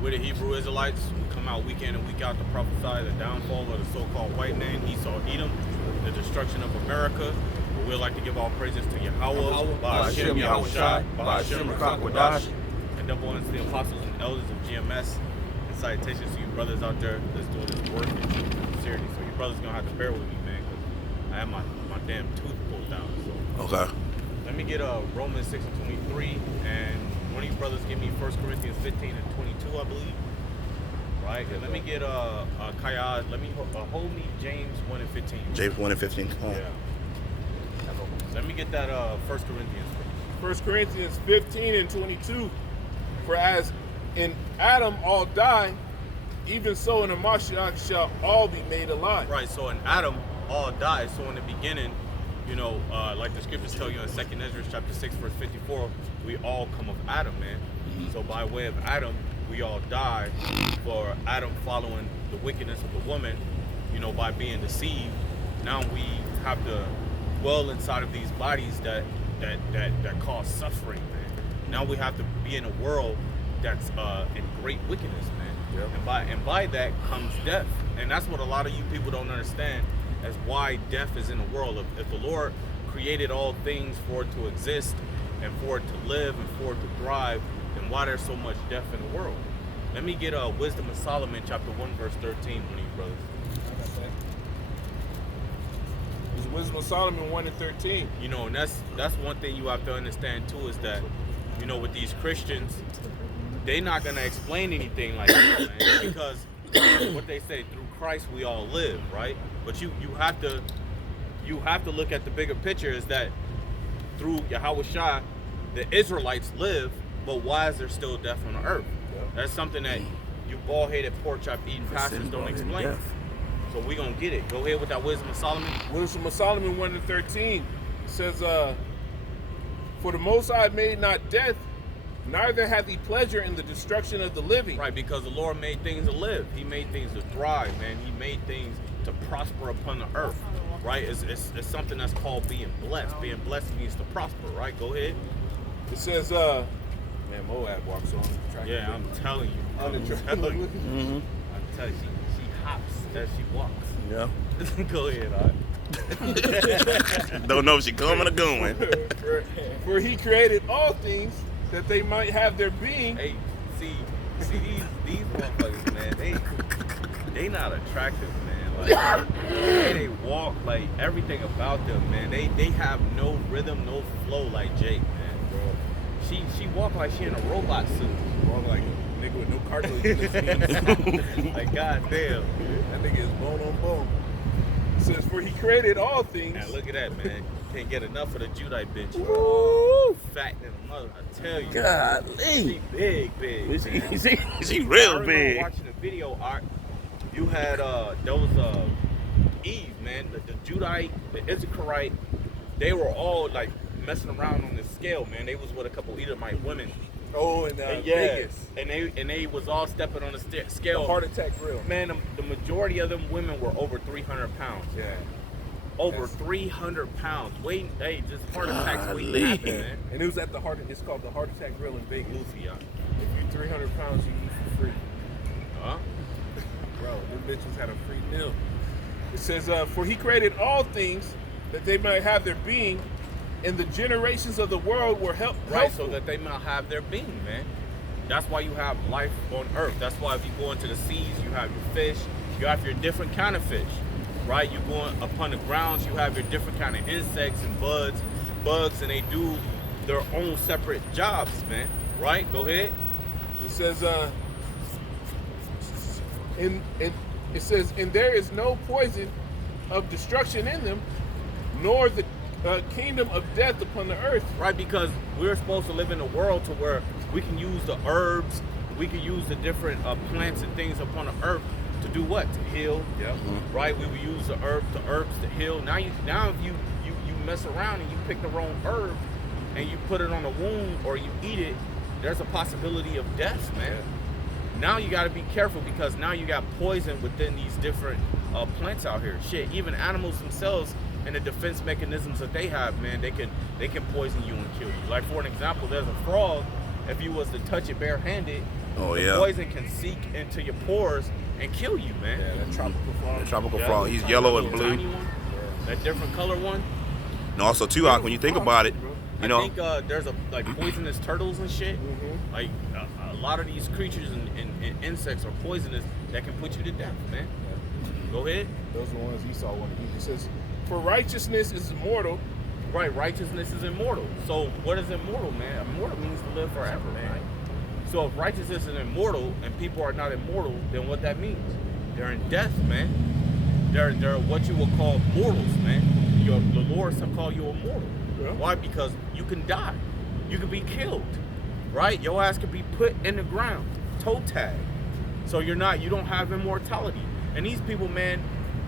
We're the Hebrew Israelites. We come out week in and week out to prophesy the downfall of the so-called white man, Esau, Edom, the destruction of America. But we'd like to give all praises to Yahweh, Ba'ashem Yahushai, Ba'ashem Rakakwadash, and double honors to the apostles and elders of GMS. And salutations to you brothers out there that's doing this work in sincerity. So you brothers gonna have to bear with me, man, because I have my damn tooth pulled down. So. Okay. Let me get Romans 6 and 23, and one of you brothers give me 1 Corinthians 15 and 22, I believe. Right? And let me get Kayad, let me hold me James 1 and 15. James 1 and 15. Oh. Yeah. Let me get that 1 Corinthians. 1 Corinthians 15 and 22. For as in Adam all die, even so in the Mashiach shall all be made alive. Right, so in Adam all die. So in the beginning, you know, like the scriptures tell you in 2nd Ezra chapter 6 verse 54, we all come of Adam, man. So by way of Adam, we all die for Adam following the wickedness of the woman, you know, by being deceived. Now we have to dwell inside of these bodies that cause suffering, man. Now we have to be in a world that's in great wickedness, man. Yep. And by that comes death. And that's what a lot of you people don't understand, as why death is in the world. If the Lord created all things for it to exist and for it to live and for it to thrive, then why there's so much death in the world? Let me get Wisdom of Solomon chapter 1 verse 13, one of you brothers. It's Wisdom of Solomon 1 and 13. You know, and that's one thing you have to understand too, is that, you know, with these Christians, they're not gonna explain anything like that, man, because what they say, through Christ we all live, right? But you have to look at the bigger picture, is that through Yahushua, the Israelites live, but why is there still death on the earth? Yep. That's something that you bald-headed pork chop eating pastors don't explain. So we gonna get it. Go ahead with that Wisdom of Solomon. Wisdom of Solomon 1 and 13 says, for the Most High made not death, neither hath he pleasure in the destruction of the living. Right, because the Lord made things to live. He made things to thrive, man. He made things to prosper upon the earth, right? It's something that's called being blessed. Being blessed means to prosper, right? Go ahead. It says, man, Moab walks on the track. Yeah, I'm telling you. I'm telling you. I'm telling you, she hops as she walks. Yeah. Go ahead, all right. Don't know if she coming or going. For he created all things that they might have their being. Hey, see these motherfuckers, man, they not attractive, man. Like they walk, like everything about them, man. They have no rhythm, no flow like Jake, man. Bro. She walk like she in a robot suit. She walk like a nigga with no cartilage in his knees. Like goddamn. That nigga is bone on bone. It says, for he created all things. Now look at that, man. Can't get enough of the Judite bitch. Woo! Fat than a mother, I tell you. Golly. She big. She real big. Watching the video, Art, you had those Eve, man, the Judite, the Issacharite, they were all like messing around on the scale, man. They was with a couple Edomite women. Oh, and Vegas. And they was all stepping on the scale. The heart attack grill. Man, the majority of them women were over 300 pounds. Yeah. Over 300 pounds. Wait, hey, just heart attacks waiting to happen, man. And it was at it's called the Heart Attack Grill in Vegas. Lucy, y'all. If you're 300 pounds, you eat for free. Huh? Bro, them bitches had a free meal. It says, for he created all things that they might have their being, and the generations of the world were right, so that they might have their being, man. That's why you have life on earth. That's why if you go into the seas, you have your fish, you have your different kind of fish, right? You go upon the grounds, you have your different kind of insects and bugs, and they do their own separate jobs, man. Right? Go ahead. It says, and there is no poison of destruction in them, nor the kingdom of death upon the earth. Right, because we're supposed to live in a world to where we can use the herbs, we can use the different plants and things upon the earth to do what? To heal. Yeah. Right? We will use the herbs to heal. Now if you mess around and you pick the wrong herb and you put it on a wound or you eat it, there's a possibility of death, man. Yeah. Now you got to be careful, because now you got poison within these different plants out here. Shit, even animals themselves and the defense mechanisms that they have, man, they can poison you and kill you. Like, for an example, there's a frog if you was to touch it barehanded, Oh, the yeah. poison can seep into your pores and kill you, man. Yeah, that tropical frog. The tropical Yeah, frog. He's yellow and little blue. tiny one, that different color one. And also, too, Ak, when you think about it, you I know, think there's like poisonous turtles and shit. Mm-hmm. Like a lot of these creatures and insects are poisonous that can put you to death, man. Go ahead. Those are the ones Esau wanted to eat. It says, for righteousness is immortal. Right, righteousness is immortal. So what is immortal, man? Immortal means to live forever, man. So if righteousness is immortal and people are not immortal, then what that means? They're in death, man. They're what you will call mortals, man. The Lord shall call you immortal. Yeah. Why? Because you can die. You can be killed. Right? Your ass could be put in the ground. Toe tag. So you don't have immortality. And these people, man,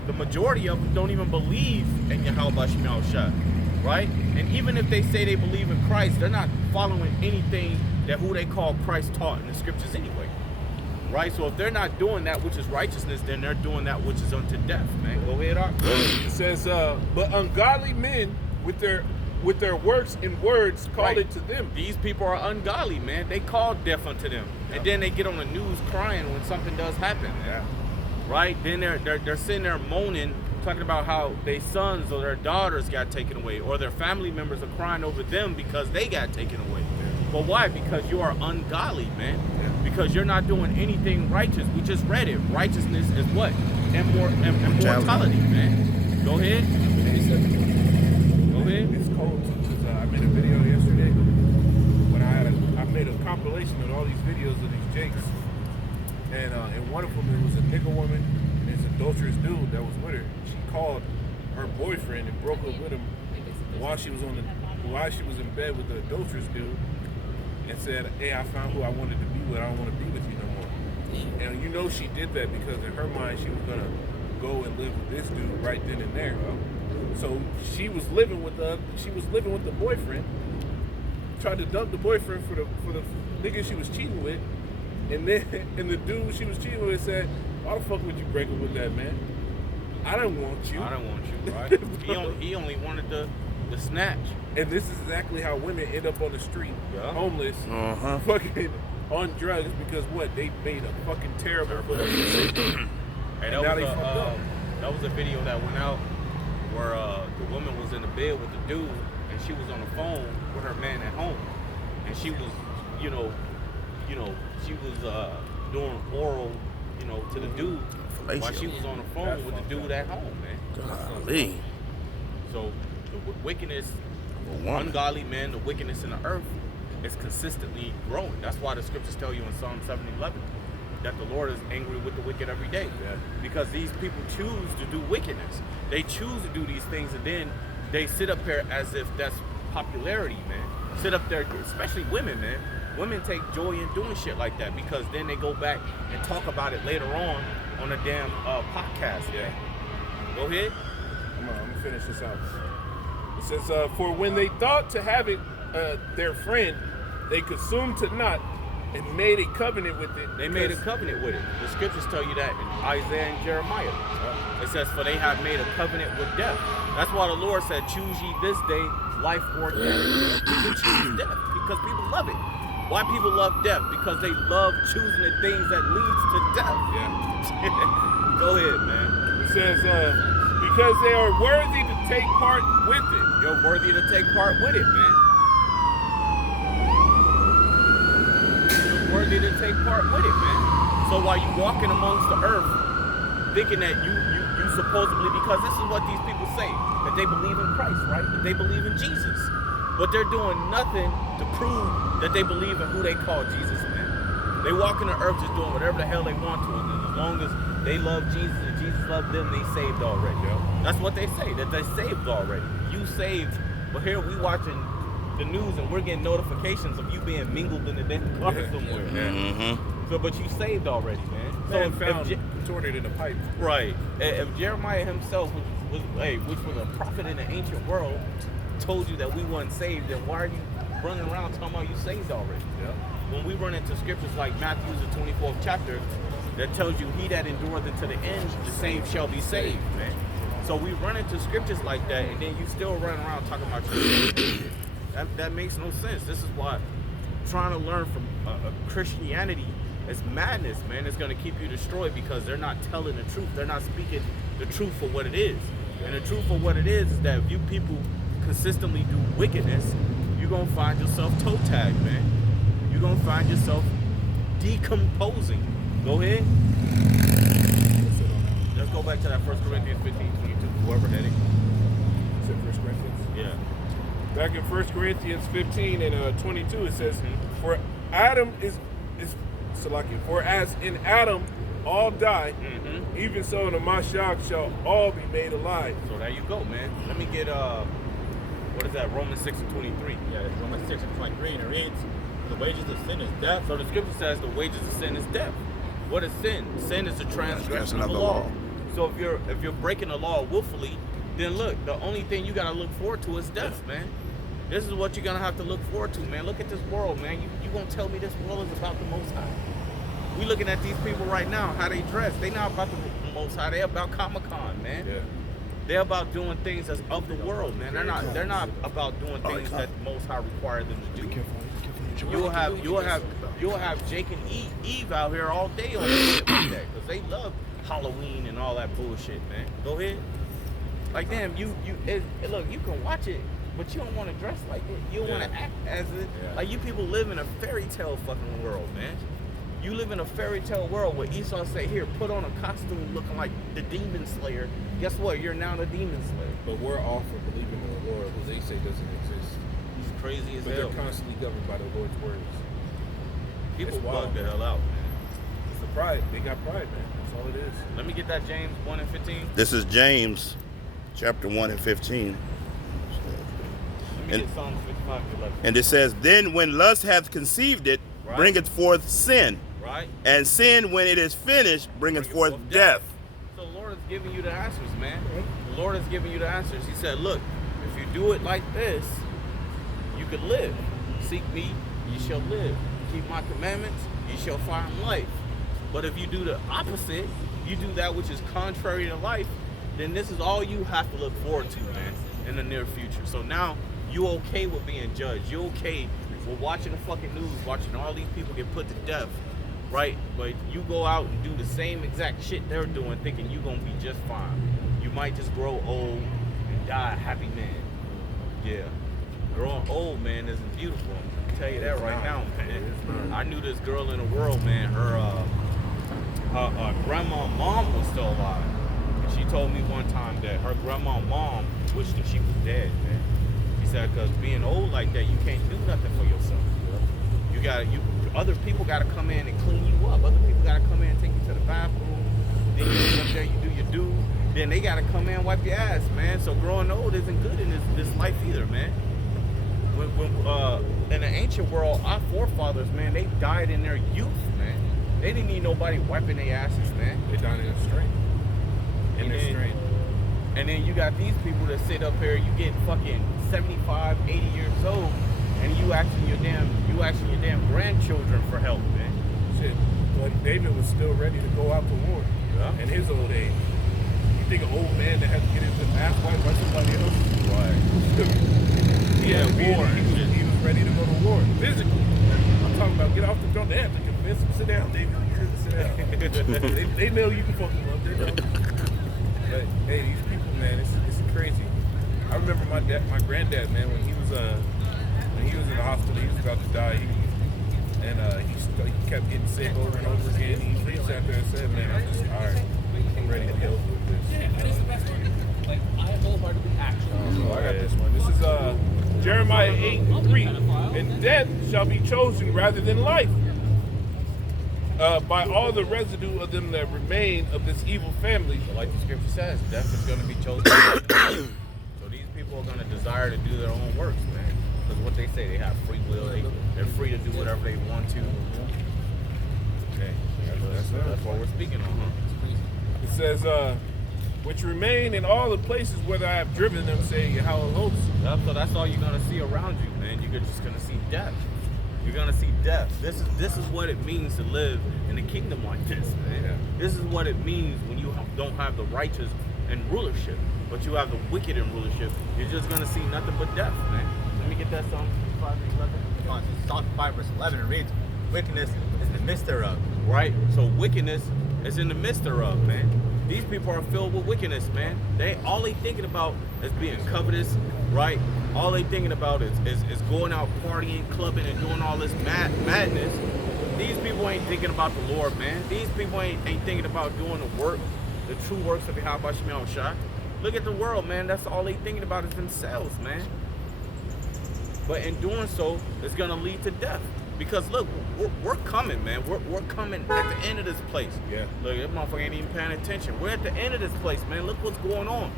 the majority of them don't even believe in Yahweh Shemel Shah. Right? And even if they say they believe in Christ, they're not following anything that who they call Christ taught in the scriptures anyway. Right? So if they're not doing that which is righteousness, then they're doing that which is unto death, man. Go ahead, Art. It says, but ungodly men with their works and words call Right. it to them. These people are ungodly, man. They call death unto them. Yeah. And then they get on the news crying when something does happen. Yeah. Right? Then they're sitting there moaning, talking about how their sons or their daughters got taken away, or their family members are crying over them because they got taken away. But why? Because you are ungodly, man. Because you're not doing anything righteous. We just read it. Righteousness is what? Immortality, man. Go ahead. Go ahead. It's cold too, because I made a video yesterday when I made a compilation of all these videos of these jakes, and in one of them it was a nigga woman and this adulterous dude that was with her. She called her boyfriend and broke up with him while she was in bed with the adulterous dude, and said, "Hey, I found who I wanted to be with. I don't want to be with you no more." And you know she did that because in her mind she was gonna go and live with this dude right then and there. So she was living with the boyfriend, tried to dump the boyfriend for the nigga she was cheating with, and the dude she was cheating with said, "Why the fuck would you break up with that man? I don't want you." I don't want you, right? he only wanted the snatch. And this is exactly how women end up on the street, Yeah. homeless, fucking on drugs because what? They made a fucking terrible decision. Hey, And now they fucked up. that was a video that went out where the woman was in the bed with the dude and she was on the phone with her man at home, and she was, she was doing oral, to the dude while she was on the phone with the dude at home, man. golly. So the wickedness, Woman. ungodly men, the wickedness in the earth is consistently growing. That's why the scriptures tell you in Psalm 7:11 that the Lord is angry with the wicked every day. Yeah. Because these people choose to do wickedness. They choose to do these things, and then they sit up here as if that's popularity, man. Sit up there, especially women, man. Women take joy in doing shit like that because then they go back and talk about it later on a damn podcast. Yeah. Go ahead. Come on, I'm gonna finish this out. It says, for when they thought to have it their friend, they consumed to naught and made a covenant with it. They made a covenant with it. The scriptures tell you that in Isaiah and Jeremiah. It says, for they have made a covenant with death. That's why the Lord said, choose ye this day life or death. You can choose death because people love it. Why people love death? Because they love choosing the things that leads to death. Yeah. Go ahead, man. It says, because they are worthy to take part with it. You're worthy to take part with it, man. You're worthy to take part with it, man. So while you walking amongst the earth, thinking that you supposedly, because this is what these people say, that they believe in Christ, right? That they believe in Jesus. But they're doing nothing to prove that they believe in who they call Jesus, man. They walk in the earth just doing whatever the hell they want to, and as long as they love Jesus and Jesus loved them, they saved already. That's what they say, that they saved already. You saved, but here we watching the news and we're getting notifications of you being mingled in the damn car somewhere. Mm-hmm. So, but you saved already, man. So Man found contorted in a pipe. right. If Jeremiah himself, which was a prophet in the ancient world, told you that we weren't saved, then why are you running around talking about you saved already? Yeah. When we run into scriptures like Matthew's the 24th chapter that tells you he that endureth unto the end, the same shall be saved, man. So we run into scriptures like that, and then you still run around talking about you saved. That makes no sense. This is why trying to learn from Christianity is madness, man. It's gonna keep you destroyed because they're not telling the truth. They're not speaking the truth for what it is. And the truth for what it is that if you people consistently do wickedness, you're gonna find yourself toe tagged, man. You're gonna find yourself decomposing. Go ahead. Let's go back to that 1 Corinthians 15, 22, whoever had it. Is it 1 Corinthians? Yeah. Back in 1 Corinthians 15 and 22, it says, For Adam for as in Adam all die, even so in the Mashiach shall all be made alive. So there you go, man. Let me get what is that? Romans 6 and 23. Yeah, it's Romans 6 and 23, and it reads, the wages of sin is death. So the scripture says the wages of sin is death. What is sin? Sin is a transgression of the law. So if you're breaking the law willfully, then look, the only thing you gotta look forward to is death, man. This is what you're gonna have to look forward to, man. Look at this world, man. You gonna tell me this world is about the Most High? We looking at these people right now, how they dress. They not about the Most High. They about Comic-Con, man. Yeah. They're about doing things that's of the world, man. They're not about doing things that the Most High required them to do. You'll have Jake and Eve out here all day on shit like that because they love Halloween and all that bullshit, man. Go ahead. Like damn, look, you can watch it, but you don't want to dress like it. You don't want to act as it. Yeah. Like you people live in a fairy tale fucking world, man. You live in a fairy tale world where Esau say, here, put on a costume looking like the demon slayer. Guess what? You're now the demon slayer. But we're all for believing in the Lord, who they say doesn't exist. It's crazy as but hell. But they're constantly governed by the Lord's words. People bug the hell out, man. It's the pride. They got pride, man. That's all it is. Let me get that James 1 and 15. This is James chapter 1 and 15. Let me get Psalms 55 and 11. And it says, then when lust hath conceived it, bringeth forth sin. Right. And sin, when it is finished, bringeth forth death. So the Lord is giving you the answers, man. The Lord is giving you the answers. He said, look, if you do it like this, you could live. Seek me, ye shall live. Keep my commandments, ye shall find life. But if you do the opposite, you do that which is contrary to life, then this is all you have to look forward to, man, in the near future. So now you okay with being judged. You okay with watching the fucking news, watching all these people get put to death, right? But you go out and do the same exact shit they're doing, thinking you're gonna be just fine. You might just grow old and die a happy man. Yeah. Growing old, man, isn't beautiful. I'll tell you that right now, man. I knew this girl in the world, man. Her grandma and mom was still alive. And she told me one time that her grandma and mom wished that she was dead, man. She said, because being old like that, you can't do nothing for yourself. Other people got to come in and clean you up. Other people got to come in and take you to the bathroom. Then you get up there, you do your due. Then they got to come in and wipe your ass, man. So growing old isn't good in this life either, man. In the ancient world, our forefathers, man, they died in their youth, man. They didn't need nobody wiping their asses, man. They died in their strength. And then you got these people that sit up here, you get fucking 75, 80 years old, and you asking your damn grandchildren for help, man. Shit. But David was still ready to go out to war in his old age. You think an old man that had to get into the ass wipe by somebody else? Right. He had war. He was ready to go to war physically. I'm talking about get off the throne. They have to convince him, sit down, David. Sit down. they know you can fuck them up. They know. But hey, these people, man, it's crazy. I remember my granddad, man, when he was in the hospital, he was about to die. He kept getting sick over and over again. He sat there and said, "Man, I'm just tired. I'm ready to be over with this." I got this one. This is Jeremiah 8:3. And death shall be chosen rather than life by all the residue of them that remain of this evil family. So like the scripture says, death is going to be chosen. So these people are going to desire to do their own works, man. Because what they say, they have free will. They're free to do whatever they want to. Okay, that's what we're speaking on, huh? It says, which remain in all the places where I have driven them, saying, how it hopes. So that's all you're going to see around you, man. You're just going to see death. You're going to see death. This is what it means to live in a kingdom like this, man. Yeah. This is what it means when you don't have the righteous in rulership, but you have the wicked in rulership. You're just going to see nothing but death, man. Let me get that Psalm 55:11. Psalm 5 verse 11, it reads, wickedness is in the midst thereof. Right? So wickedness is in the midst thereof, man. These people are filled with wickedness, man. All they thinking about is being covetous, right? All they thinking about is going out partying, clubbing, and doing all this madness. These people ain't thinking about the Lord, man. These people ain't thinking about doing the work, the true works of Yahweh Shemel Shai. Look at the world, man. That's all they thinking about is themselves, man. But in doing so, it's gonna lead to death. Because look, we're coming, man. We're coming at the end of this place. Yeah. Look, this motherfucker ain't even paying attention. We're at the end of this place, man. Look what's going on.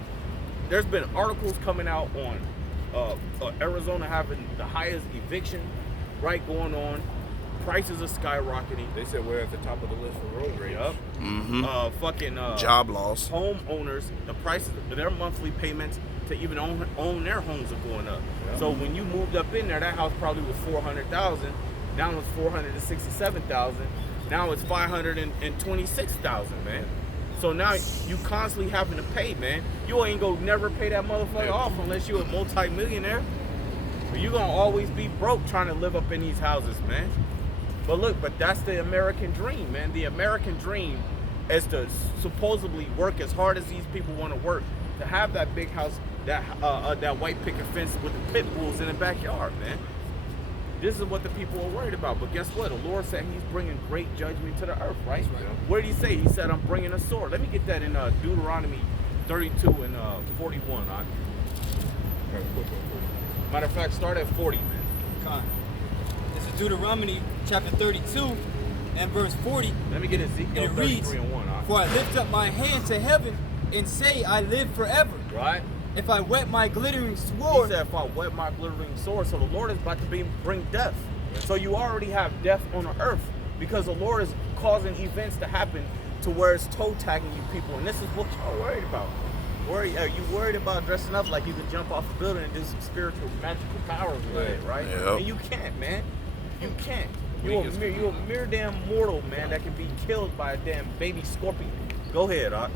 There's been articles coming out on Arizona having the highest eviction rate going on. Prices are skyrocketing. They said we're at the top of the list for road rage. Yup. Mm-hmm. Job loss. Homeowners, the prices, their monthly payments to even own their homes are going up. Yeah. So when you moved up in there, that house probably was $400,000. Now it's $467,000. Now it's $526,000, man. So now you constantly having to pay, man. You ain't gonna never pay that motherfucker off unless you're a multi-millionaire. You're gonna always be broke trying to live up in these houses, man. But look, but that's the American dream, man. The American dream is to supposedly work as hard as these people want to work, to have that big house, that white picket fence with the pit bulls in the backyard, man. This is what the people are worried about. But guess what? The Lord said he's bringing great judgment to the earth, right? Right. What did he say? He said, I'm bringing a sword. Let me get that in Deuteronomy 32 and 41. Right? Matter of fact, start at 40, man. God. This is Deuteronomy chapter 32 and verse 40. Let me get And Ezekiel it 33 reads, and 1. Right? For I lift up my hand to heaven and say, I live forever. Right? If I wet my glittering He sword, said, if I wet my glittering sword. So the Lord is about to bring death. So you already have death on the earth because the Lord is causing events to happen to where it's toe tagging you people. And this is what y'all worried about. Are you worried about dressing up like you can jump off a building and do some spiritual, magical powers with it, right? Yep. And you can't, man. You can't. You're a mere damn mortal, man, that can be killed by a damn baby scorpion. Go ahead, Art.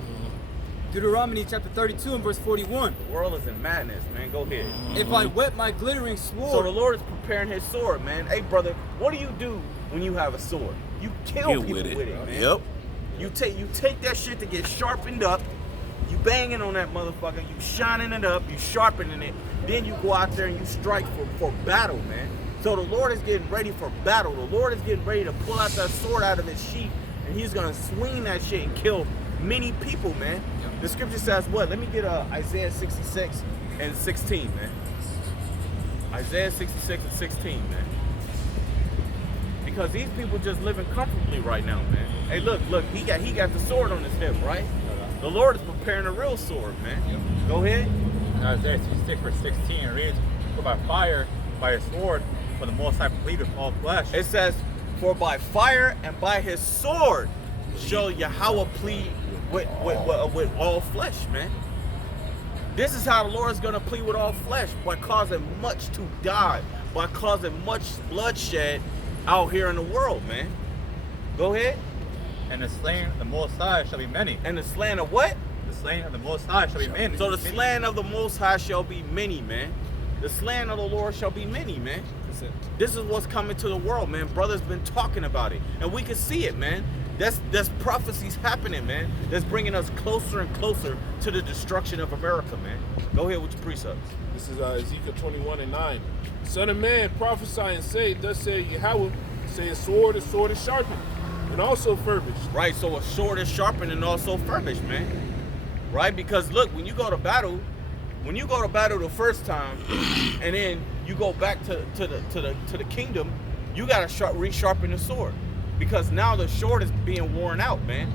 Deuteronomy chapter 32 and verse 41. The world is in madness, man. Go ahead. If I wet my glittering sword, So the Lord is preparing his sword, man. Hey, brother, what do you do when you have a sword? You kill people with it, man. Yep. You take that shit to get sharpened up. You banging on that motherfucker. You shining it up. You sharpening it. Then you go out there and you strike for battle, man. So the Lord is getting ready for battle. The Lord is getting ready to pull out that sword out of his sheath, and he's gonna swing that shit and kill many people, man. The scripture says what? Let me get Isaiah 66 and 16, man. Isaiah 66 and 16, man. Because these people just living comfortably right now, man. Hey, look, he got the sword on his hip, right? The Lord is preparing a real sword, man. Go ahead. In Isaiah 66 verse 16, it reads, for by fire, by a sword, for the Most High plead with all flesh. It says, for by fire and by his sword shall Yahweh plead with all flesh, man. This is how the Lord is going to plead with all flesh, by causing much to die, by causing much bloodshed out here in the world, man. Go ahead. And the slain of the Most High shall be many. And the slain of what? The slain of the Most High shall be many. So the slain of the Most High shall be many, man. The slain of the Lord shall be many, man. This is what's coming to the world, man. Brothers been talking about it, and we can see it, man. That's prophecies happening, man. That's bringing us closer and closer to the destruction of America, man. Go ahead with your precepts. This is Ezekiel 21 and 9. Son of man, prophesy and say, thus say Yahweh, say a sword is sharpened, and also furbished. Right, so a sword is sharpened and also furbished, man. Right, because look, when you go to battle the first time, and then you go back to the kingdom, you gotta resharpen the sword, because now the sword is being worn out, man.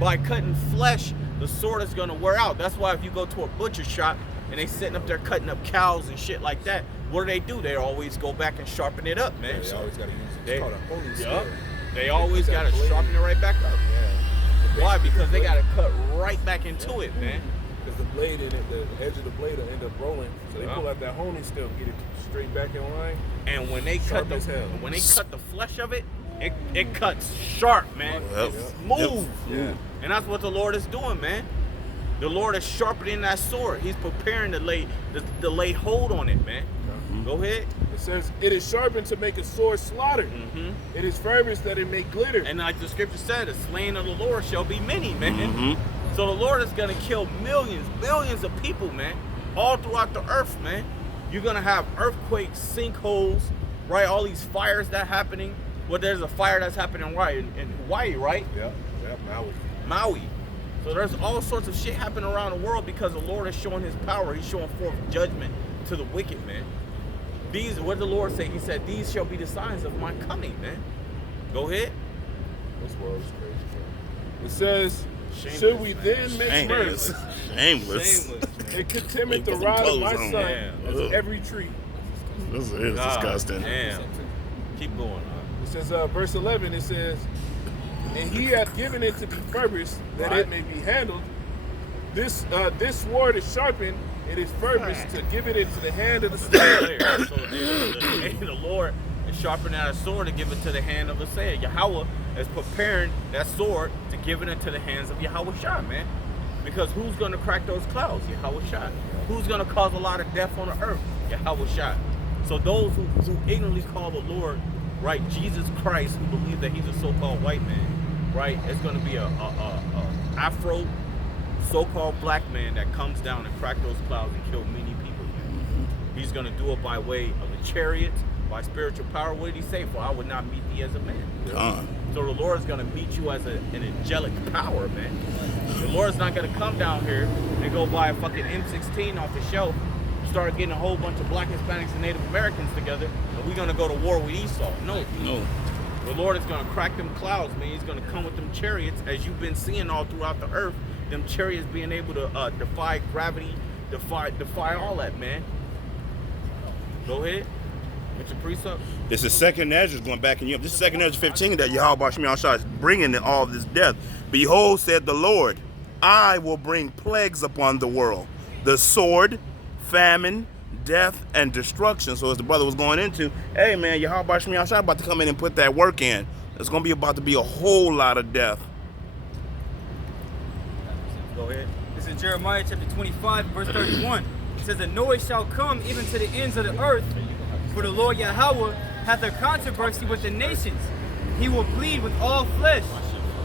By cutting flesh, the sword is gonna wear out. That's why if you go to a butcher shop and they sitting up there cutting up cows and shit like that, what do? They always go back and sharpen it up, man. Yeah, they always gotta use it. It's called a holy sword. They always gotta sharpen it right back up. Yeah. Why? Because they gotta cut right back into it, man. Because the blade in it, the edge of the blade will end up rolling. So they pull out that honing still, get it straight back in line. And when they cut the flesh of it, it cuts sharp, man. Yep. It's smooth. Yeah. And that's what the Lord is doing, man. The Lord is sharpening that sword. He's preparing to lay hold on it, man. Go ahead. It says, it is sharpened to make a sword slaughter. It is furnace that it may glitter. And like the scripture said, the slain of the Lord shall be many, man. So the Lord is going to kill millions, billions of people, man, all throughout the earth, man. You're going to have earthquakes, sinkholes, right? All these fires that happening. Well, there's a fire that's happening right in Hawaii, right? Yeah, Maui. So there's all sorts of shit happening around the world because the Lord is showing his power. He's showing forth judgment to the wicked, man. These, what did the Lord say? He said, these shall be the signs of my coming, man. Go ahead. This world is crazy. It says, should we then make mirth Shameless. and contempt the rod of my son as every tree? This is disgusting. Damn. Keep going. It says, verse 11, it says, and he hath given it to be furbished, that it may be handled. This sword is sharpened, it is furbished to give it into the hand of the slayer. So the Lord is sharpening that sword to give it to the hand of the slayer. Yahweh is preparing that sword to give it into the hands of Yahweh Shah, man. Because who's going to crack those clouds? Yahweh Shah. Who's going to cause a lot of death on the earth? Yahweh Shah. So those who ignorantly call the Lord, right, Jesus Christ, who believe that he's a so-called white man, right, it's going to be a Afro so-called black man that comes down and crack those clouds and kill many people, man. He's going to do it by way of the chariots, by spiritual power. What did he say? For I would not meet thee as a man. So the Lord is going to meet you as an angelic power, man. The Lord's not going to come down here and go buy a fucking M16 off the shelf, start getting a whole bunch of black Hispanics and Native Americans together, and we're going to go to war with Esau. No. The Lord is going to crack them clouds, man. He's going to come with them chariots, as you've been seeing all throughout the earth. Them chariots being able to defy gravity, defy all that, man. Go ahead. What's your precept? This is second Ezra going back in you. This is second Ezra 15 that Yahweh Shah is bringing all this death. Behold, said the Lord, I will bring plagues upon the world, the sword, famine, death, and destruction. So as the brother was going into, hey man, Yahweh Shah about to come in and put that work in. There's going to be about to be a whole lot of death. Go ahead. This is Jeremiah chapter 25, verse 31. It says, the noise shall come even to the ends of the earth, for the Lord Yahweh hath a controversy with the nations. He will plead with all flesh.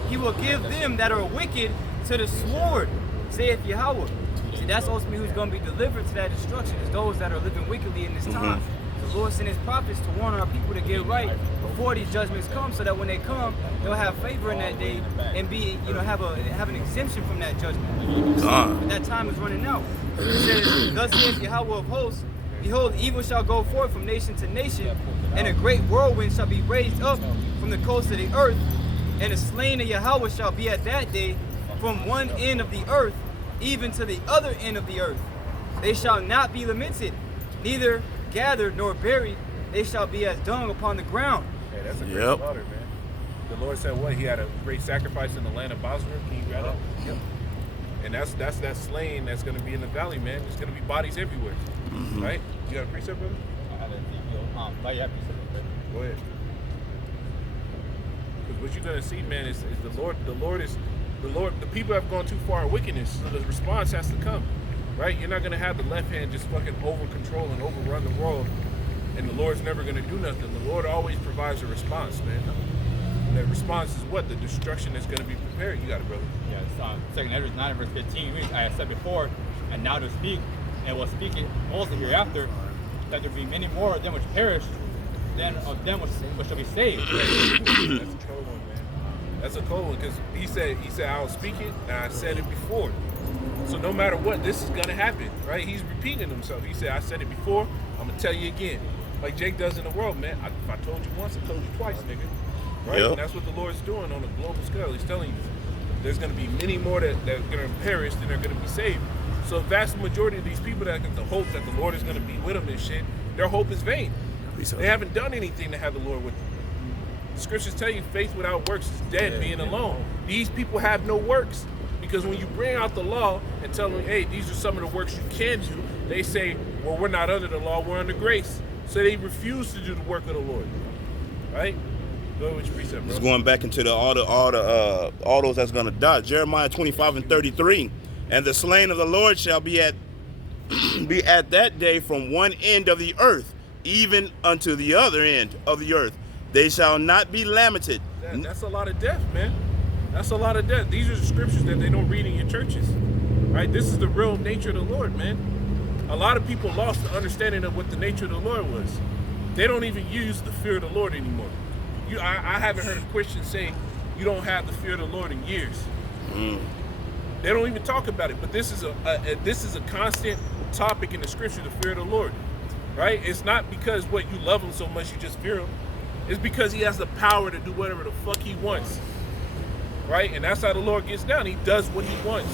He will give them that are wicked to the sword, saith Yahweh. See, that's ultimately who's going to be delivered to that destruction, is those that are living wickedly in this time. The Lord sent his prophets to warn our people to get right before these judgments come, so that when they come, they'll have favor in that day and be, have an exemption from that judgment. But that time is running out. It says, thus saith Yahweh of hosts, behold, evil shall go forth from nation to nation, and a great whirlwind shall be raised up from the coast of the earth, and the slain of Yahweh shall be at that day from one end of the earth even to the other end of the earth. They shall not be lamented, neither gathered nor buried. They shall be as dung upon the ground. Hey, that's a great slaughter, man. The Lord said what? He had a great sacrifice in the land of Basra. Can you grab that? Yep. And that's that slain that's going to be in the valley, man. There's going to be bodies everywhere. Right? You got a precept, brother? I had a Go ahead. Because what you're going to see, man, is the people have gone too far in wickedness, so the response has to come. Right? You're not going to have the left hand just fucking over control and overrun the world, and the Lord's never going to do nothing. The Lord always provides a response, man. And that response is what? The destruction that's going to be prepared. You got it, brother. Yeah, it's 2 Ezra 9, verse 15. I have said before, and now to speak, and will speak it also hereafter, that there be many more of them which perish than of them which shall be saved. That's a cold one, man. That's a cold one, because he said, I'll speak it, and I said it before. So no matter what, this is going to happen, right? He's repeating himself. He said, I said it before, I'm going to tell you again. Like Jake does in the world, man. If I told you once, I told you twice, nigga. Right? Yep. And that's what the Lord's doing on a global scale. He's telling you there's going to be many more that are going to perish than are going to be saved. So the vast majority of these people that have the hope that the Lord is going to be with them and shit, their hope is vain. They haven't done anything to have the Lord with them. The scriptures tell you faith without works is dead, being alone. These people have no works. Because when you bring out the law and tell them, hey, these are some of the works you can do, they say, well, we're not under the law, we're under grace. So they refuse to do the work of the Lord. Right? Go ahead with your precept, bro. It's going back into all those that's going to die. Jeremiah 25 and 33. And the slain of the Lord shall be at be at that day from one end of the earth, even unto the other end of the earth. They shall not be lamented. That's a lot of death, man. That's a lot of death. These are the scriptures that they don't read in your churches, right? This is the real nature of the Lord, man. A lot of people lost the understanding of what the nature of the Lord was. They don't even use the fear of the Lord anymore. I haven't heard a Christian say you don't have the fear of the Lord in years. They don't even talk about it. But this is a constant topic in the scripture, the fear of the Lord, right? It's not because what you love him so much you just fear him. It's because he has the power to do whatever the fuck he wants, right? And that's how the Lord gets down. He does what he wants,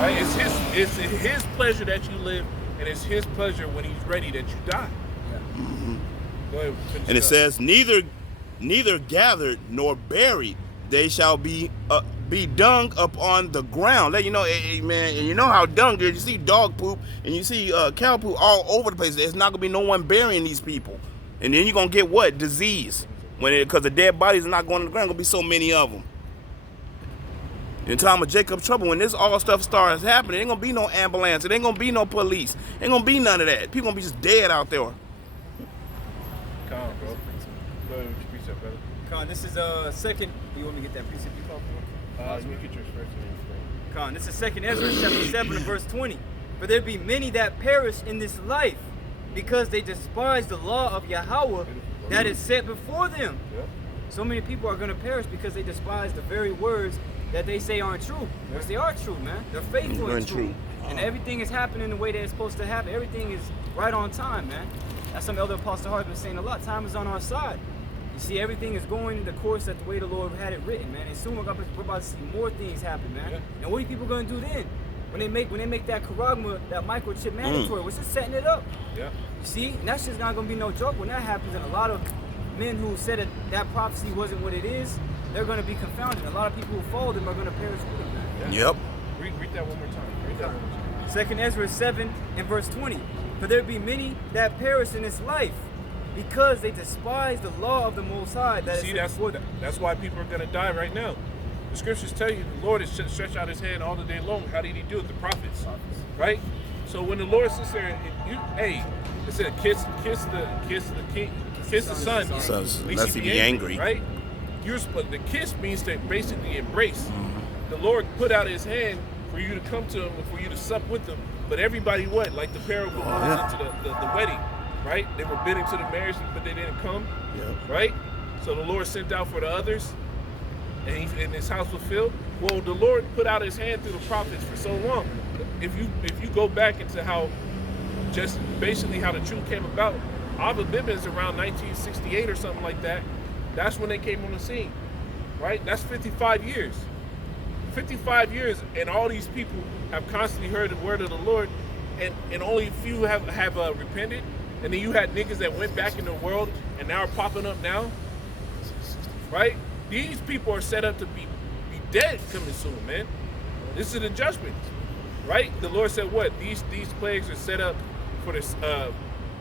right? It's his pleasure that you live, and it's his pleasure when he's ready that you die. Go ahead, And it says, neither gathered nor buried, they shall be dung upon the ground. Let you know, man, and you know how dung is. You see dog poop and you see cow poop all over the place. There's not gonna be no one burying these people, and then you're gonna get what? Disease, because the dead bodies are not going to the ground. Gonna be so many of them. In time of Jacob's trouble, when this all stuff starts happening, ain't gonna be no ambulance. It ain't gonna be no police. Ain't gonna be none of that. People gonna be just dead out there. Calm, bro. Go ahead with your precept, brother. Con, this is second. You want me to get that precept you called for? Let me get yours first. Con, this is 2nd Ezra chapter 7 and verse 20. For there be many that perish in this life, because they despise the law of Yahweh that is set before them. Yep. So many people are going to perish because they despise the very words that they say aren't true. Because they are true, man. They're faithful and true. And everything is happening the way that it's supposed to happen. Everything is right on time, man. That's something Elder Apostle Hart has been saying a lot. Time is on our side. You see, everything is going the course that the way the Lord had it written, man. And soon we're about to see more things happen, man. Yeah. And what are people going to do then? When they make that charagma, that microchip mandatory, we're just setting it up. Yeah. You see, and that's just not going to be no joke when that happens. And a lot of men who said that prophecy wasn't what it is, they're going to be confounded. A lot of people who follow them are going to perish with them, man. Yeah. Yep. Read that one more time. Read that one more time. 2nd Ezra 7 and verse 20. For there be many that perish in this life, because they despise the law of the Most High. See, that's why people are going to die right now. The scriptures tell you the Lord has stretched out his hand all the day long. How did he do it? The prophets, right? So when the Lord sits there, it said kiss the son, lest he be angry, right? The kiss means to basically embrace. The Lord put out his hand for you to come to him and for you to sup with him. But everybody what? Like the parable goes into the wedding, right? They were bidding to the marriage, but they didn't come, right? So the Lord sent out for the others, and his house was filled. Well, the Lord put out his hand through the prophets for so long. If you go back into how just basically how the truth came about, Abba Bibba is around 1968 or something like that. That's when they came on the scene, right? That's 55 years. 55 years, and all these people have constantly heard the word of the Lord, and only a few have repented. And then you had niggas that went back in the world and now are popping up now, right? These people are set up to be dead coming soon, man. This is the judgment, right? The Lord said what? These plagues are set up for this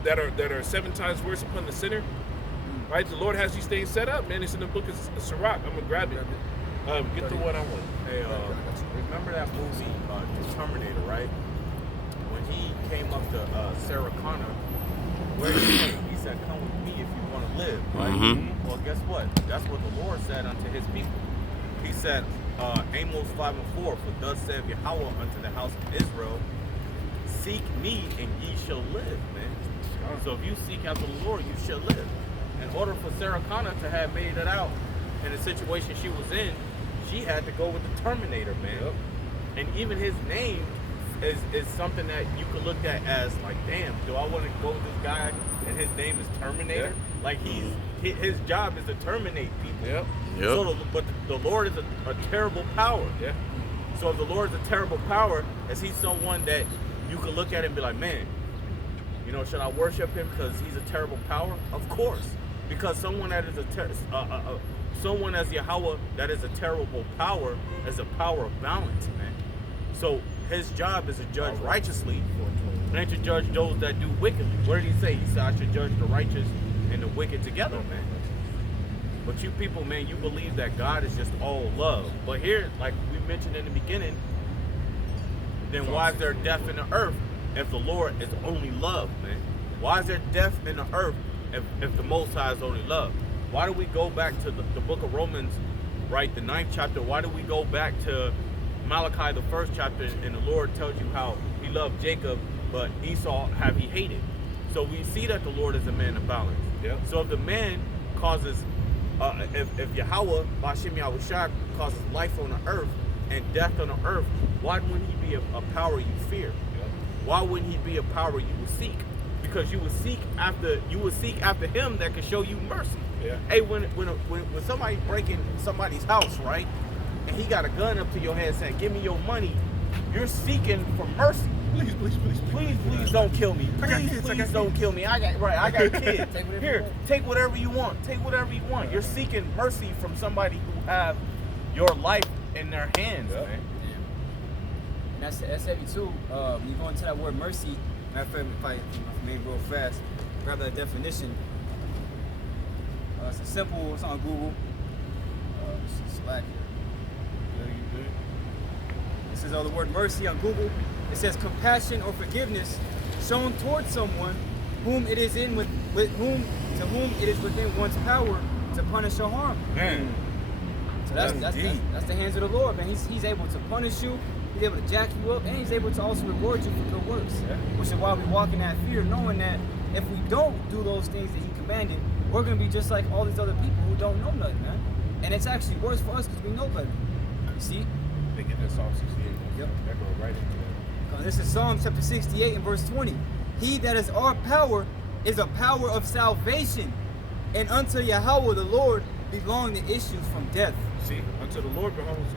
that are 7 times worse upon the sinner, right? The Lord has these things set up, man. It's in the book of Sirach. I'm gonna grab it. Get the one I want. Hey, remember that movie, The Terminator, right? When he came up to Sarah Connor, where he said, "Come with me if you want to live," right? Well, guess what? That's what the Lord said unto his people. He said, Amos 5:4, "For thus saith Yahweh unto the house of Israel, seek me and ye shall live," man. So if you seek after the Lord, you shall live. In order for Sarah Connor to have made it out in the situation she was in, she had to go with the Terminator, man. And even his name is something that you could look at as like, damn, do I want to go with this guy and his name is Terminator? Like his job is to terminate people. So but the Lord is a terrible power. So if the Lord is a terrible power, is he someone that you could look at and be like, man, you know, should I worship him because he's a terrible power? Of course, because someone that is someone as Yahweh that is a terrible power is a power of balance, man. So his job is to judge righteously and to judge those that do wickedly. What did he say? He said, I should judge the righteous and the wicked together, man. But you people, man, you believe that God is just all love. But here, like we mentioned in the beginning, then why is there death in the earth? if the Lord is only love, man? Why is there death in the earth if the Most High is only love? Why do we go back to the book of Romans, right, the 9th chapter? Why do we go back to Malachi, the 1st chapter, and the Lord tells you how he loved Jacob, but Esau have he hated? So we see that the Lord is a man of balance. Yep. So if the man causes, if Yahweh, Bashim Yahushua, causes life on the earth and death on the earth, why wouldn't he be a power you fear? Yep. Why wouldn't he be a power you would seek? Because you would seek after him that can show you mercy. Yeah. Hey, when somebody breaking somebody's house, right, and he got a gun up to your head saying, "Give me your money," you're seeking for mercy. Please don't kill me. Please don't kill me. I got kids. Here, take whatever you want. Take whatever you want. You're seeking mercy from somebody who have your life in their hands, Yep. man. And that's heavy too. When you go into that word mercy, matter of fact, if I maybe real fast, grab that definition. It's a simple, it's on Google. It's Slack here. It says the word mercy on Google. It says compassion or forgiveness shown towards someone whom it is to whom it is within one's power to punish or harm. Man. So that's the hands of the Lord, man. He's able to punish you, he's able to jack you up, and he's able to also reward you for good works. Yeah. Which is why we walk in that fear, knowing that if we don't do those things that he commanded, we're gonna be just like all these other people who don't know nothing, man. And it's actually worse for us because we know better. You see? They get that Psalm 68. Yep. That go right into that. This is Psalm chapter 68 and verse 20. He that is our power is a power of salvation, and unto Yahweh the Lord belong the issues from death. See, unto the Lord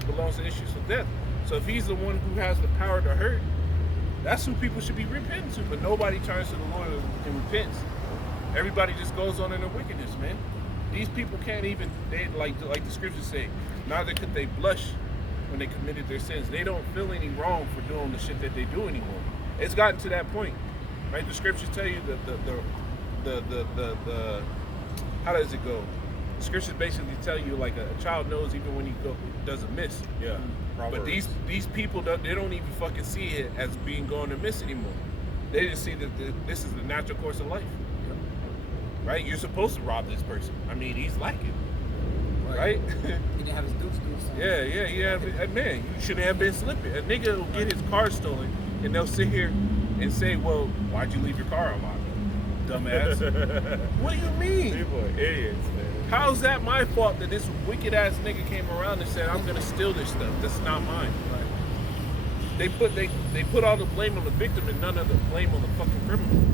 belongs the issues of death. So if he's the one who has the power to hurt, that's who people should be repenting to. But nobody turns to the Lord and repents. Everybody just goes on in their wickedness, man. These people can't even, they like the scriptures say, neither could they blush when they committed their sins. They don't feel any wrong for doing the shit that they do anymore. It's gotten to that point, right? The scriptures tell you the how does it go? The scriptures basically tell you like a child knows even when he does a miss. Yeah. But these people they don't even fucking see it as being going to miss anymore. They just see that this is the natural course of life. Right? You're supposed to rob this person. I mean, he's like it. Right? He didn't have his dukes do something. Yeah. Man, you shouldn't have been slipping. A nigga will get his car stolen, and they'll sit here and say, "Well, why'd you leave your car unlocked, dumbass?" What do you mean? People are idiots, man. How's that my fault that this wicked ass nigga came around and said, "I'm gonna steal this stuff. That's not mine." They put all the blame on the victim and none of the blame on the fucking criminal.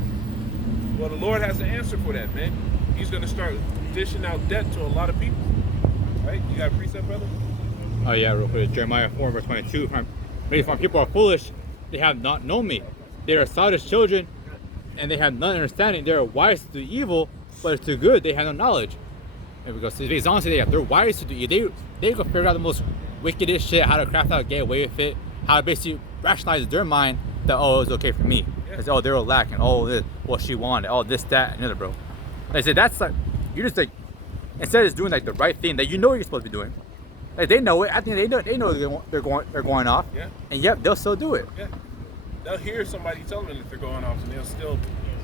Well, the Lord has the answer for that, man. He's gonna start dishing out debt to a lot of people. Right? You got a precept, brother? Oh yeah, real quick. Jeremiah 4 verse 22. If my people are foolish, they have not known me. They are childish children, and they have none understanding. They are wise to do evil, but it's too good. They have no knowledge. And because it's honestly, they're wise to do evil. They can figure out the most wickedest shit, how to craft out, get away with it, how to basically rationalize their mind that it's okay for me. Because they're lacking. This, what she wanted. This, that, and the other, bro. Like I said, that's like you're just like instead of just doing like the right thing that you know you're supposed to be doing. Like they know it. I think they know they're going off. Yeah. And yep, they'll still do it. Yeah. They'll hear somebody tell them that they're going off, and they'll still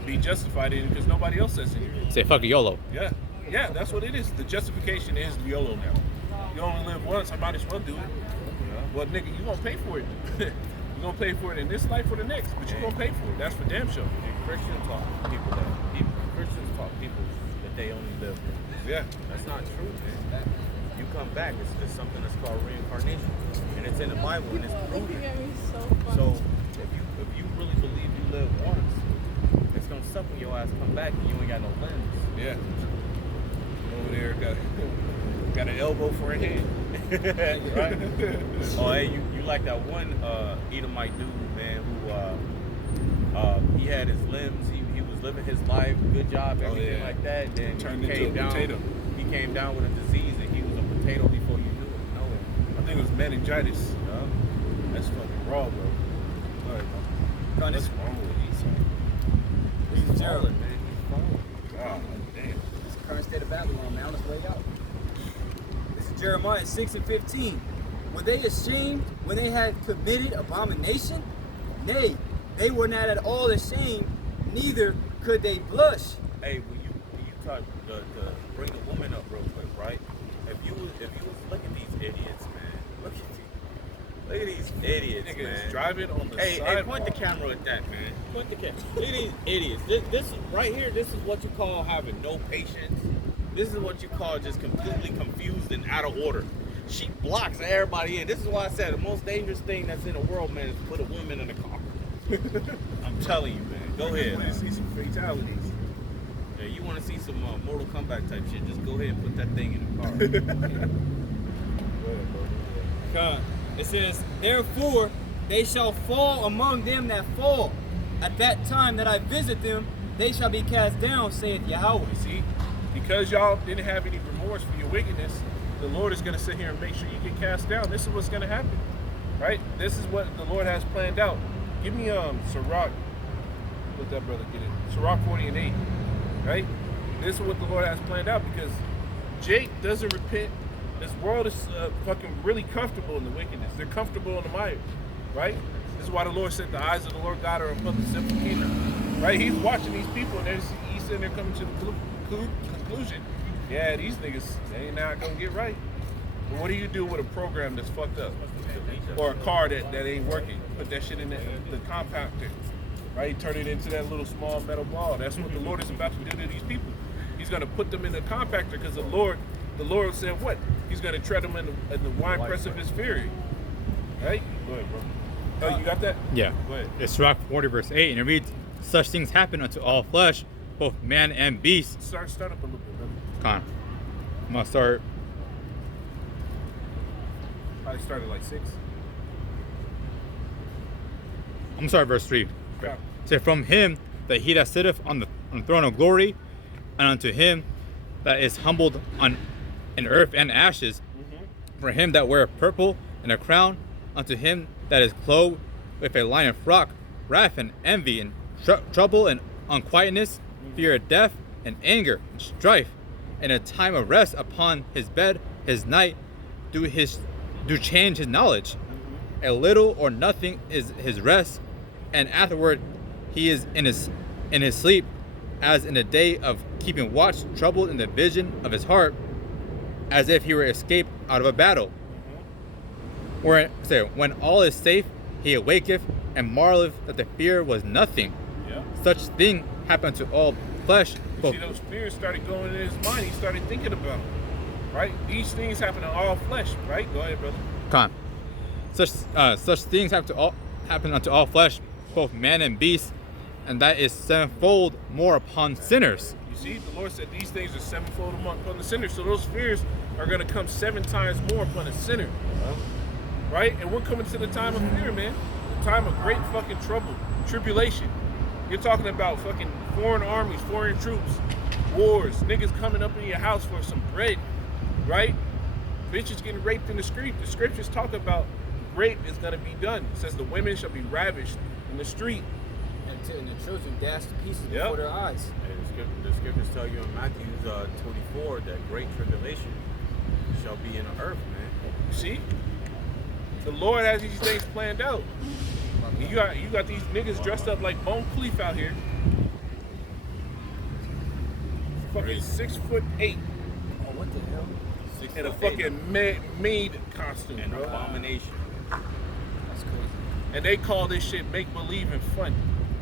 be justified in it because nobody else says anything. Say fuck it, YOLO. Yeah. Yeah, that's what it is. The justification is the YOLO now. You only live once, I might as well do it. Well, nigga, you gonna pay for it. You gonna pay for it in this life or the next, but you gonna pay for it. That's for damn sure. And Christians taught people that they only live once. Yeah. That's not true, man. You come back, it's just something that's called reincarnation, and it's in the Bible and it's proven. So if you really believe you live once, it's gonna suck when your ass come back and you ain't got no limbs. Yeah. Over there, got an elbow for a hand. Right? Oh, hey, you like that one Edomite dude, man, who he had his limbs, he was living his life, good job, everything like that. Then turned he came into a potato. He came down with a disease and he was a potato before you knew it. No, I think it was meningitis. That's fucking raw, bro. What's wrong with Esau? He's Gerald, man. He's falling. God damn. It's the current state of Babylon, man. Let's lay out. This is Jeremiah 6 and 15. Were they ashamed when they had committed abomination? Nay, They were not at all ashamed, neither could they blush. Hey, when you talk to bring the woman up real quick, right? If you was look at these idiots, man. Look at these idiots, Nigga man. is driving on the Hey, sidewalk. point the camera at that, man. Point the camera. Look at these idiots. This right here. This is what you call having no patience. This is what you call just completely confused and out of order. She blocks everybody in. This is why I said the most dangerous thing that's in the world, man, is to put a woman in a car. I'm telling you, man. Go ahead. You want to see some fatalities. Yeah, you want to see some Mortal Kombat type shit? Just go ahead and put that thing in the car. Go ahead, bro. It says, therefore they shall fall among them that fall. At that time that I visit them, they shall be cast down, saith Yahweh. You see, because y'all didn't have any remorse for your wickedness, the Lord is going to sit here and make sure you get cast down. This is what's going to happen, right? This is what the Lord has planned out. Give me Sirach. Let that brother get it. Sirach 40 and 8, right? This is what the Lord has planned out because Jake doesn't repent. This world is fucking really comfortable in the wickedness. They're comfortable in the mire, right? This is why the Lord said the eyes of the Lord God are above the simple kingdom, right? He's watching these people and he's sitting there coming to the conclusion, yeah, these niggas, they ain't not gonna get right. But what do you do with a program that's fucked up? Or a car that ain't working? Put that shit in the compactor, right? Turn it into that little small metal ball. That's what the Lord is about to do to these people. He's gonna put them in the compactor because the Lord said what? He's gonna tread them in the winepress of his fury. Right? Go ahead, bro. Oh, you got that? Yeah. Go ahead. It's Sirach 40 verse 8, and it reads, such things happen unto all flesh, both man and beast. Start up a little bit, brother. Con. I'm gonna start. Probably started like 6. I'm gonna start at verse 3. Yeah. Say, from him that he that sitteth on the throne of glory, and unto him that is humbled in earth and ashes, for him that weareth purple and a crown, unto him that is clothed with a lion frock, wrath and envy and trouble and unquietness, fear of death and anger and strife, and a time of rest upon his bed, his night do change his knowledge. A little or nothing is his rest, and afterward he is in his sleep, as in the day of keeping watch, troubled in the vision of his heart, as if he were escaped out of a battle. When all is safe, he awaketh and marveleth that the fear was nothing. Yeah. Such thing happened to all flesh. You see, those fears started going in his mind. He started thinking about them, right? These things happen to all flesh, right? Go ahead, brother. Con. Such things happen unto all flesh, both man and beast, and that is sevenfold more upon sinners. You see, the Lord said these things are sevenfold upon the sinner. So those fears are going to come 7 times more upon a sinner. Right? And we're coming to the time of fear, man. The time of great fucking trouble, tribulation. You're talking about fucking foreign armies, foreign troops, wars, niggas coming up in your house for some bread, right? Bitches getting raped in the street. The scriptures talk about rape is going to be done. It says the women shall be ravished in the street. And the children dashed to pieces before their eyes. And the scriptures tell you in Matthew 24 that great tribulation shall be in the earth, man. You see? The Lord has these things planned out. You got these niggas dressed up like Bone Cleef out here. Fucking 6'8". Oh, what the hell? In a fucking maid costume, An bro. abomination. That's crazy. And they call this shit make believe and fun.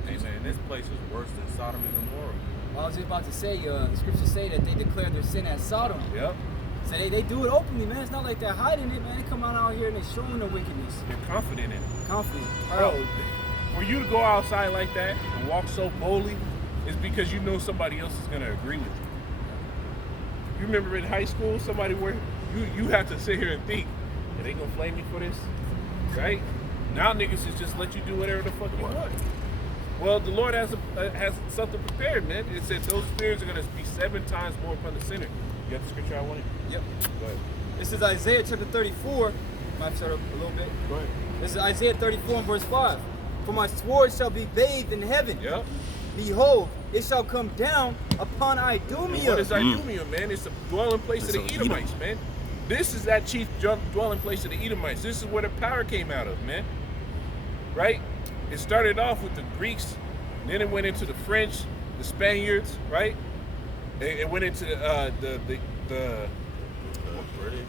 Hey man, this place is worse than Sodom and Gomorrah. Well, I was just about to say, the scriptures say that they declare their sin as Sodom. Yep. So they do it openly, man. It's not like they're hiding it, man. They come out here and they're showing their wickedness. They're confident in it. Confident. Bro, for you to go outside like that and walk so boldly is because you know somebody else is gonna agree with you. You remember in high school, somebody where you have to sit here and think, are they gonna flame me for this? Right? Now niggas is just let you do whatever the fuck you want. Well, the Lord has something prepared, man. It said those fears are gonna be 7 times more upon the sinner. You got the scripture I wanted? Yep. Go ahead. This is Isaiah chapter 34. Might start up a little bit. Go ahead. This is Isaiah 34 and verse 5. For my sword shall be bathed in heaven. Yep. Behold, it shall come down upon Idumea. What is Idumea, man? It's the dwelling place of the It's Edomites, man. This is that chief dwelling place of the Edomites. This is where the power came out of, man. Right? it started off with the Greeks, then it went into the French, the Spaniards, right? It went into the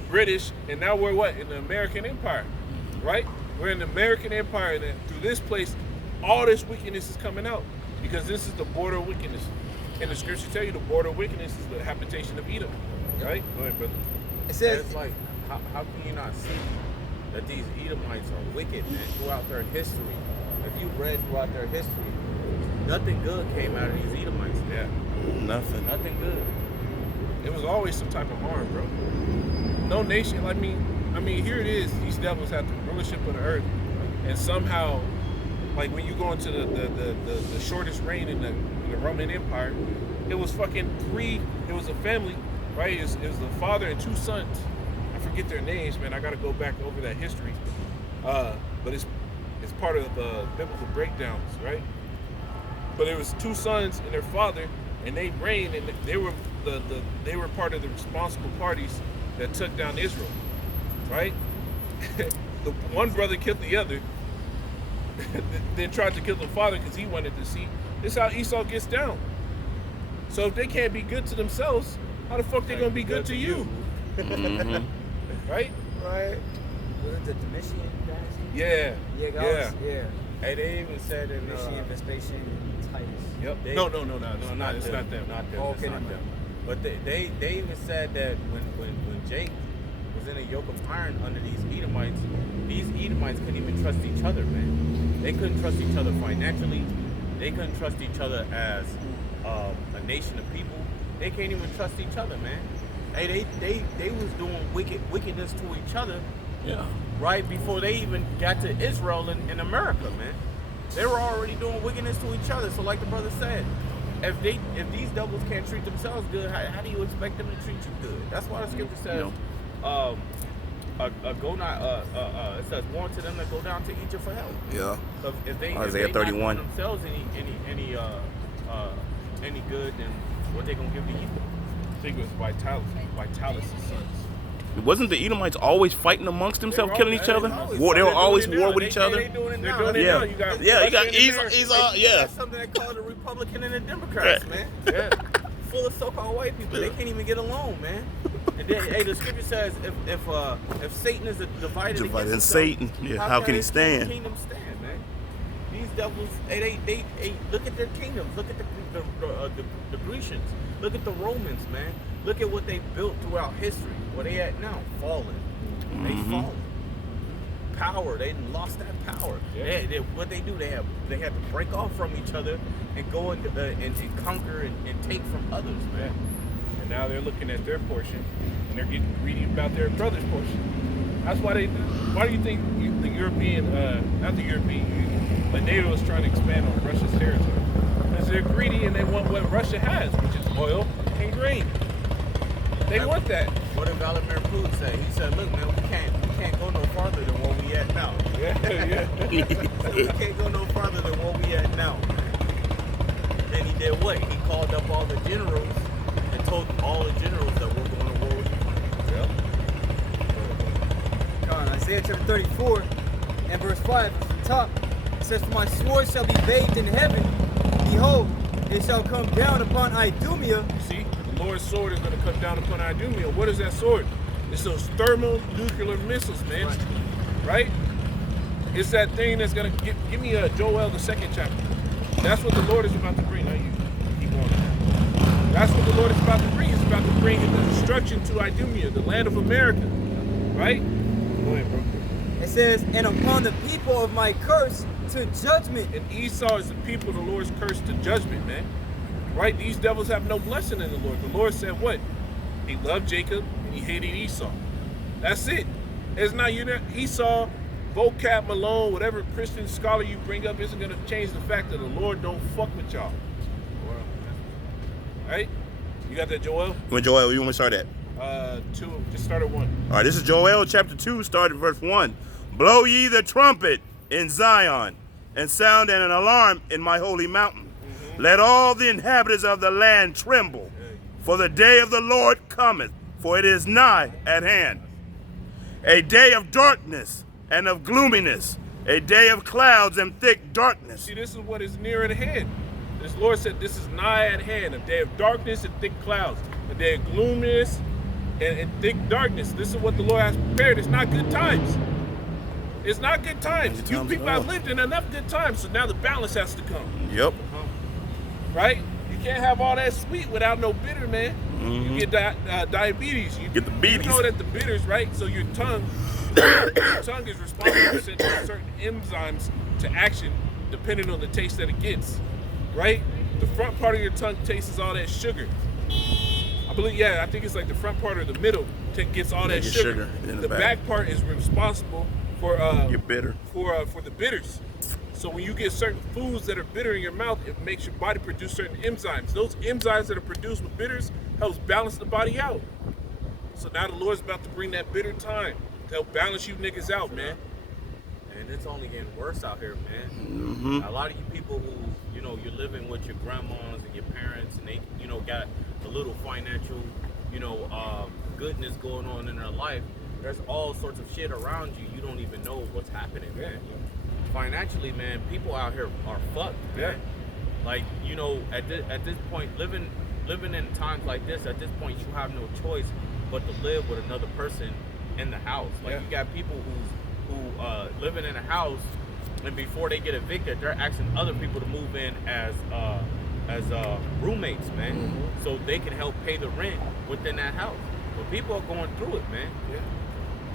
British, and now we're what? In the American Empire, right? We're in the American Empire, and then through this place, all this wickedness is coming out because this is the border of wickedness. And the scriptures tell you the border of wickedness is the habitation of Edom, right? Go ahead, brother. It says, It's like, how can you not see that these Edomites are wicked, man, throughout their history? If you read throughout their history, nothing good came out of these Edomites. Yeah. Nothing. Nothing good. It was always some type of harm, bro. No nation, I mean, here it is. These devils have the rulership of the earth, and somehow, like when you go into the shortest reign in the Roman Empire, it was fucking three. It was a family, right? It was the father and two sons. I forget their names, man. I got to go back over that history, but it's part of the biblical breakdowns, right? But it was two sons and their father, and they reigned, and they were they were part of the responsible parties that took down Israel, right? The one brother killed the other, then tried to kill the father because he wanted to see. This is how Esau gets down. So if they can't be good to themselves, how the fuck they gonna be good to you? Mhm. Right? right? Was it the Domitian dynasty? Yeah. Yeah, guys. Yeah. Hey, they even said in Domitian, Vespasian, and Titus. Yep. They- No, it's them. not them. Not them. Oh, It's okay, not never them. But they even said that when Jake was in a yoke of iron under these Edomites couldn't even trust each other, man. They couldn't trust each other financially. They couldn't trust each other as a nation of people. They can't even trust each other, man. Hey, they was doing wickedness to each other, Yeah. right before they even got to Israel in America, man. They were already doing wickedness to each other. So like the brother said, if these devils can't treat themselves good, how do you expect them to treat you good? That's why the scripture says, it says, warn to them that go down to Egypt for help. Yeah. So if they Isaiah if they 31. not doing themselves any good, then what they gonna give to you? I think it was Vitalis' sons. Wasn't the Edomites always fighting amongst themselves, killing each other? They were They're always doing it war now. with each other. They're doing it They're now. doing it Yeah. now. You got Yeah, you got Russia and Esau. America. Yeah. That's something they call the Republican and the Democrats, man. Yeah. Full of so-called white people. They can't even get along, man. And then, hey, the scripture says if Satan is divided Divided against Satan, himself, yeah, how can he his stand? Kingdom stand, man. These devils, they look at their kingdoms. Look at the Grecians. Look at the Romans, man. Look at what they built throughout history. Where they at now? Fallen. They fallen. Power. They lost that power. Yeah. What they do? They had to break off from each other and go and conquer and take from others, Yeah. man. And now they're looking at their portion, and they're getting greedy about their brother's portion. That's why why do you think the European, not the European, but NATO is trying to expand on Russia's territory? Because they're greedy and they want what Russia has, which is oil and grain. They want that. What did Vladimir Putin say? He said, "Look, man, we can't go no farther than where we at now. Yeah. We can't go no farther than where we at now." Then he did what? He called up all the generals and told all the generals that we're going to war with Ukraine. Come on, Isaiah chapter 34 and verse 5 from the top. It says, "For my sword shall be bathed in heaven. Behold, it shall come down upon Idumea." See, the Lord's sword is going to come down upon Idumea. What is that sword? It's those thermonuclear missiles, man. Right? It's that thing that's going to give me Joel, the 2nd chapter. That's what the Lord is about to bring. Now you keep going. That's what the Lord is about to bring. He's about to bring the destruction to Idumea, the land of America. Right? Go ahead, bro. It says, "And upon the people of my curse to judgment." And Esau is the people the Lord's cursed to judgment, man. Right? These devils have no blessing in the Lord. The Lord said what? He loved Jacob and he hated Esau. That's it. It's not Esau, vocab Malone, whatever Christian scholar you bring up isn't going to change the fact that the Lord don't fuck with y'all. Right? You got that, Joel? When Joel, you want me to start at? 2. Just start at 1. All right, this is Joel chapter 2, start at verse 1. Blow ye the trumpet in Zion, and sound an alarm in my holy mountain. Let all the inhabitants of the land tremble, for the day of the Lord cometh, for it is nigh at hand. A day of darkness and of gloominess, a day of clouds and thick darkness. See, this is what is near at hand. This Lord said this is nigh at hand, a day of darkness and thick clouds, a day of gloominess and thick darkness. This is what the Lord has prepared. It's not good times. It's not good times. Good You times people at all. have lived in enough good times, so now the balance has to come. Yep. Right? You can't have all that sweet without no bitter, man. You get diabetes. You Get the beaties. You know that the bitters, right? So your tongue is responsible for sending certain enzymes to action depending on the taste that it gets, right? The front part of your tongue tastes all that sugar. I think it's like the front part or the middle gets all that Gets sugar. sugar in The the back part is responsible for You're bitter. for the bitters. So when you get certain foods that are bitter in your mouth, it makes your body produce certain enzymes. Those enzymes that are produced with bitters helps balance the body out. So now the Lord's about to bring that bitter time to help balance you niggas out, man. And it's only getting worse out here, man. A lot of you people who, you know, you're living with your grandmas and your parents, and they, you know, got a little financial, you know, goodness going on in their life. There's all sorts of shit around you. You don't even know what's happening, man. Financially, man, people out here are fucked, man. Like, you know, at this point, living in times like this, at this point, you have no choice but to live with another person in the house. Like, you got people who living in a house, and before they get evicted, they're asking other people to move in as roommates, man, so they can help pay the rent within that house. But people are going through it, man.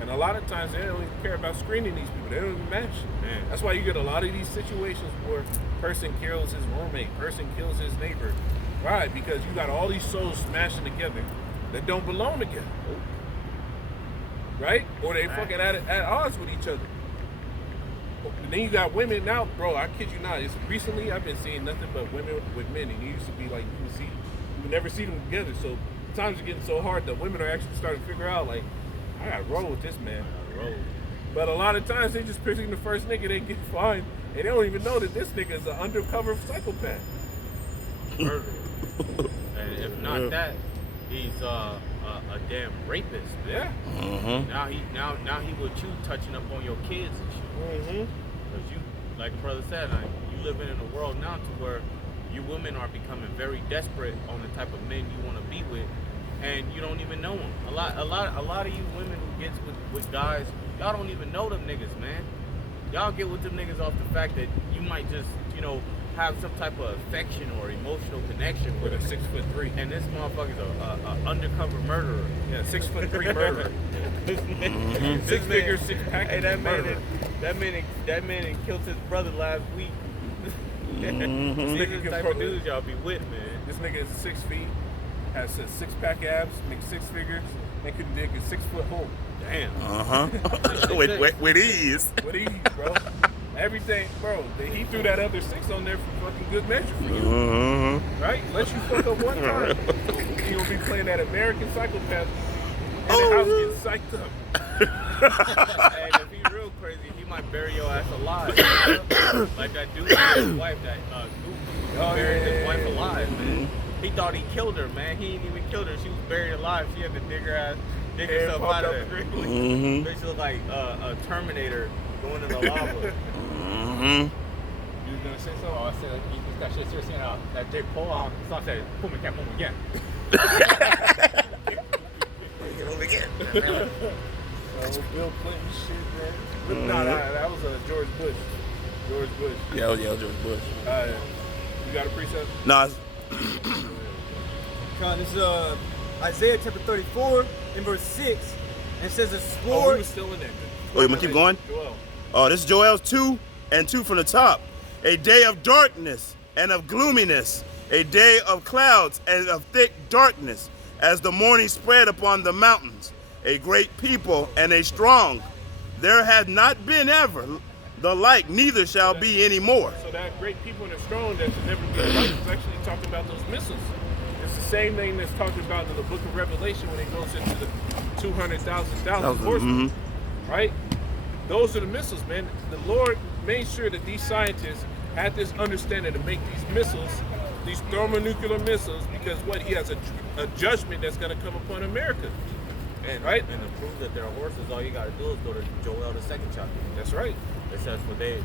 And a lot of times they don't even care about screening these people. They don't even match. Man. That's why you get a lot of these situations where person kills his roommate, person kills his neighbor. Right? Because you got all these souls smashing together that don't belong together. Right? Or they fucking at odds with each other. And then you got women now, bro, I kid you not. It's recently I've been seeing nothing but women with men. And it used to be like you would never see them together. So times are getting so hard that women are actually starting to figure out, like, I gotta roll with this man. But a lot of times they just picking the first nigga they get fined, and they don't even know that this nigga is an undercover psychopath. Murderer. And if not that, he's a damn rapist, man. Now he with you touching up on your kids and shit. Because you, like the brother said, like, you living in a world now to where you women are becoming very desperate on the type of men you want to be with, and you don't even know them. A lot of you women who gets with guys, y'all don't even know them niggas, man. Y'all get with them niggas off the fact that you might just, you know, have some type of affection or emotional connection with With them. a 6'3". And this motherfucker's a undercover murderer. Yeah, 6'3" murderer. Six figure, six pack. Hey, that murderer. man killed his brother last week. These are the type of dudes y'all be with, man. This nigga is 6 feet, has a 6-pack abs, makes 6 figures, and could dig a 6-foot hole. Damn. with ease. With ease, bro. Everything, bro. He threw that other 6 on there for fucking good measure for you. Right? Let you fuck up one time. You'll be playing that American psychopath and the house gets psyched up. And if he real crazy, he might bury your ass alive. Like that dude with his wife, that dude buried his wife alive, man. He thought he killed her, man. He didn't even kill her. She was buried alive. She had to dig herself out of there. Bitch looked like a Terminator going in the lava. You was gonna say so? I said you just got shit serious, that Jake Paul song said, "Pull me, can't pull me again." Bill Clinton shit, man. No, that was George Bush. George Bush. Yeah, George Bush. You got a precept? Nah, This is Isaiah chapter 34 and verse 6. And it says a Oh, we sword. were still in there. Oh, you wanna keep going? Joel. oh, this is Joel's 2 and 2 from the top. A day of darkness and of gloominess, a day of clouds and of thick darkness, as the morning spread upon the mountains, a great people and a strong. There had not been ever the like, neither shall be any more. So that great people and the strong that should never be alike is actually talking about those missiles. It's the same thing that's talked about in the book of Revelation when it goes into the 200,000 horsemen, right? Those are the missiles, man. The Lord made sure that these scientists had this understanding to make these missiles, these thermonuclear missiles, because what? He has a judgment that's going to come upon America. And, right? And to prove that they're horses, all you gotta do is go to Joel the 2nd chapter. That's right. It says, for there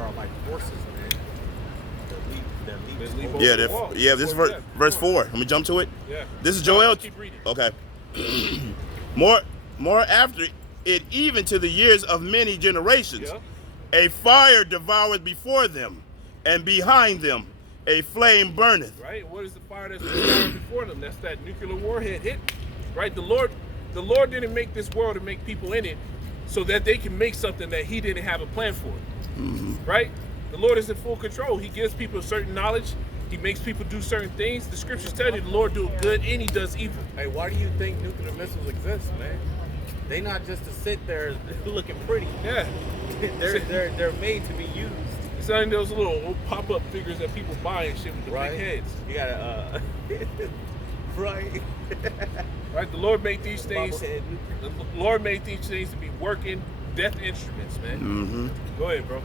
are like horses, man. That leap over. Yeah, the wall. this is verse 4. Let me jump to it. Yeah. This is Joel. Keep reading. Okay. more after it, even to the years of many generations, Yeah. a fire devoureth before them, and behind them a flame burneth. Right? What is the fire that's been before them? That's that nuclear warhead hit. Right? The Lord didn't make this world and make people in it so that they can make something that he didn't have a plan for. Right? The Lord is in full control. He gives people certain knowledge. He makes people do certain things. The scriptures tell you the Lord does good and he does evil. Hey, why do you think nuclear missiles exist, man? They not just to sit there looking pretty. Yeah. They're made to be used. It's like those little old pop-up figures that people buy and shit with the big heads. You gotta right. Right? The Lord made these things. Bobblehead. The Lord made these things to be working death instruments, man. Go ahead, bro.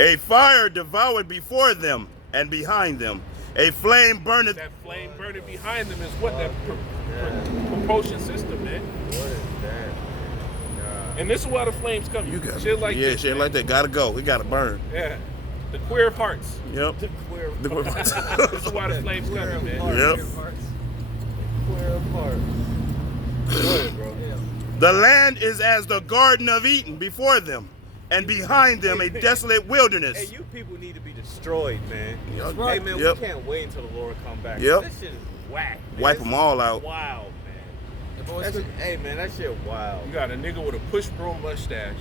A fire devoured before them, and behind them a flame burneth. That flame burning behind them is what that propulsion system, man. What is that? And this is why the flames come. You got shit like this, shit man. like that. Gotta go. We gotta burn. Yeah. The queer of hearts. Yep. Queer The queer- This is why the flames coming, man. Yep. Queer apart. Go ahead, bro. The land is as the Garden of Eden before them, and behind them a desolate wilderness. Hey, you people need to be destroyed, man. Yep. Hey, man, Yep. we can't wait until the Lord come back. Yep. This shit is whack. Man. Wipe This them is all out. Wild, man. Hey, man, that shit wild. You got a nigga with a push broom mustache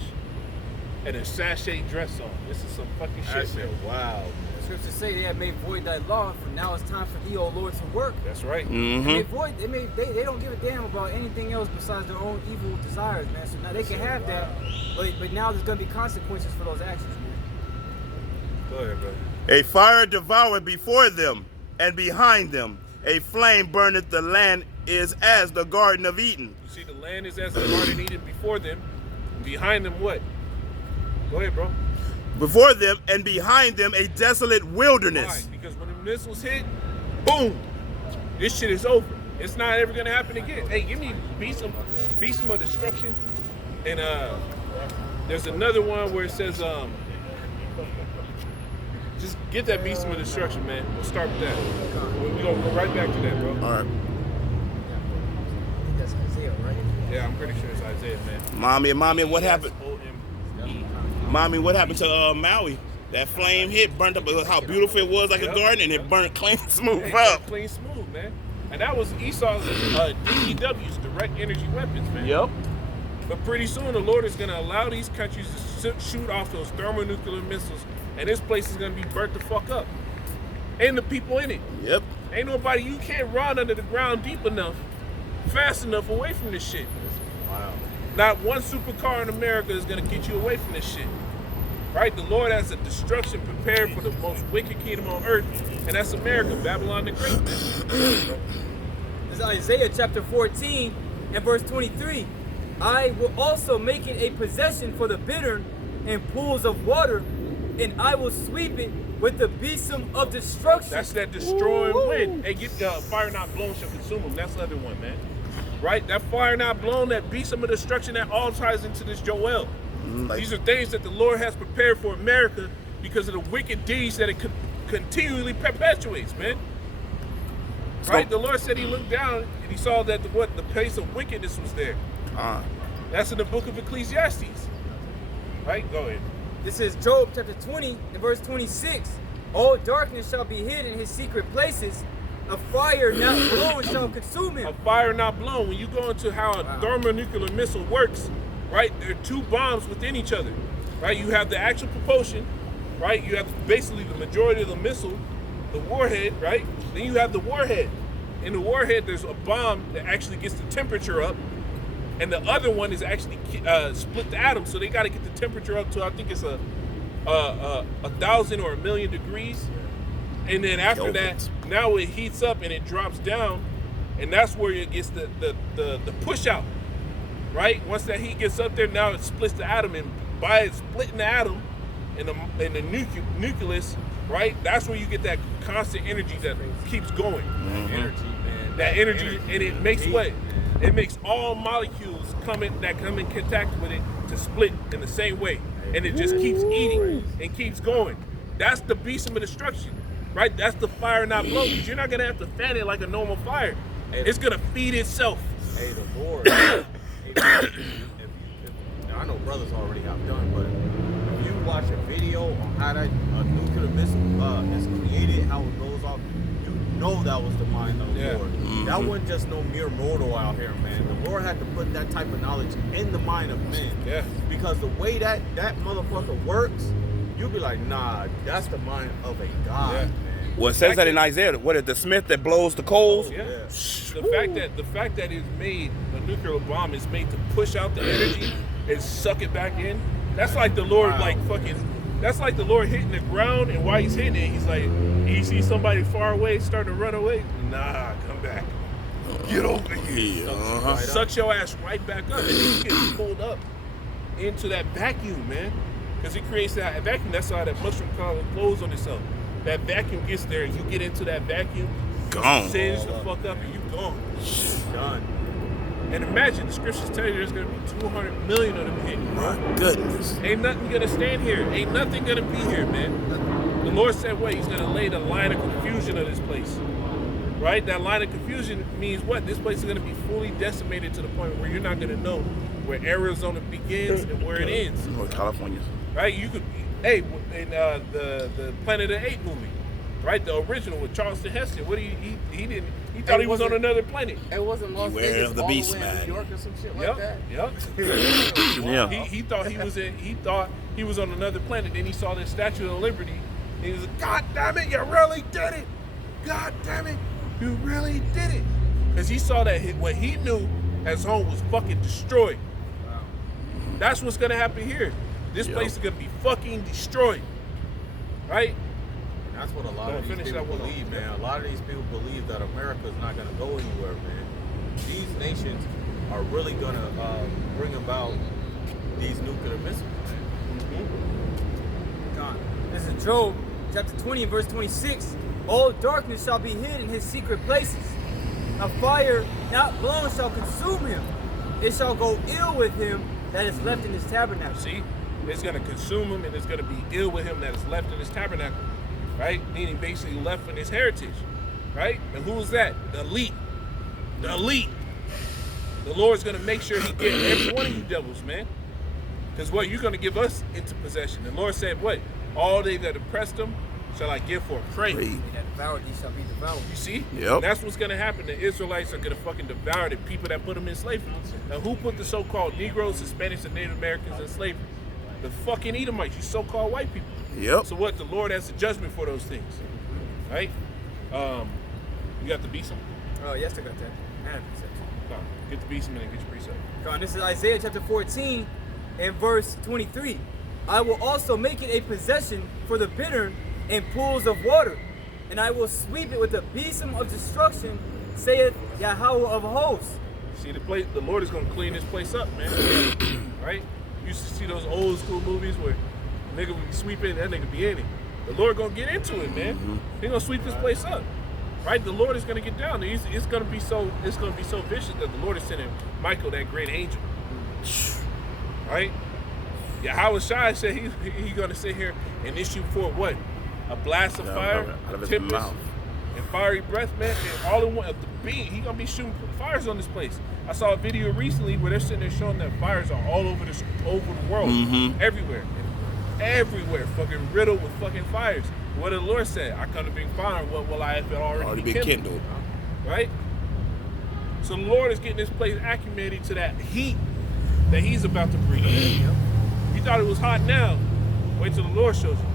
and a sachet dress on. This is some fucking That shit, shit man. wild. The scriptures say they have made void thy law, for now it's time for thee, O Lord, to work. That's right. They made void. They don't give a damn about anything else besides their own evil desires, man. So now they can have that, but now there's gonna be consequences for those actions, man. Go ahead, bro. A fire devoured before them, and behind them a flame burneth. The land is as the Garden of Eden. You see, the land is as the Garden of Eden before them. Behind them, what? Go ahead, bro. Before them and behind them a desolate Why? wilderness. Because when the missiles hit, boom, this shit is over. It's not ever gonna happen again. Hey, give me beast of destruction. And there's another one where it says just get that beast of destruction, man. We'll start with that. We're gonna go right back to that, bro. All right. That's Isaiah, right? Yeah, I'm pretty sure it's Isaiah, man. Mommy, what happened? S-O-M-E. Mommy, what happened to Maui? That flame hit, burnt up how beautiful it was, like a garden, and it burnt clean smooth Hey, up. clean smooth, man. And that was Esau's DEWs, direct energy weapons, man. Yep. But pretty soon the Lord is going to allow these countries to shoot off those thermonuclear missiles, and this place is going to be burnt the fuck up. And the people in it. Yep. Ain't nobody, you can't run under the ground deep enough, fast enough away from this shit. Wow. Not one supercar in America is going to get you away from this shit. Right? The Lord has a destruction prepared for the most wicked kingdom on earth, and that's America, Babylon the Great. This is Isaiah chapter 14 and verse 23. I will also make it a possession for the bittern and pools of water, and I will sweep it with the besom of destruction. That's that destroying wind. Hey, get fire not blown shall consume them. That's the other one, man. Right? That fire not blown, that besom of destruction, that all ties into this Joel. These are things that the Lord has prepared for America because of the wicked deeds that it continually perpetuates, man. Right? The Lord said he looked down and he saw that the pace of wickedness was there. That's in the book of Ecclesiastes. Right? Go ahead. This is Job chapter 20 and verse 26. All darkness shall be hid in his secret places. A fire not blown shall consume him. A fire not blown. When you go into how a thermonuclear missile works, right? There are two bombs within each other, right? You have the actual propulsion, right? You have basically the majority of the missile, the warhead, right? Then you have the warhead. In the warhead, there's a bomb that actually gets the temperature up, and the other one is actually split the atom. So they got to get the temperature up to, I think it's a 1,000 or 1,000,000 degrees, and then after that, now it heats up and it drops down, and that's where it gets the push out. Right? Once that heat gets up there, now it splits the atom, and by it splitting the atom in the nucleus, right? That's where you get that constant energy that keeps going. Energy, man. That energy, and it makes what? It makes all molecules come in contact with it to split in the same way. And it just keeps eating and keeps going. That's the beast of destruction, right? That's the fire not blown. Because you're not going to have to fan it like a normal fire. It's going to feed itself. Hey, the Lord. Now, I know brothers already have done, but if you watch a video on how that nuclear missile is created, how it goes off, you know that was the mind of the Lord. That wasn't just no mere mortal out here, man. The Lord had to put that type of knowledge in the mind of men. Yeah. Because the way that motherfucker works, you'll be like, nah, that's the mind of a God, man. Well, it says that in Isaiah. What is the smith that blows the coals? Yeah. The fact that it's made, a nuclear bomb is made to push out the energy and suck it back in. That's like the Lord that's like the Lord hitting the ground, and while he's hitting it, he's like, he sees somebody far away starting to run away. Nah, come back. Get over here. Sucks your ass right back up, and then you get pulled up into that vacuum, man. Because he creates that vacuum. That's how that mushroom cloud closes on itself. That vacuum gets there, and you get into that vacuum, Gone. sends the fuck up, and you gone. Done. And imagine, the scriptures tell you there's going to be 200 million of them here. My goodness. Ain't nothing going to stand here. Ain't nothing going to be here, man. The Lord said, wait, he's going to lay the line of confusion of this place. Right? That line of confusion means what? This place is going to be fully decimated to the point where you're not going to know where Arizona begins and where it ends. North California. Right? You could, in the Planet of the Apes movie, right? The original with Charleston Heston. What he thought he was on another planet. It wasn't Las Beware Vegas, of the all beast, the way in man. New York or some shit like Yep. that. Yep. Yeah. He thought he was on another planet. Then he saw the Statue of Liberty. And he was like, God damn it, you really did it. God damn it, you really did it. Because he saw that what he knew as home was fucking destroyed. Wow. That's what's going to happen here. This place is going to be fucking destroyed. Right? That's what a lot of these people believe, man. A lot of these people believe that America's not going to go anywhere, man. These nations are really going to bring about these nuclear missiles, man. God. This is Job, chapter 20 and verse 26. All darkness shall be hid in his secret places. A fire not blown shall consume him. It shall go ill with him that is left in his tabernacle. See? It's going to consume him, and it's going to be ill with him that is left in his tabernacle. Right? Meaning basically left in his heritage. Right? And who is that? The elite. The elite. The Lord's going to make sure he gets every one of you devils, man. Because what? You're going to give us into possession. The Lord said, what? All they that oppressed them shall I give for a prey. They that devoured these shall be devoured. You see? Yep. And that's what's going to happen. The Israelites are going to fucking devour the people that put them in slavery. Now, who put the so-called Negroes, Hispanics, and Native Americans in slavery? The fucking Edomites, you so-called white people. Yep. So what? The Lord has a judgment for those things. Right? You got the beast? Oh, yes, I got that. I had a precept. No, get the beast and then get your precept. God, this is Isaiah chapter 14 and verse 23. I will also make it a possession for the bittern in pools of water, and I will sweep it with a besom of destruction, saith Yahweh of hosts. See, the Lord is going to clean this place up, man. Right? You used to see those old school movies where nigga would be sweeping, that nigga be in it. The Lord going to get into it, man. He going to sweep this place up. Right? The Lord is going to get down. It's going to be so vicious that the Lord is sending Michael, that great angel. Right? Yahweh Shai said he's going to sit here and issue forth what? A blast of fire, out of his tempest, mouth. and fiery breath, man. And all in one, the beam, he's going to be shooting fires on this place. I saw a video recently where they're sitting there showing that fires are all over the world, everywhere. Everywhere, fucking riddled with fucking fires. What did the Lord say? I come to bring fire, what will I have already be kindled? Right? So the Lord is getting this place acclimated to that heat that he's about to bring. You thought it was hot now. Wait till the Lord shows you.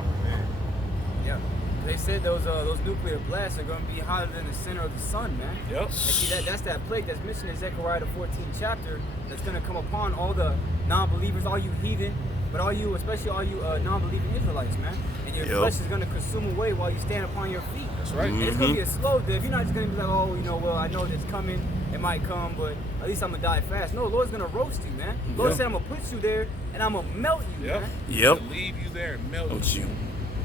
Yeah. They said those nuclear blasts are going to be hotter than the center of the sun, man. Yep. And see, that's that plague that's mentioned in Zechariah the 14th chapter that's going to come upon all the non-believers, all you heathen, but especially all you non-believing Israelites, man. And your flesh is going to consume away while you stand upon your feet. That's right. And it's going to be a slow death. You're not just going to be like, oh, well, I know it's coming. It might come, but at least I'm going to die fast. No, the Lord's going to roast you, man. The Lord said, I'm going to put you there, and I'm going to melt you, man. Yep. Leave you there and melt you.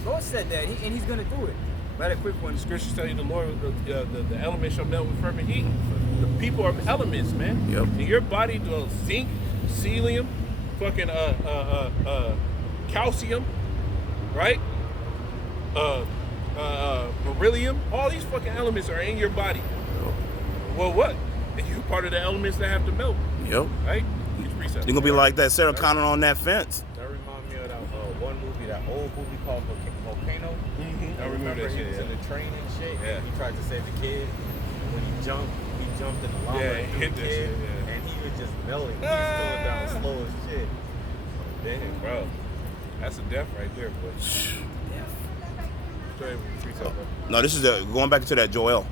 The Lord said that, and he's going to do it. Right, a quick one. The scriptures tell you the Lord, the elements shall melt with fervent heat. The people are elements, man. Yep. In your body dwells zinc, selenium, fucking calcium, right? Beryllium. All these fucking elements are in your body. Well, what? You're part of the elements that have to melt, Yep. right? These precepts. You're gonna be like that Sarah Connor on that fence. That reminds me of that one movie, that old movie called Volcano. I remember that he shit. was in the train and shit. Yeah. And he tried to save the kid. And when he jumped in the lava Yeah, and he threw hit the that kid. shit, yeah. And he was just melting. He was going down slow as shit. Damn, Bro, that's a death right there, boy. Go ahead with your precept, bro. No, this is going back to that Joel.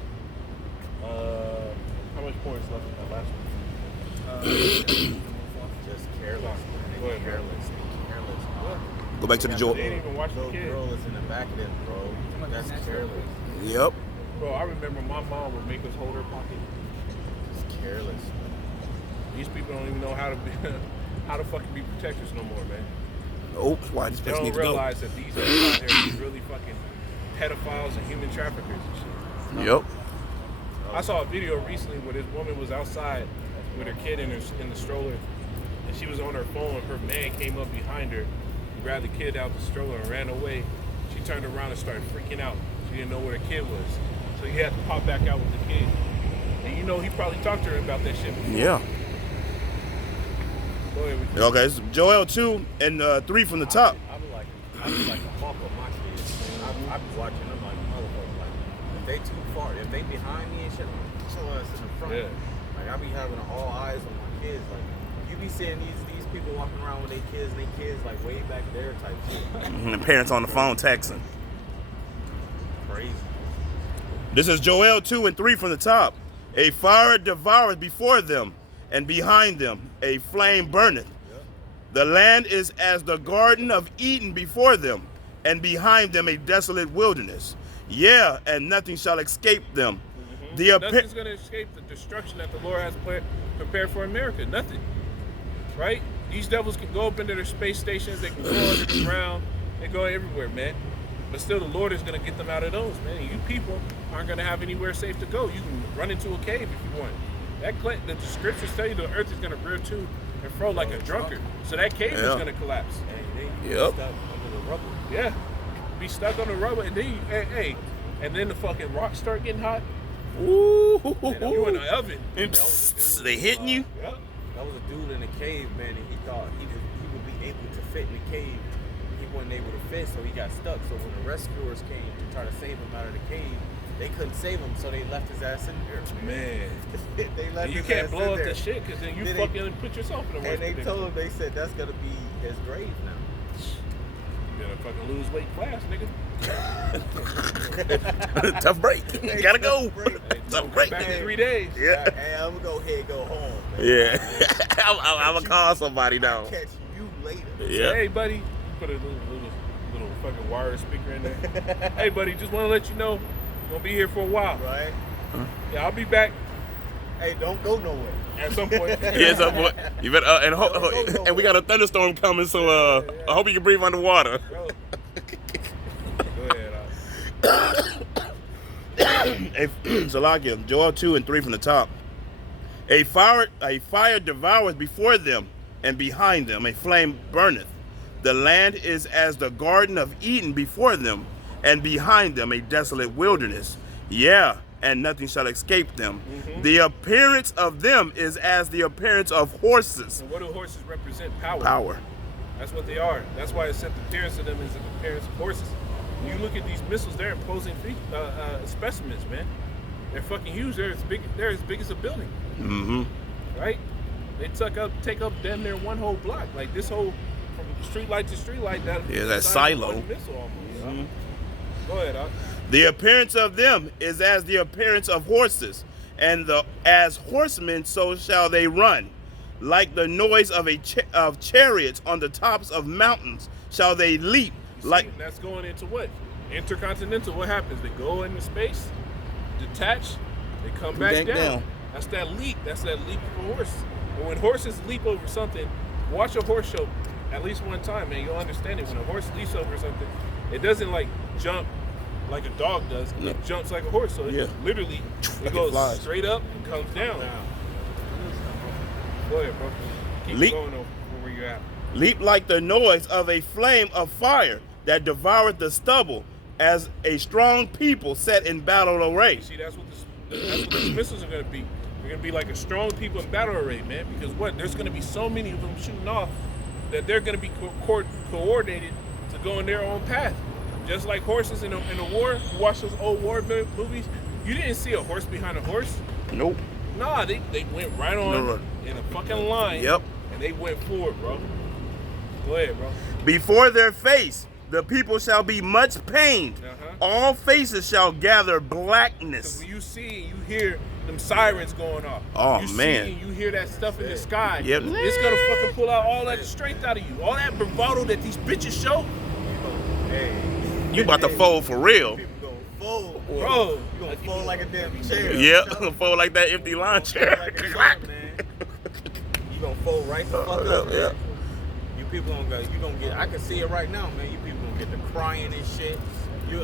How much points left in that last one? just careless. Go ahead, bro. Careless. Go back to the They Joel. didn't even watch the Little kid. girl is in the back of them, bro. That's careless. Yep. Bro, I remember my mom would make us hold her pocket. It's careless. These people don't even know how to be, how to fucking be protectors no more, man. Oh, why these They places don't need to go. realize that these are out here these really fucking pedophiles and human traffickers and shit. Yep. I saw a video recently where this woman was outside with her kid in the stroller, and she was on her phone. Her man came up behind her, grabbed the kid out the stroller and ran away. She turned around and started freaking out. She didn't know where the kid was, so he had to pop back out with the kid. And you know he probably talked to her about that shit before. Yeah. Go ahead. Okay, it's Joel 2 and 3 from the top. I be like a hawk of my kids. I be watching them like motherfuckers. Like, if they too far, if they behind me and shit, show us in the front. Yeah. Like, I be having all eyes on my kids. Like, you be seeing these people walking around with their kids and their kids like way back there type shit. And the parents on the phone texting. Crazy. This is Joel 2 and 3 from the top. A fire devoureth before them, and behind them a flame burneth. The land is as the garden of Eden before them, and behind them a desolate wilderness. Yeah, and nothing shall escape them. Nothing's going to escape the destruction that the Lord has prepared for America. Nothing. Right? These devils can go up into their space stations. They can go under the ground. They go everywhere, man. But still, the Lord is going to get them out of those, man. And you people aren't going to have anywhere safe to go. You can run into a cave if you want. The scriptures tell you the earth is going to rear to and fro like a drunkard. So that cave is going to collapse. Hey, they Yep. stuck under the rubble. Yeah. Be stuck on the rubber. And then, and then the fucking rocks start getting hot. Ooh. You in the oven. They hitting you? Yep. That was a dude in a cave, man, and he thought he would be able to fit in the cave. He wasn't able to fit, so he got stuck. So when the rescuers came to try to save him out of the cave, they couldn't save him, so they left his ass in there. Man. They left You his can't ass blow in up there. the shit because then you Then fucking put yourself in the worst And they predicament. told him, they said that's gonna be his grave now. You better fucking lose weight fast, nigga. Tough break. Gotta go. Hey, Tough break. Back in 3 days. Yeah. Hey, I'm gonna go ahead and go home. Man. Yeah. I'm gonna call somebody now. Catch you later. Yeah. Hey, buddy. Put a little fucking wire speaker in there. Hey, buddy, just want to let you know, I'm gonna be here for a while. Right? Yeah, I'll be back Hey, don't go nowhere. at some point. Yeah, so boy, you better and we got a thunderstorm coming, so I hope you can breathe underwater. Bro. Go ahead. Salakia, Joel 2 and 3 from the top. A fire devoureth before them, and behind them a flame burneth. The land is as the garden of Eden before them, and behind them a desolate wilderness. Yeah, and nothing shall escape them. The appearance of them is as the appearance of horses. And what do horses represent? Power. Power. That's what they are. That's why it said the appearance of them is the appearance of horses. When you look at these missiles, they're imposing specimens, man. They're fucking huge. They're as big as a building. Mm-hmm. Right? They take up damn near one whole block. Like this whole from street light to street light. That silo. one missile almost. You know? Go ahead, Al. The appearance of them is as the appearance of horses, and as horsemen so shall they run. Like the noise of of chariots on the tops of mountains shall they leap. See, that's going into what? Intercontinental. What happens? They go into space, detach, they come back down. That's that leap. That's that leap of a horse. And when horses leap over something, watch a horse show at least one time, man. You'll understand it. When a horse leaps over something, it doesn't like jump like a dog does. And it jumps like a horse. So Yeah. it literally, Like it it goes flies. straight up and comes down. Go ahead, bro. Keep Leap. going over where you're at. Leap like the noise of a flame of fire that devoured the stubble, as a strong people set in battle array. See, that's what these missiles are going to be. They're going to be like a strong people in battle array, man. Because what? There's going to be so many of them shooting off that they're going to be coordinated to go in their own path. Just like horses in a war. You watch those old war movies. You didn't see a horse behind a horse. Nope. Nah, they went right on in a fucking line. Yep. And they went forward, bro. Go ahead, bro. Before their face, the people shall be much pained. All faces shall gather blackness. When you see and you hear them sirens going off. Oh, you man. See and you hear that stuff in the sky. Yep. It's gonna fucking pull out all that strength out of you. All that bravado that these bitches show. Hey, You about to fold for real. people gonna fold, Bro. You gonna fold like a damn chair. Yeah, fold like that empty lawn chair. Like a chair, man. You gonna fold right the fuck up, man. Yeah. You people gonna go. You gonna get. I can see it right now, man. You people gonna get the crying and shit. You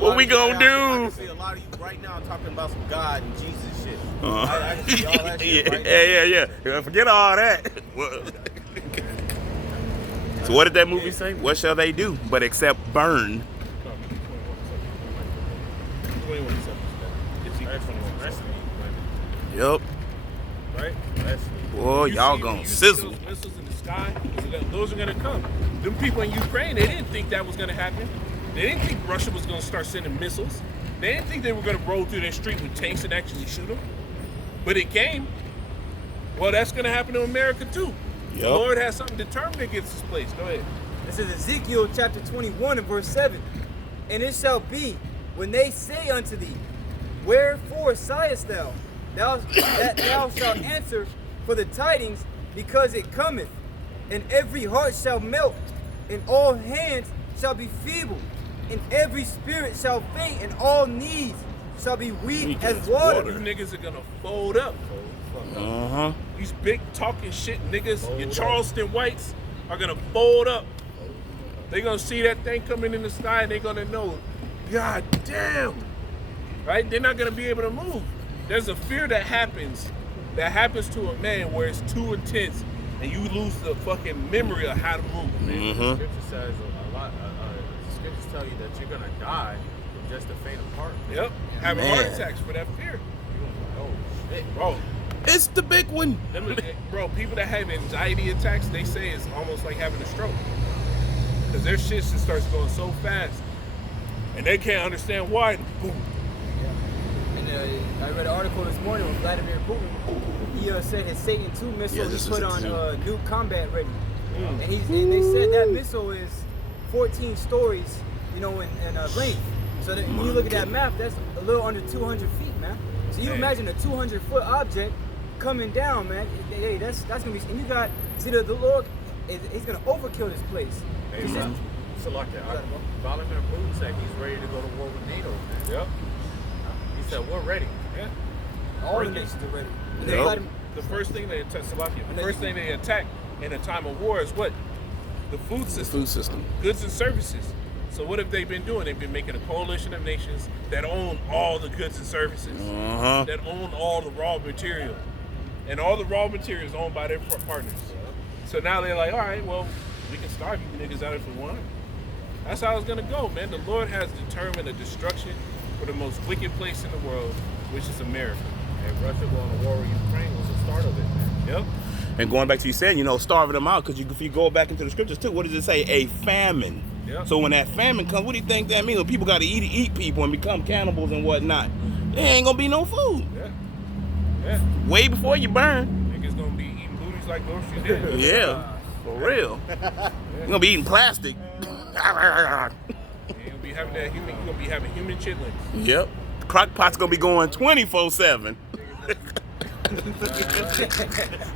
What we gonna do? I can see a lot of you right now talking about some God and Jesus shit. I can see all that shit right now. Yeah. Forget all that. So what did that movie say? What shall they do but except burn? 21 seconds. It's equal 21 That's seconds. me, Yup. right? That's me. Boy, You y'all see- gonna you see sizzle. Those missiles in the sky, those are gonna come. Them people in Ukraine, they didn't think that was gonna happen. They didn't think Russia was gonna start sending missiles. They didn't think they were gonna roll through their street with tanks and actually shoot them. But it came. Well, that's gonna happen to America too. The Yup. Lord has something determined against this place. Go ahead. This is Ezekiel chapter 21 and verse 7. And it shall be, when they say unto thee, Wherefore sighest thou? That thou shalt answer for the tidings, because it cometh. And every heart shall melt, and all hands shall be feeble, and every spirit shall faint, and all knees shall be weak as water. You niggas are gonna fold up. Uh-huh. These big talking shit niggas, your Charleston whites, are gonna fold up. They gonna see that thing coming in the sky and they gonna know, God damn. Right? They're not gonna be able to move. There's a fear that happens to a man where it's too intense and you lose the fucking memory of how to move. Mm-hmm. The scripture says a lot. The scriptures tell you that you're gonna die from just a faint of heart. Yep. Having heart attacks for that fear. Oh shit, Bro. It's the big one. Bro, people that have anxiety attacks, they say it's almost like having a stroke. Because their shit just starts going so fast. And they can't understand why. Boom. And I read an article this morning with Vladimir Putin. He said his Satan II missile Yeah, this he put is on two. nuke combat ready. And they said that missile is 14 stories, in length. So that when you look at that map, that's a little under 200 feet, man. So you imagine a 200-foot object coming down, man. Hey, that's gonna be. And you got the Lord. He's gonna overkill this place. Hey, It's man. just- So like that. Vladimir Putin said he's ready to go to war with NATO, man. Yep. He said we're ready. Yeah. all the nations are ready. And they Yep. let him- The first thing they attack, the first thing they attack in a time of war is what? The food system. Food system. Goods and services. So what have they been doing? They've been making a coalition of nations that own all the goods and services, Uh-huh. that own all the raw material. And all the raw material is owned by their partners. So now they're like, all right, well, we can starve you niggas out if we want. That's how it's gonna go, man. The Lord has determined a destruction for the most wicked place in the world, which is America. And Russia going to war with Ukraine was the start of it, man. Yep. And going back to you said, starving them out, because if you go back into the scriptures too, what does it say? A famine. Yep. So when that famine comes, what do you think that means? When people got to eat people and become cannibals and whatnot, there ain't gonna be no food. Yeah. Yeah. Way before you burn. Niggas gonna be eating booties like grocery did. Yeah, for real. You're gonna be eating plastic. You gonna be having that human. You gonna be having human chitlins. Yep. Crock pot's gonna be going 24/7.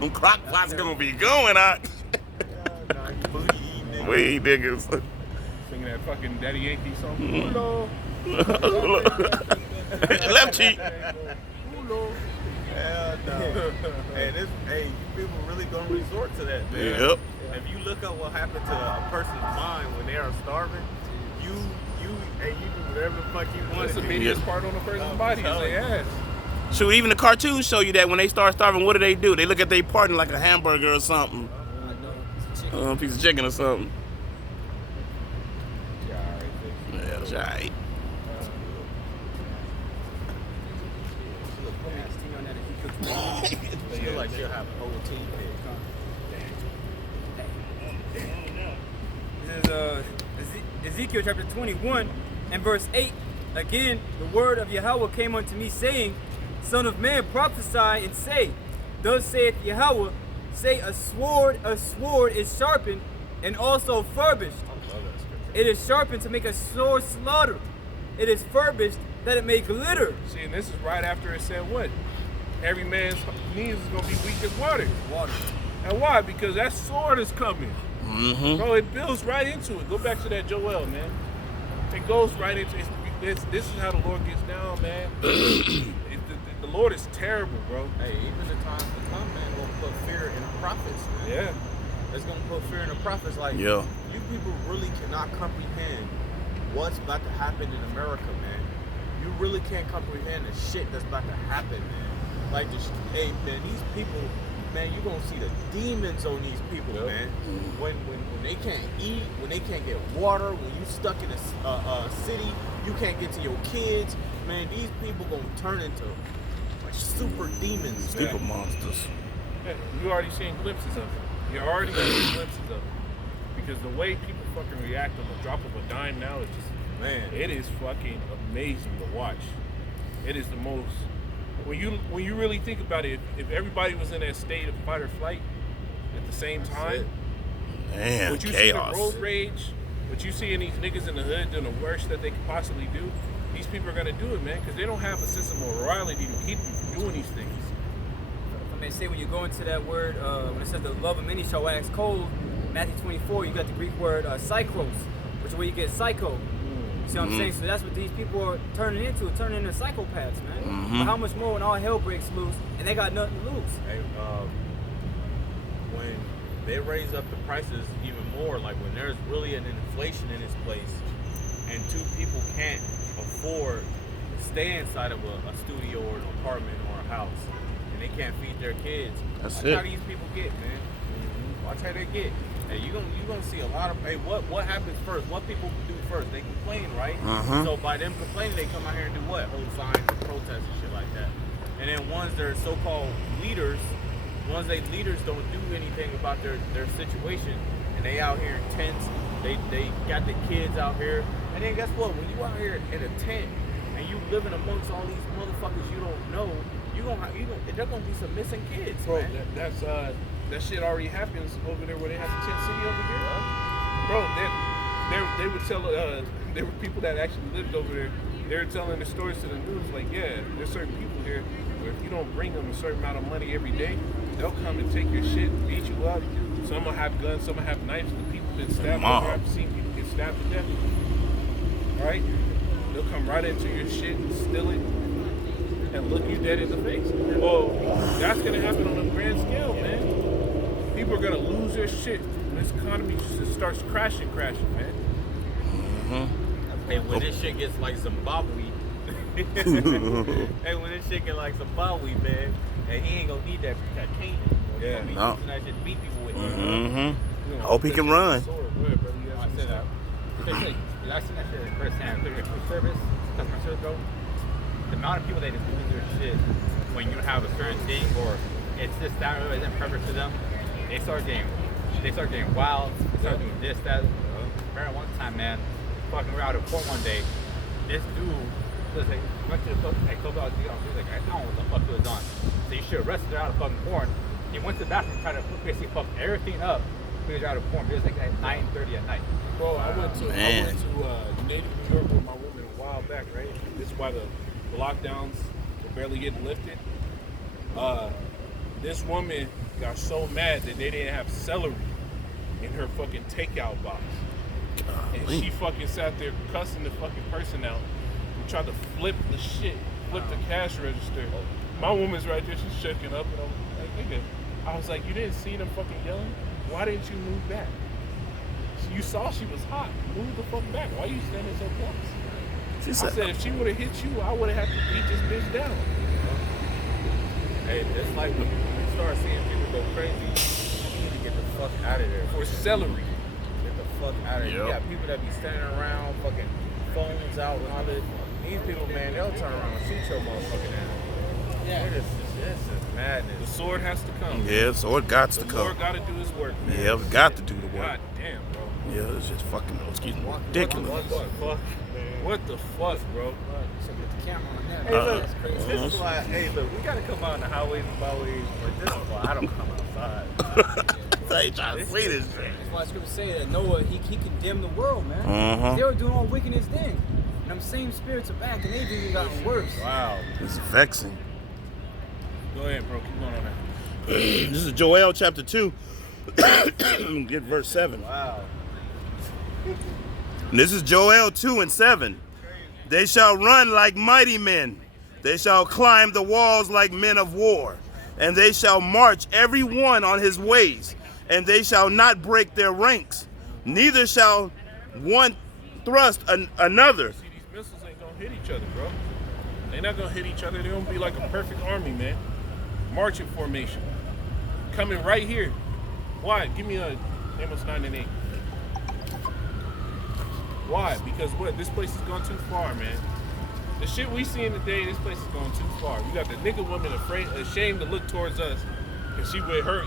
Them crock pots gonna be going out. Booty eating niggas. We niggas. Singing that fucking Daddy Yankee song. Hello. Left cheek. Hell no. Hey, you people really gonna resort to that, man. Yep. If you look up what happened to a person's mind when they are starving, you you do whatever the fuck you want That's to the do. meatiest part on a person's body is their ass. Shoot, even the cartoons show you that when they start starving, what do? They look at their partner like a hamburger or something. A piece of chicken or something. Yeah, it's alright. I feel like she'll have a whole team This is Ezekiel chapter 21 and verse 8. Again, the word of Yahweh came unto me, saying, Son of man, prophesy and say, Thus saith Yahweh, say a sword is sharpened and also furbished. It is sharpened to make a sore slaughter. It is furbished that it may glitter. See, and this is right after it said what? Every man's knees is gonna be weak as water. And why? Because that sword is coming. Mm-hmm. Bro, it builds right into it. Go back to that Joel, man. It goes right into it. This is how the Lord gets down, man. The Lord is terrible, bro. Hey, even the times to come, man, will put fear in the prophets, man. Yeah. It's gonna put fear in the prophets. Like, Yeah. you people really cannot comprehend what's about to happen in America, man. You really can't comprehend the shit that's about to happen, man. Like, hey, man, these people, man, you're gonna see the demons on these people, man. When they can't eat, when they can't get water, when you stuck in a city, you can't get to your kids, man. These people gonna turn into like super demons, Super man. monsters. Yeah, you already seen glimpses of it. You're already seeing glimpses of it. Because the way people fucking react on the drop of a dime now is just, Man, it is fucking amazing to watch. It is the most. When you really think about it, if everybody was in that state of fight or flight at the same time, Man, what you chaos. see the road rage, what you see in these niggas in the hood doing the worst that they could possibly do, these people are gonna do it, man, because they don't have a sense of morality to keep them from doing these things. I mean, say when you go into that word, when it says the love of many shall wax cold, Matthew 24, you got the Greek word psychros, which is where you get psycho. You see what I'm saying? So that's what these people are turning into psychopaths, man. But how much more when all hell breaks loose and they got nothing to lose? hey, when they raise up the prices even more, like when there's really an inflation in this place, and two people can't afford to stay inside of a studio or an apartment or a house, and they can't feed their kids. That's Watch it. how these people get, man. Watch how they get. Hey, you gonna see a lot of. Hey, what happens first? What people do first? They complain, right? So by them complaining, they come out here and do what? Hold signs and protest and shit like that. And then once they're so-called leaders, once they leaders don't do anything about their situation, and they out here in tents, they got the kids out here, and then guess what? When you out here in a tent and you living amongst all these motherfuckers you don't know, there's gonna be some missing kids, Bro, man. that shit already happens over there where they have the tent city over here. Bro, they would tell there were people that actually lived over there. They were telling the stories to the news, like, yeah, there's certain people here where if you don't bring them a certain amount of money every day, they'll come and take your shit, beat you up. Some will have guns, some will have knives. The people been stabbed. I've seen people get stabbed to death. Right? They'll come right into your shit and steal it and look you dead in the face. Well, that's gonna happen on a grand scale, man. People are gonna lose their shit. This economy just starts crashing, man. Hey, when this shit gets like Zimbabwe, hey, when this shit get like Zimbabwe, man, and he ain't gonna need that cane. Yeah. He's No. using that shit to beat people with. Mm-hmm. Hope he can run. I said that. Especially, I seen that shit firsthand. Food service, customer service, bro. The amount of people that just lose their shit when you have a certain thing or it's just that or isn't perfect to them, they start getting wild. They start doing this, that. I remember one time, man, fucking we're out of court one day. This dude was like, went to the club, like, club out, he was like, I don't know what the fuck he was on. So you should arrest her out of fucking porn. He went to the bathroom, tried to basically fuck everything up. He was out of porn. It was like at 9:30 at night. Bro, I went to native New York with my woman a while back, right? This is why the lockdowns were barely getting lifted. This woman got so mad that they didn't have celery in her fucking takeout box. And she fucking sat there cussing the fucking person out and tried to flip the cash register. My woman's right there, she's shaking up, and I'm like, nigga, I was like, you didn't see them fucking yelling? Why didn't you move back? You saw she was hot. Move the fuck back. Why you standing so close? She I said, said if she would have hit you, I would have had to beat this bitch down. Hey, it's like when you start seeing people go crazy, you need to get the fuck out of there. For celery. Get the fuck out of there. Yep. You got people that be standing around, fucking phones out and all this. These people, man, they'll turn around and shoot your motherfucking ass. Yeah. This is madness. The sword has to come. yeah, so it got to The come. Lord got to do his work, man. Yeah, we got to do the work. God damn, bro. Yeah, it's just fucking, ridiculous. What the fuck? What the fuck, bro? So get the camera on there. Hey, look, That's crazy. this is why, hey, look, we gotta come out in the highways and byways, but this is why I don't come outside. I ain't trying to say this shit. That's why scripture say that Noah, he condemned the world, man. Uh-huh. They were doing all wickedness then. And them same spirits are back, and they've even gotten worse. Wow. It's vexing. Go ahead, bro. Keep going on that. This is Joel chapter 2. Get verse 7. Wow. And this is Joel 2 and 7. They shall run like mighty men. They shall climb the walls like men of war. And they shall march every one on his ways. And they shall not break their ranks. Neither shall one thrust another. See, these missiles ain't gonna hit each other, bro. They're not gonna hit each other. They're gonna be like a perfect army, man. Marching formation. Coming right here. Why? Give me a Amos 9 and 8. Why? Because what? This place has gone too far, man. The shit we seeing today, this place is going too far. We got the nigga woman ashamed to look towards us, cause she with her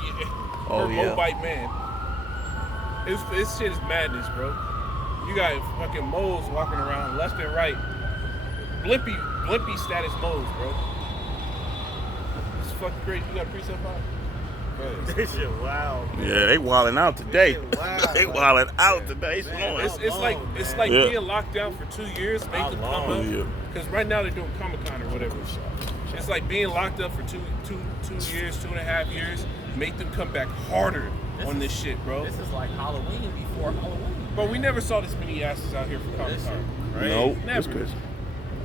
Oh, yeah. Moabite man. This shit is madness, bro. You got fucking moles walking around left and right. Blimpy status moles, bro. It's fucking crazy. You got a precept on? This shit wow. Yeah, they wilding out today. Wow. They wilding out today. Man, It's like Yeah. being locked down for 2 years, make How them long? come up. Yeah. Because right now they're doing Comic-Con or whatever. It's like being locked up for two years, 2.5 years, make them come back harder on this shit, bro. This is like Halloween before Halloween. Bro, we never saw this many asses out here for Comic-Con. Right? No, Never. that's crazy.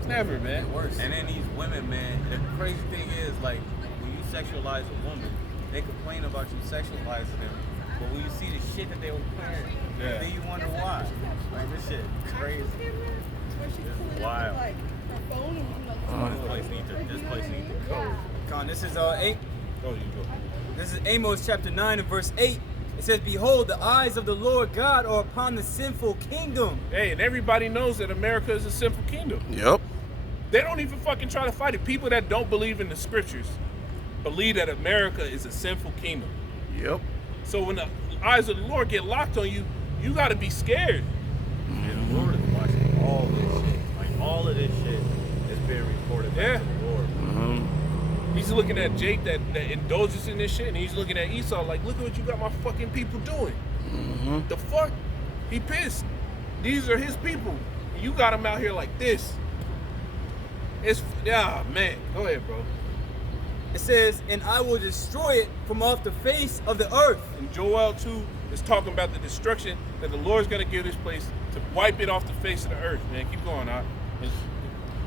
Never, man. Worse. And then these women, man, the crazy thing is, like, when you sexualize a woman, they complain about you sexualizing them. But when you see the shit that they were wearing, Yeah. then you wonder why. Like, this shit is crazy. It's wild. This place needs to go. Con, this is Go, you go. This is Amos chapter 9 and verse 8. It says, "Behold, the eyes of the Lord God are upon the sinful kingdom." Hey, and everybody knows that America is a sinful kingdom. Yep. They don't even fucking try to fight it. People that don't believe in the scriptures believe that America is a sinful kingdom. Yep. So when the eyes of the Lord get locked on you, you got to be scared. And the Lord is watching all this shit. Like, all of this shit is being recorded back Yeah. to the Lord. He's looking at Jake that indulges in this shit, and he's looking at Esau like, look at what you got my fucking people doing. The fuck? He pissed. These are his people. And you got them out here like this. Man. Go ahead, bro. It says, "And I will destroy it from off the face of the earth." And Joel 2 is talking about the destruction that the Lord's going to give this place to wipe it off the face of the earth, man. Keep going, Out.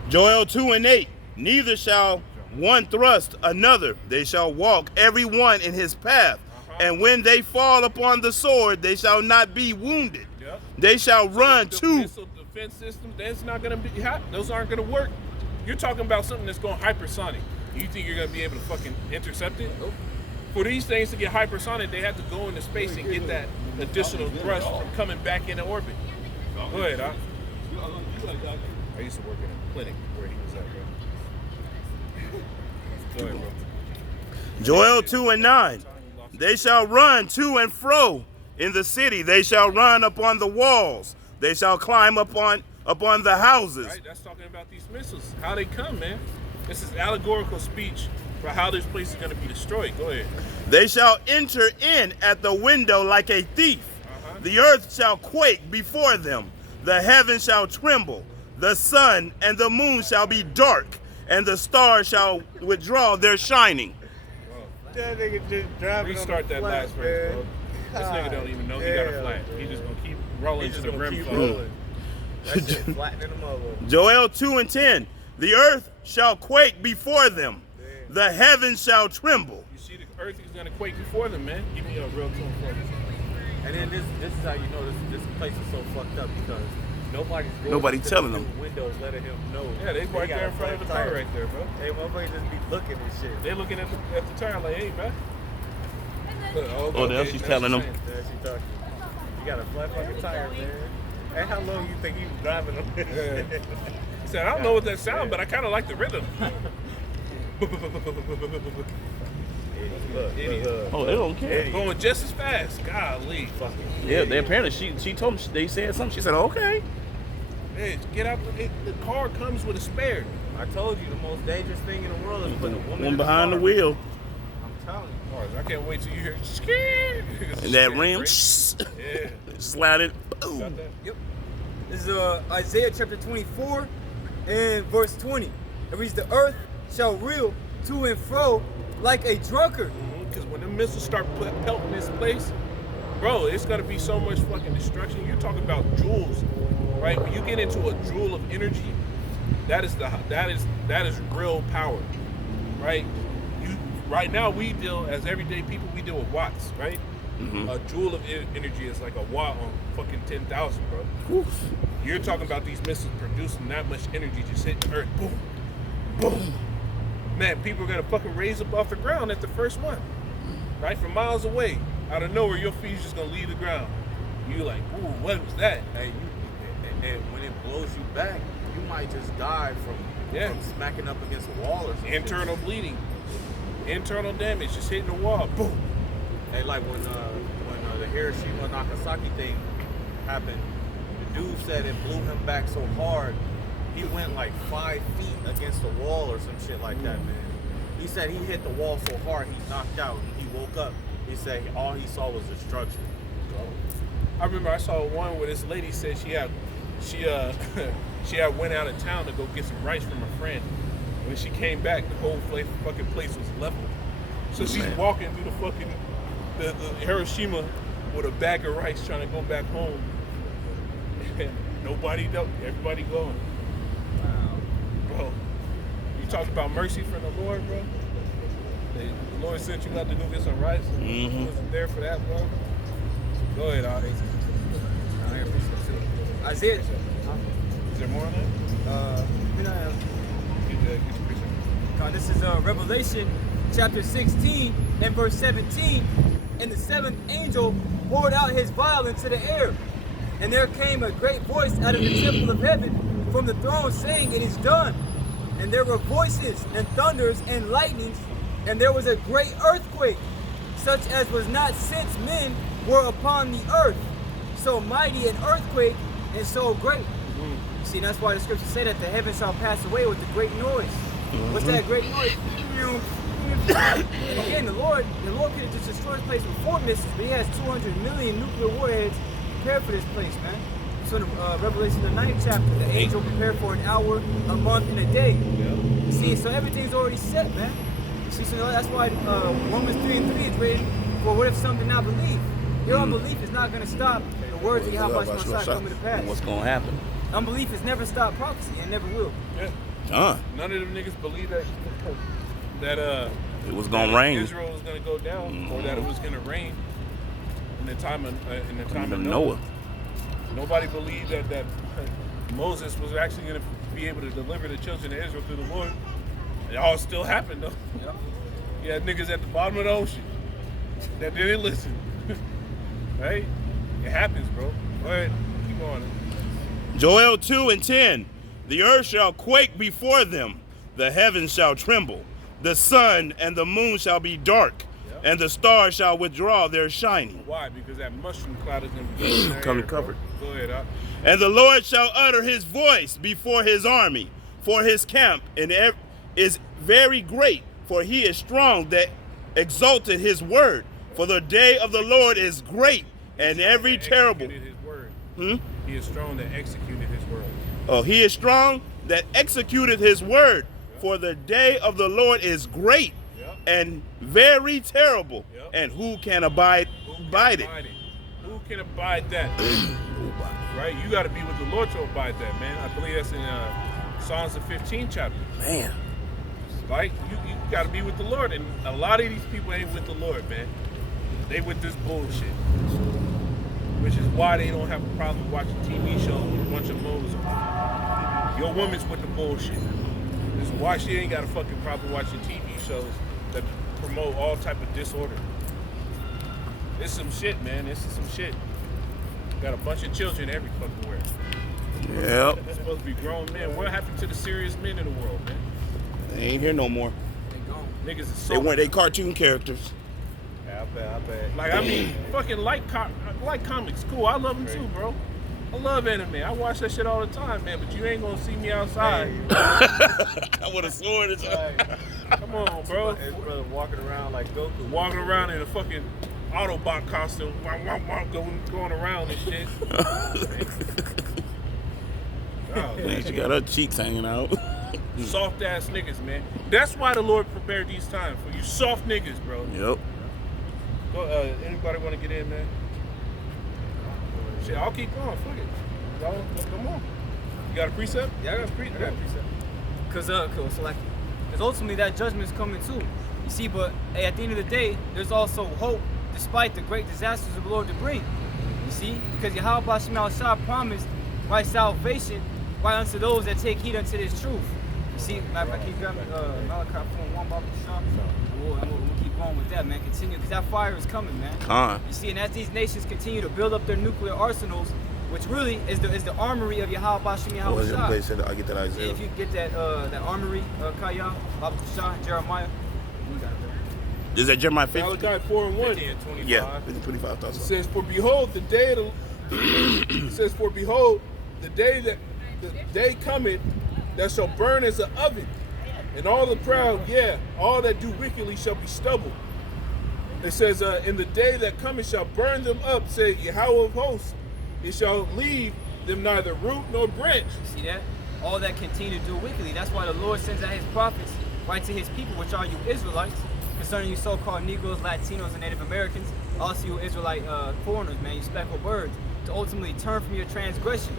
Joel 2 and 8. Neither shall one thrust another. They shall walk every one in his path. And when they fall upon the sword, they shall not be wounded. Yep. They shall run The to. missile defense systems, that's not going to be hot. Those aren't going to work. You're talking about something that's going hypersonic. You think you're going to be able to fucking intercept it? Nope. For these things to get hypersonic, they have to go into space and get that additional thrust from coming back into orbit. Go ahead, Doc. I used to work in a clinic where he was at, bro. Go ahead, bro. Joel 2 and 9. They shall run to and fro in the city. They shall run upon the walls. They shall climb upon the houses. Right, that's talking about these missiles. How they come, man. This is allegorical speech for how this place is going to be destroyed. Go ahead. They shall enter in at the window like a thief. The earth shall quake before them. The heavens shall tremble. The sun and the moon shall be dark, and the stars shall withdraw their shining. That nigga just driving Restart on the that flat, last verse, man. bro. This nigga don't even know he got a flat. He just gonna keep rolling He's to just the gonna rim keep flow. rolling. That shit flattening them over. Joel 2 and 10. The earth shall quake before them. The heavens shall tremble. You see, the earth is gonna quake before them, man. Give me a real tune for me. And then this is how you know this place is so fucked up because Nobody telling them. Windows letting him know. Yeah, they right there in front of the car right there, bro. Hey, motherfuckers just be looking and shit. They looking at the tire like, hey, man. Look, Oh, there she's telling them. There she talking. You got a flat fucking tire, man. Hey, how long you think you driving on this? Yeah. He said, I don't know what that sound, but I kind of like the rhythm. Idiot. Oh, they don't care. Going just as fast. Golly. Yeah, they apparently she told me they said something. She said, okay. Hey, get out. The car comes with a spare. I told you the most dangerous thing in the world is putting a woman One in behind the car. wheel. I'm telling you. Oh, I can't wait till you hear scared. And that rim, Yeah. slide it. Got Boom. that? Yep. This is Isaiah chapter 24 and verse 20. It reads, the earth shall reel to and fro like a drunkard. Because when the missiles start pelting this place, bro, it's gonna be so much fucking destruction. You're talking about joules, right? When you get into a joule of energy, that is real power, right? Right now we deal as everyday people, we deal with watts, right? A joule of energy is like a watt on fucking 10,000, bro. Oof. You're talking about these missiles producing that much energy just hitting the earth, boom, boom. Man, people are gonna fucking raise up off the ground at the first one, right? From miles away, out of nowhere, your feet's just gonna leave the ground. You like, ooh, what was that? Hey, and when it blows you back, you might just die from smacking up against a wall or something. Internal bleeding, internal damage, just hitting the wall, boom. Hey, like when the Hiroshima Nagasaki thing happened, the dude said it blew him back so hard, he went like 5 feet against the wall or some shit like that, man. He said he hit the wall so hard he knocked out and he woke up. He said all he saw was destruction. I remember I saw one where this lady said she had went out of town to go get some rice from a friend. When she came back, the whole fucking place was level. So she's walking through the fucking the Hiroshima with a bag of rice trying to go back home. And nobody know. Everybody going. Wow. Bro, you talk about mercy from the Lord, bro. The Lord sent you out to go get some rice. You wasn't there for that, bro. Go ahead, Alex. Isaiah. Is there more on that? Get your preaching. This is Revelation chapter 16 and verse 17. And the seventh angel poured out his vial into the air. And there came a great voice out of the temple of heaven from the throne saying, it is done. And there were voices and thunders and lightnings. And there was a great earthquake, such as was not since men were upon the earth. So mighty an earthquake and so great. See, that's why the scriptures say that the heavens shall pass away with a great noise. What's that great noise? And again, the Lord could have just destroyed this place with 4 missiles, but he has 200 million nuclear warheads prepared for this place, man. So in Revelation the 9th chapter, the angel prepared for an hour, a month, and a day. Yeah. See, so everything's already set, man. See, so that's why Romans 3 and 3 is written for what if some did not believe? Your unbelief is not going to stop the words of Yahweh coming to pass. What's going to happen? Unbelief has never stopped prophecy and never will. Yeah. None of them niggas believe that it was gonna rain. Israel was gonna go down, or that it was gonna rain in the time of Noah. Nobody believed that Moses was actually gonna be able to deliver the children of Israel to the Lord. It all still happened though. Yep. You had niggas at the bottom of the ocean that didn't listen. Right? It happens, bro. Go ahead, keep going. Joel 2 and 10. The earth shall quake before them, the heavens shall tremble, the sun and the moon shall be dark, and the stars shall withdraw their shining. Why? Because that mushroom cloud is going to be coming covered. Go ahead, And the Lord shall utter his voice before his army, for his camp is very great, for he is strong that exalted his word. For the day of the Lord is great, and every terrible. He is strong that executed his word. Oh, he is strong that executed his word. Yep. For the day of the Lord is great and very terrible. Yep. And who can abide it? Who can abide that? Right? You got to be with the Lord to abide that, man. I believe that's in Psalms the 15th chapter. Man. Like, you got to be with the Lord. And a lot of these people ain't with the Lord, man. They with this bullshit. which is why they don't have a problem watching TV shows with a bunch of moles. Your woman's with the bullshit. This is why she ain't got a fucking problem watching TV shows that promote all type of disorder. It's some shit, man. This is some shit. Got a bunch of children every fucking where. Yep. They're supposed to be grown men. What happened to the serious men in the world, man? They ain't here no more. Niggas is They so. weren't they cartoon characters. Yeah, I bet. Like, I mean, fucking like comics. Cool. I love them too, bro. I love anime. I watch that shit all the time, man. But you ain't gonna see me outside. With a sword. Come on, bro. His brother walking around like Goku. Walking around in a fucking Autobot costume, going around and shit. Oh, Man, she got her cheeks hanging out. soft ass niggas, man. That's why the Lord prepared these times for you soft niggas, bro. Yep. Go, anybody want to get in, man? Shit, I'll keep going. Fuck it. Y'all, come on. You got a precept? Yeah, I got a precept. Cause so like, cause ultimately that judgment is coming too. You see, but hey, at the end of the day, there's also hope, despite the great disasters of the Lord to bring. You see, because Yahweh Shema Shah promised right salvation right unto those that take heed unto this truth. You see, matter of fact, can you grab Malachi 4:1 Bible Shah? We'll keep going with that, man. Continue, because that fire is coming, man. You see, and as these nations continue to build up their nuclear arsenals, which really is the armory of Yahweh Shema What was Shah. the place that I get that Isaiah? If you get that armory, Kaya, Bible Shah, Jeremiah, you got it. Is that Jeremiah 50? Malachi 4:1. 50 and 25. Yeah, 25,000. It says, "For behold, the day of the it says, for behold, the day cometh that shall burn as an oven, and all the proud, yeah, all that do wickedly shall be stubble." It says, "In the day that cometh shall burn them up, said Yahweh of hosts. It shall leave them neither root nor branch." See that? All that continue to do wickedly. That's why the Lord sends out his prophets right to his people, which are you Israelites, concerning you so-called Negroes, Latinos, and Native Americans, also you Israelite foreigners, man, you speckled birds, to ultimately turn from your transgression,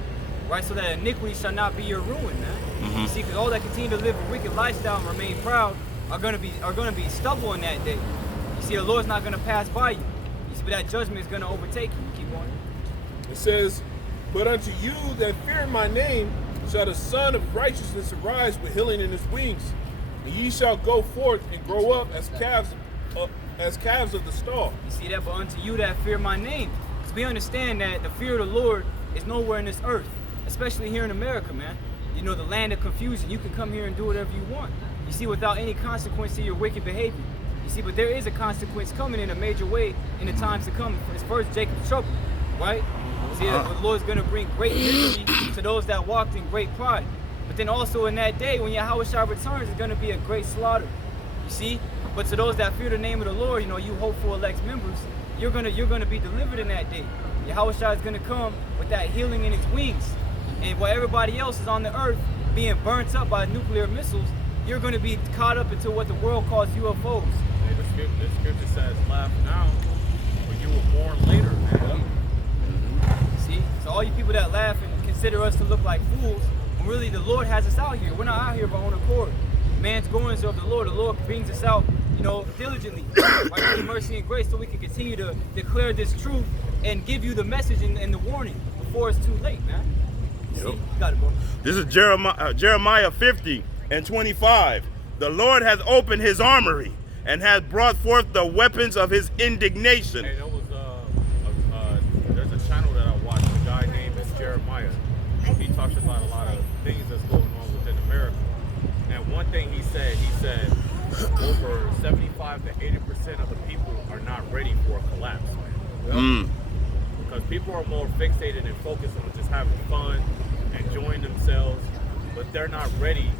right? So that iniquity shall not be your ruin, man. You see, because all that continue to live a wicked lifestyle and remain proud are gonna be stubble in that day. You see, the Lord's not gonna pass by you. You see, but that judgment is gonna overtake you. Keep going. It says, "But unto you that fear my name shall the Son of Righteousness arise with healing in his wings, and ye shall go forth and grow up as calves of the stall." You see that? But unto you that fear my name. Because we understand that the fear of the Lord is nowhere in this earth, especially here in America, man. You know, the land of confusion. You can come here and do whatever you want. You see, without any consequence to your wicked behavior. You see, but there is a consequence coming in a major way in the times to come. It's first Jacob's trouble, right? See, the Lord is going to bring great misery to those that walked in great pride. But then also in that day, when Yahweh Shah returns, it's going to be a great slaughter. You see? But to those that fear the name of the Lord, you know, you hopeful elect members, you're gonna be delivered in that day. Yahweh Shah is going to come with that healing in his wings. And while everybody else is on the earth being burnt up by nuclear missiles, you're going to be caught up into what the world calls UFOs. Hey, the scripture says, "Laugh now, for you were born later, man." See? So all you people that laugh and consider us to look like fools, when really the Lord has us out here. We're not out here of our own accord. Man's goings of the Lord. The Lord brings us out, you know, diligently, by His mercy and grace, so we can continue to declare this truth and give you the message and the warning before it's too late, man. Yep. See? You got it, bro. This is Jeremiah 50 and 25. The Lord has opened his armory and has brought forth the weapons of his indignation. Hey, there was there's a channel that I watched. A guy named Jeremiah. He talks about a lot of things that's going on within America. And one thing he said over 75 to 80% of the people are not ready for a collapse, man. Because people are more fixated and focused on just having fun, enjoying themselves, but they're not ready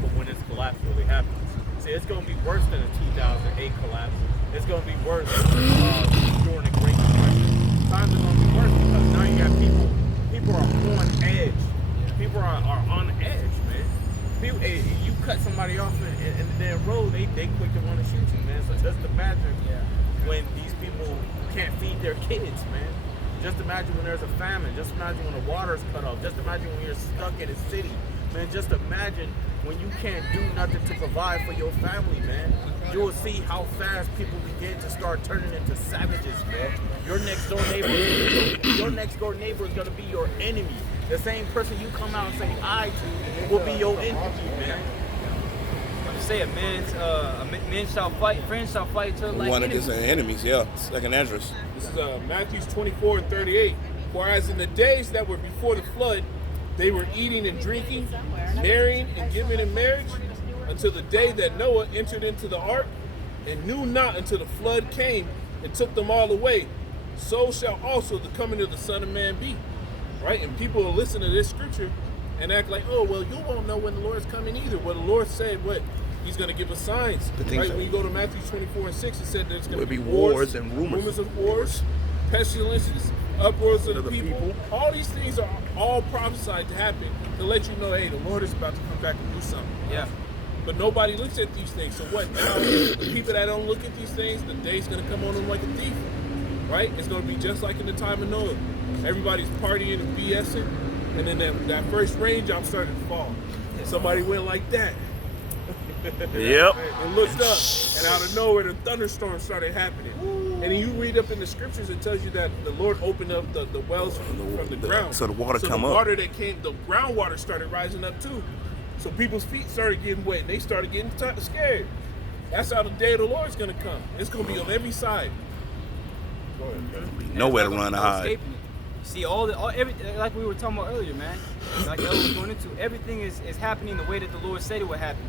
for when this collapse really happens. See, it's going to be worse than the 2008 collapse. It's going to be worse during the Great Depression. Times are going to be worse because now you got people are on edge. People are on edge, man. People, you cut somebody off in the damn road, they quick to want to shoot you, man. So just imagine when these people can't feed their kids, man. Just imagine when there's a famine. Just imagine when the water's cut off. Just imagine when you're stuck in a city Man, just imagine when you can't do nothing to provide for your family, man. You will see how fast people begin to start turning into savages, man. Your next door neighbor is gonna be your enemy. The same person you come out and say "I" to will be your enemy, man. I'm say a men shall fight, friends shall fight each other like One of enemies. his enemies, yeah. Second Ezra's. This is Matthew 24:38. Whereas in the days that were before the flood, they were eating and drinking, marrying and giving in marriage, until the day that Noah entered into the ark, and knew not until the flood came and took them all away. So shall also the coming of the Son of Man be. Right? And people will listen to this scripture and act like, oh, well, you won't know when the Lord's coming either. Well, the Lord said what? He's going to give us signs. Right? When you go to Matthew 24:6, it said there's going to be wars and rumors of wars, pestilences, uproars of the people. All these things are all prophesied to happen to let you know, hey, the Lord is about to come back and do something. Yeah. But nobody looks at these things. So what now? The people that don't look at these things, the day's going to come on them like a thief. Right? It's going to be just like in the time of Noah. Everybody's partying and BSing. And then that first raindrop started to fall. And somebody went like that. Yep. And looked up, and out of nowhere, the thunderstorm started happening. And then you read up in the scriptures, it tells you that the Lord opened up the wells from the ground. So the water come the up. water that came, the groundwater started rising up too. So people's feet started getting wet, and they started getting scared. That's how the day of the Lord's going to come. It's going to be on every side. Go ahead. Nowhere to run to hide. Escaping it. See, everything, like we were talking about earlier, man. Like I was going into, everything is happening the way that the Lord said it would happen.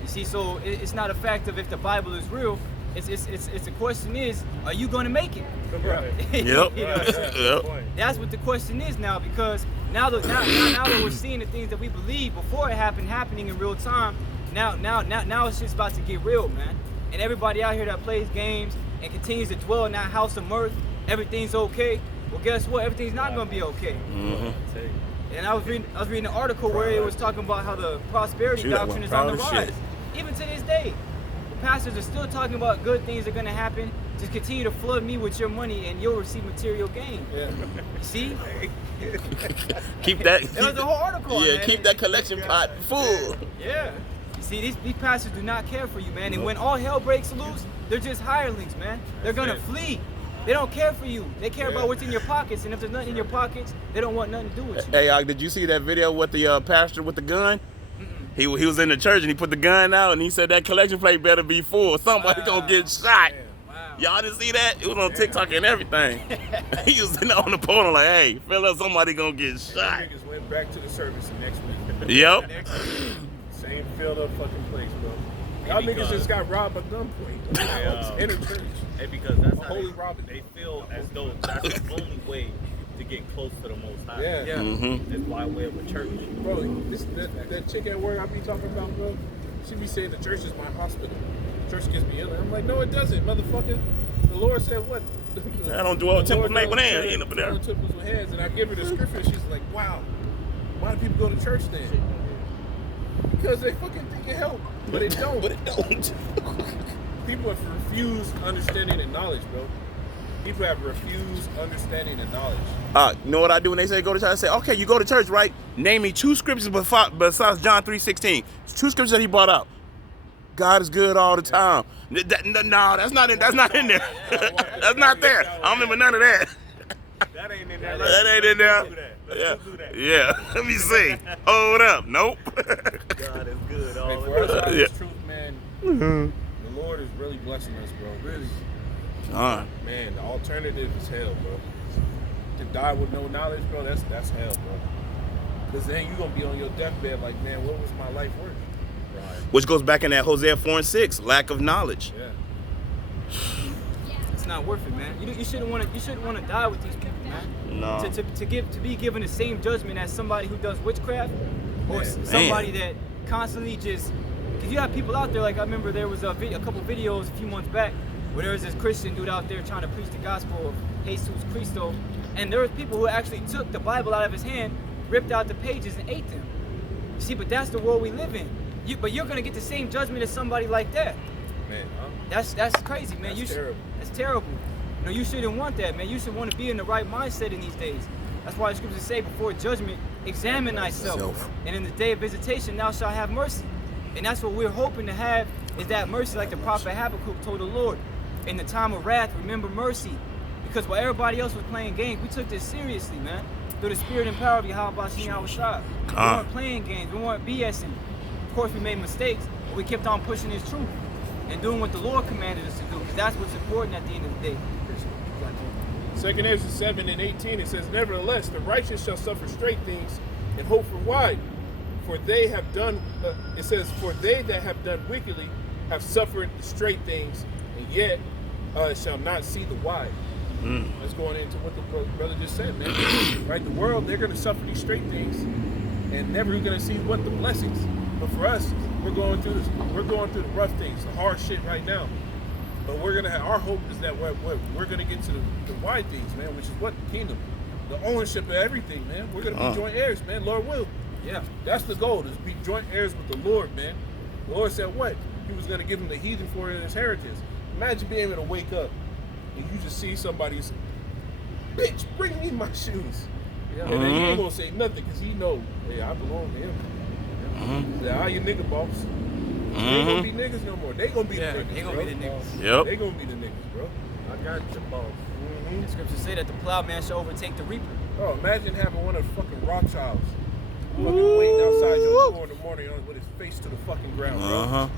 You see, so it's not a fact of if the Bible is real. It's the question is, are you going to make it? Right. Yep. You know what I'm saying? Yep. That's what the question is now, because now that we're seeing the things that we believe before it happening in real time, now it's just about to get real, man. And everybody out here that plays games and continues to dwell in that house of mirth, everything's okay. Well, guess what? Everything's not going to be okay. Mm-hmm. And I was reading an article where it was talking about how the prosperity doctrine is on the rise. Even to this day, the pastors are still talking about good things are going to happen. Just continue to flood me with your money and you'll receive material gain. Yeah. See? Keep that. There was a whole article on that. Keep that collection pot full. Yeah. You see, these pastors do not care for you, man. And when all hell breaks loose, they're just hirelings, man. They're going to flee. They don't care for you. They care about what's in your pockets. And if there's nothing in your pockets, they don't want nothing to do with you. Hey, did you see that video with the pastor with the gun? He was in the church and he put the gun out and he said that collection plate better be full. Somebody gonna get shot. Wow. Y'all didn't see that? It was on TikTok and everything. He was sitting on the podium like, hey, fella, somebody gonna get shot. Niggas went back to the service the next week. Yep. Same filled up fucking place, bro. Y'all niggas just got robbed at gunpoint. In a church. Hey, because that's how Holy Robin. they feel as though that's the only way to get close to the Most High. Yeah. Yeah. Mm-hmm. It's by way of a church. Bro, that chick at work I be talking about, bro, she be saying the church is my hospital. Church gives me healing. I'm like, no, it doesn't, motherfucker. The Lord said what? I don't dwell temple mate with hands. He ain't up there. Temples with hands. And I give her the scripture. She's like, wow, why do people go to church then? Because they fucking think it help, but it don't. But it don't. People have refused understanding and knowledge, bro. People have refused understanding and knowledge. You know what I do when they say go to church? I say, okay, you go to church, right? Name me two scriptures besides John 3:16. Two scriptures that he brought out. God is good all the time. No, that's not in there. That's not there. I don't remember none of that. That ain't in there. That ain't in there. Let's do that. Yeah. Let me see. Hold up. Nope. God is good all Hey, the for us out time. in this truth, man, the Lord is really blessing us, bro. Really. Man, the alternative is hell, bro. To die with no knowledge, bro, that's hell, bro. Because then you're going to be on your deathbed like, man, what was my life worth? Right. Which goes back in that Hosea 4:6, lack of knowledge. Yeah. It's not worth it, man. You shouldn't want to die with these people, man. No. To be given the same judgment as somebody who does witchcraft or somebody that constantly just, because you have people out there, like I remember there was a couple videos a few months back where there was this Christian dude out there trying to preach the gospel of Jesus Cristo, and there was people who actually took the Bible out of his hand, ripped out the pages and ate them. You see, but that's the world we live in. But you're gonna get the same judgment as somebody like that. Man, That's crazy, man. That's terrible. That's terrible. You shouldn't want that, man. You should want to be in the right mindset in these days. That's why the scriptures say, before judgment, examine thyself. And in the day of visitation, thou shalt have mercy. And that's what we're hoping to have, is that mercy, like the prophet Habakkuk told the Lord. In the time of wrath, remember mercy. Because while everybody else was playing games, we took this seriously, man. Through the spirit and power of Yahweh Shah. We weren't playing games, we weren't BSing. Of course, we made mistakes, but we kept on pushing His truth and doing what the Lord commanded us to do, because that's what's important at the end of the day. 2 Ezra 7:18, it says, nevertheless, the righteous shall suffer straight things and hope for wide. For they have done, it says, for they that have done wickedly have suffered the straight things, and yet shall not see the wide. That's going into what the brother just said, man. Right? The world, they're going to suffer these straight things and never going to see what the blessings. But for us, we're going through this. We're going through the rough things, the hard shit right now. But we're gonna have, our hope is that we're gonna get to the wide things, man, which is what the kingdom, the ownership of everything, man. We're gonna be joint heirs, man. Lord will. Yeah. That's the goal, is be joint heirs with the Lord, man. The Lord said what? He was gonna give him the heathen for his inheritance. Imagine being able to wake up and you just see somebody and say, bitch, bring me my shoes. Yeah. And then he ain't gonna say nothing because he know, hey, I belong to him. Yeah, how you nigga boss? They ain't gonna be niggas no more. They gonna be the niggas. They gonna be the niggas. Yep. They gonna be the niggas, bro. I got your boss. The scriptures say that the plowman shall overtake the reaper. Oh, imagine having one of the fucking Rothschilds fucking waiting outside your door in the morning with his face to the fucking ground, bro. I'm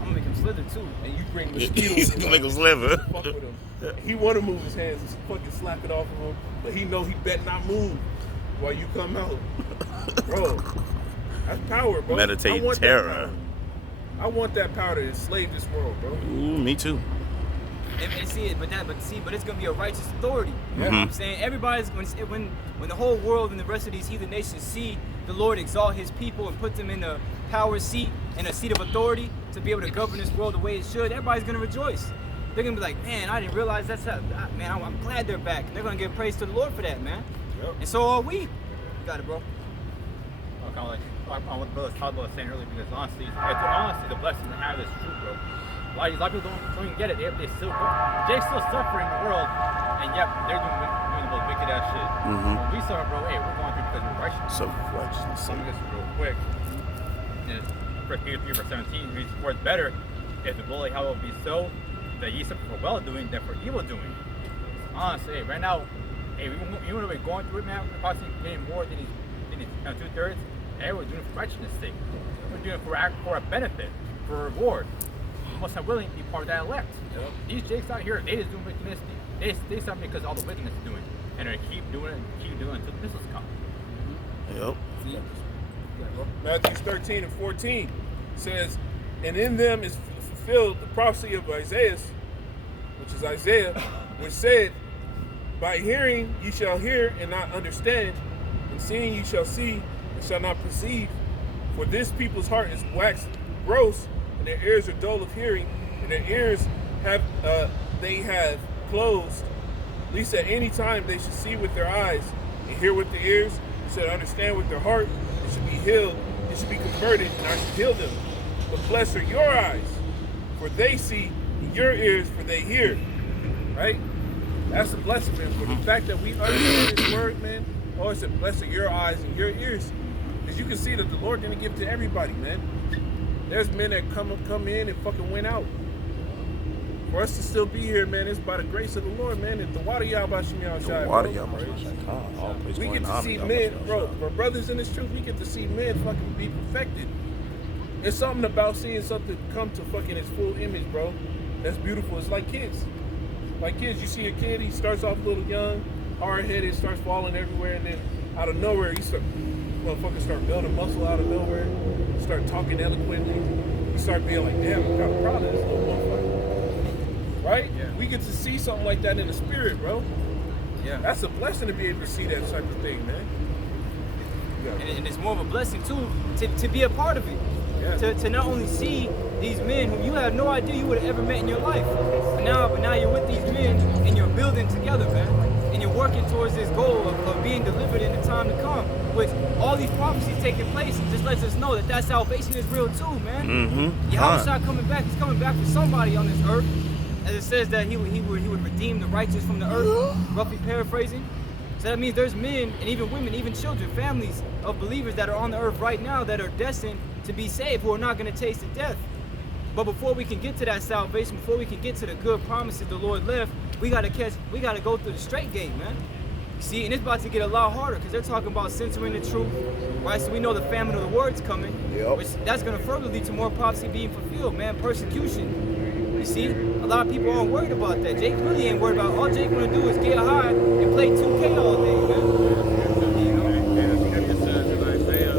gonna make him slither too. And you bring mosquitoes. He's gonna make him sliver. Fuck with him. He want to move his hands and fucking slap it off of him, but he know he better not move while you come out, bro. That's power, bro. Meditate terror. I want that power to enslave this world, bro. Ooh, me too. And see it, but it's gonna be a righteous authority. Yeah. You know what I'm saying? Everybody's when the whole world and the rest of these heathen nations see the Lord exalt His people and put them in a power seat and a seat of authority to be able to govern this world the way it should, everybody's gonna rejoice. They're gonna be like, man, I didn't realize that's how. Man, I'm glad they're back. And they're gonna give praise to the Lord for that, man. Yep. And so are we. You got it, bro. Kind of like on what the brother Todd was saying earlier, because honestly, the blessing to have is true, bro. A lot of people don't even get it. They're still suffering in the world, and yet they're doing the most wicked ass shit. When we suffer, bro, hey, we're going through because we're righteous. So righteous. Some of this real quick. In 1 Peter 3 verse 17 reads, for it's better if the glory how it will be so that ye suffer for well doing than for evil doing. Honestly, hey, right now, hey, even though we're going through it, man, we're probably getting more than these 2/3. Hey, we're doing it for righteousness' sake. We're doing it for a benefit, for a reward. We must have willing to be part of that elect. Yep. These jakes out here, they just doing wickedness. They stop because all the wickedness is doing, and they keep doing it until the missiles come. Yep. Matthew 13:14 says, and in them is fulfilled the prophecy of Isaiah, which said, by hearing ye shall hear and not understand, and seeing ye shall see and shall not perceive. For this people's heart is waxed gross, and their ears are dull of hearing, and their ears have closed. At least at any time they should see with their eyes and hear with their ears, and should understand with their heart, and should be healed, and should be converted, and I should heal them. But blessed are your eyes, for they see, and your ears, for they hear. Right? That's a blessing, man. For the fact that we understand this word, man, oh, it's a blessing, your eyes and your ears. Because you can see that the Lord didn't give it to everybody, man. There's men that come in and fucking went out. For us to still be here, man, it's by the grace of the Lord, man. And the water y'all shine. We get to see men, bro. For brothers in this truth, we get to see men fucking be perfected. It's something about seeing something come to fucking its full image, bro. That's beautiful. It's like kids. Like kids, you see a kid, he starts off a little young, hard-headed, starts falling everywhere, and then out of nowhere, motherfuckers start building muscle out of nowhere, start talking eloquently. You start being like, damn, I'm kind of proud of this little motherfucker. Right? Yeah. We get to see something like that in the spirit, bro. Yeah. That's a blessing to be able to see that type of thing, man. And it's more of a blessing too to be a part of it. Yeah. To not only see these men whom you have no idea you would have ever met in your life. But now you're with these men and you're building together, man. And you're working towards this goal of being delivered in the time to come. With all these prophecies taking place, it just lets us know that salvation is real too, man. Yahweh coming back, he's coming back for somebody on this earth. As it says that he would redeem the righteous from the earth, roughly paraphrasing. that means there's men and even women, even children, families of believers that are on the earth right now that are destined to be saved, who are not going to taste of death. But before we can get to that salvation, before we can get to the good promises the Lord left, we gotta go through the straight gate, man. See, and it's about to get a lot harder because they're talking about censoring the truth, right? So we know the famine of the word's coming, which that's gonna further lead to more prophecy being fulfilled, man. Persecution. You see, a lot of people aren't worried about that. Jake really ain't worried about it. All Jake wanna do is get high and play 2K all day, man. You know? And the scripture says in Isaiah,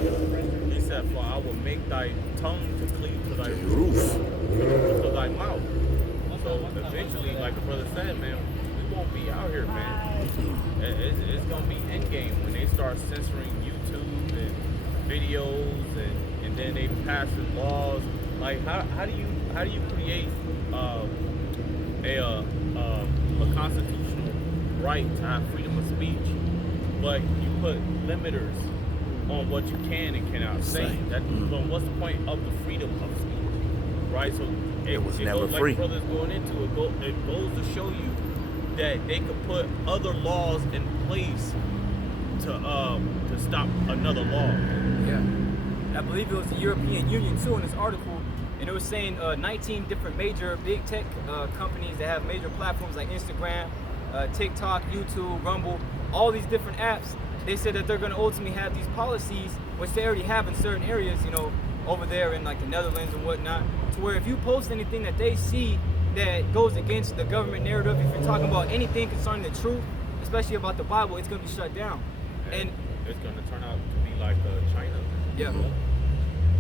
he said, "For I will make thy tongue to cleave to thy roof, to thy mouth." So eventually, like the brother said, man, we won't be out here, man. It's gonna be endgame when they start censoring YouTube and videos, and then they passing laws. Like how do you create a constitutional right to have freedom of speech, but you put limiters on what you can and cannot say? What's the point of the freedom of speech, right? So it was never goes, free. like brothers going into it, it goes to show you that they could put other laws in place to stop another law. Yeah. I believe it was the European Union too in this article, and it was saying 19 different major big tech companies that have major platforms like Instagram, TikTok, YouTube, Rumble, all these different apps. They said that they're going to ultimately have these policies, which they already have in certain areas, you know, over there in like the Netherlands and whatnot, to where if you post anything that they see that goes against the government narrative, if you're talking about anything concerning the truth, especially about the Bible, it's going to be shut down. And it's going to turn out to be like China. Yeah.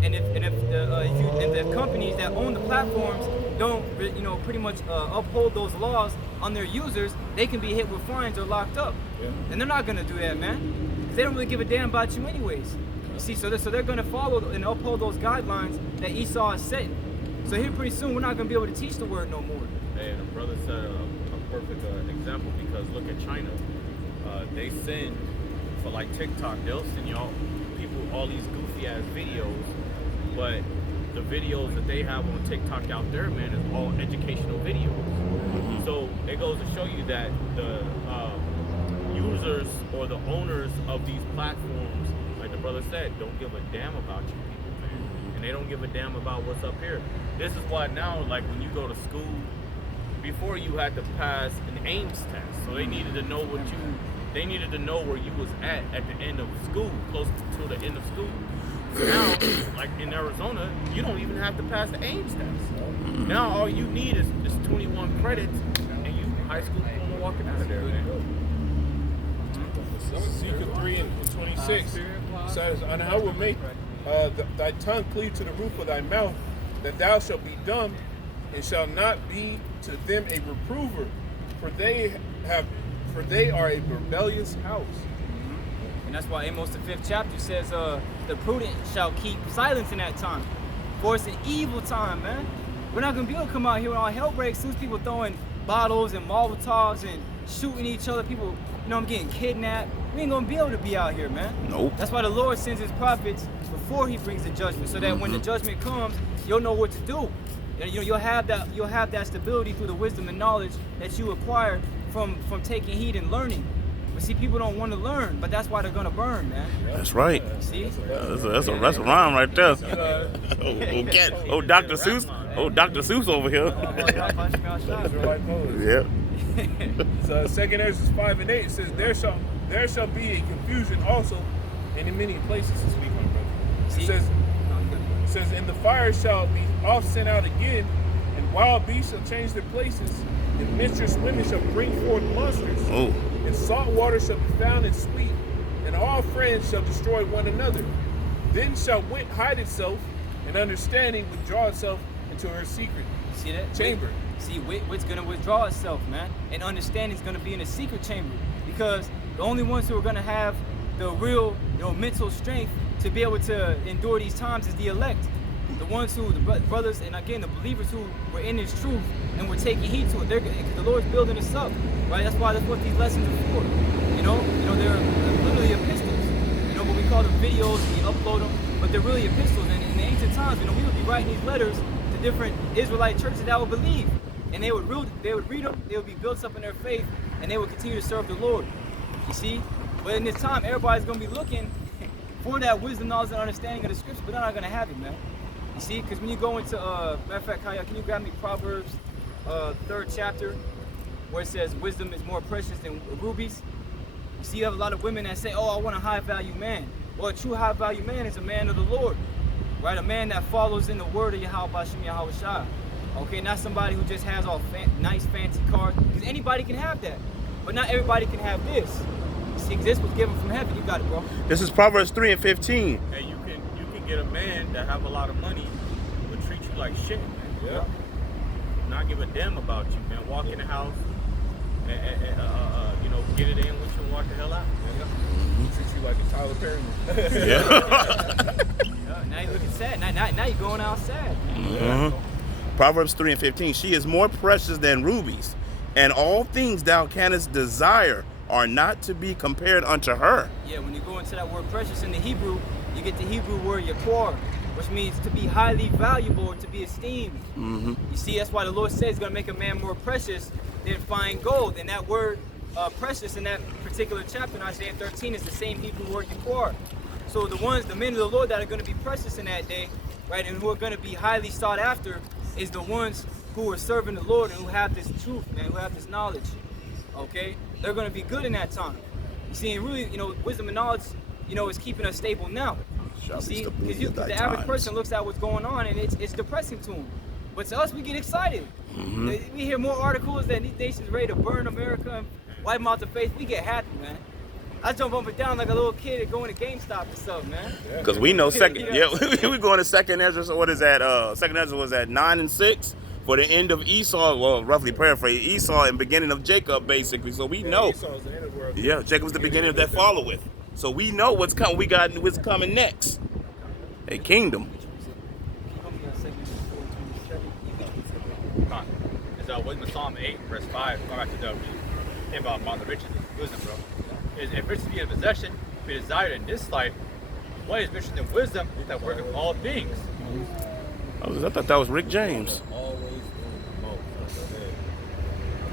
And if the companies that own the platforms don't, you know, pretty much uphold those laws on their users, they can be hit with fines or locked up. Yeah. And they're not going to do that, man, because they don't really give a damn about you anyways. You see, so they're going to follow and uphold those guidelines that Esau has set. So here pretty soon we're not going to be able to teach the word no more. Hey, the brother said a perfect example, because look at China. They send, for like TikTok, they'll send y'all people all these goofy ass videos, but the videos that they have on TikTok out there, man, is all educational videos. So it goes to show you that the users or the owners of these platforms, like the brother said, don't give a damn about you people, man. And they don't give a damn about what's up here. This is why now, like when you go to school, before you had to pass an Ames test, so they needed to know they needed to know where you was at the end of school, close to the end of school. Now, like in Arizona, you don't even have to pass the Ames test. Now all you need is 21 credits, and you high school diploma walking out of there, man. Ezekiel 3:26 says, "And I will make thy tongue cleave to the roof of thy mouth, that thou shalt be dumb, and shalt not be to them a reprover, for they are a rebellious house." And that's why Amos the 5th chapter says, the prudent shall keep silence in that time, for it's an evil time, man. We're not gonna be able to come out here when all hell breaks loose, people throwing bottles and Molotovs and shooting each other, people, you know, getting kidnapped. We ain't gonna be able to be out here, man. Nope. That's why the Lord sends his prophets before he brings the judgment, so that when the judgment comes, you'll know what to do. And you'll have that stability through the wisdom and knowledge that you acquire from taking heed and learning. But see, people don't want to learn, but that's why they're gonna burn, man. That's right. See? That's a rhyme right there. Dr. Seuss. Dr. Seuss over here. Yeah. So 2 Ezra 5:8 it says, there shall be a confusion also, and in many places to speak on, brother. It says, and the fire shall be oft sent out again, and wild beasts shall change their places, and minstrous women shall bring forth monsters. Oh. And salt water shall be found and sweet, and all friends shall destroy one another. Then shall wit hide itself, and understanding withdraw itself into her secret See that? chamber. See, wit's gonna withdraw itself, man, and understanding's gonna be in a secret chamber, because the only ones who are gonna have the real, mental strength to be able to endure these times is the elect. The ones who, the brothers, and again, the believers who were in this truth and were taking heed to it. Because the Lord's building us up, right? That's what these lessons are for. They're literally epistles. But we call them videos, we upload them, but they're really epistles. And in the ancient times, we would be writing these letters to different Israelite churches that would believe, and they would read them, they would be built up in their faith, and they would continue to serve the Lord. You see? But in this time, everybody's going to be looking for that wisdom, knowledge, and understanding of the scripture, but they're not going to have it, man. You see, because when you go into, matter of fact, Kaya, can you grab me Proverbs 3rd chapter, where it says wisdom is more precious than rubies? You see, you have a lot of women that say, oh, I want a high-value man. Well, a true high-value man is a man of the Lord, right? A man that follows in the word of Yahweh Bashem Yahweh Shai. Okay, not somebody who just has all nice, fancy cars, because anybody can have that, but not everybody can have this. You see, this was given from heaven. You got it, bro. This is Proverbs 3 and 15. And you can get a man that have a lot of money but treat you like shit, man. Yeah. Not give a damn about you, man. Walk in the house and you know, get it in with you and walk the hell out. Yeah. Treat you like a Tyler Perry. Yeah. Now you're looking sad. Now you're going out sad. Proverbs 3 and 15. She is more precious than rubies, and all things thou canst desire are not to be compared unto her. Yeah, when you go into that word precious in the Hebrew, you get the Hebrew word yakor, which means to be highly valuable or to be esteemed. You see, that's why the Lord says he's going to make a man more precious than fine gold. And that word precious in that particular chapter in Isaiah 13 is the same Hebrew word yakor. So the men of the Lord that are going to be precious in that day, right, and who are going to be highly sought after, is the ones who are serving the Lord and who have this truth, man, who have this knowledge. Okay? They're going to be good in that time. You see, and really, you know, wisdom and knowledge, you know, is keeping us stable now. You see, because the average person looks at what's going on and it's depressing to them. But to us, we get excited. We hear more articles that these nations ready to burn America and wipe them out the face. We get happy, man. I jump up and down like a little kid and going to GameStop and stuff, man. Because we know we going to second Ezra. So what is that? Second Ezra was at 9 and 6 for the end of Esau. Well, roughly paraphrase, Esau and beginning of Jacob, basically. So we know. Esau's the end of the world. Yeah, Jacob's the beginning of that followeth. So we know what's coming. We got what's coming next. A kingdom. It's Wisdom Psalm 8, verse 5. Going back to the thing about the riches of wisdom, bro. If riches be a possession, be desired in this life, what is riches and wisdom that worketh all things? I thought that was Rick James. Always doing the most.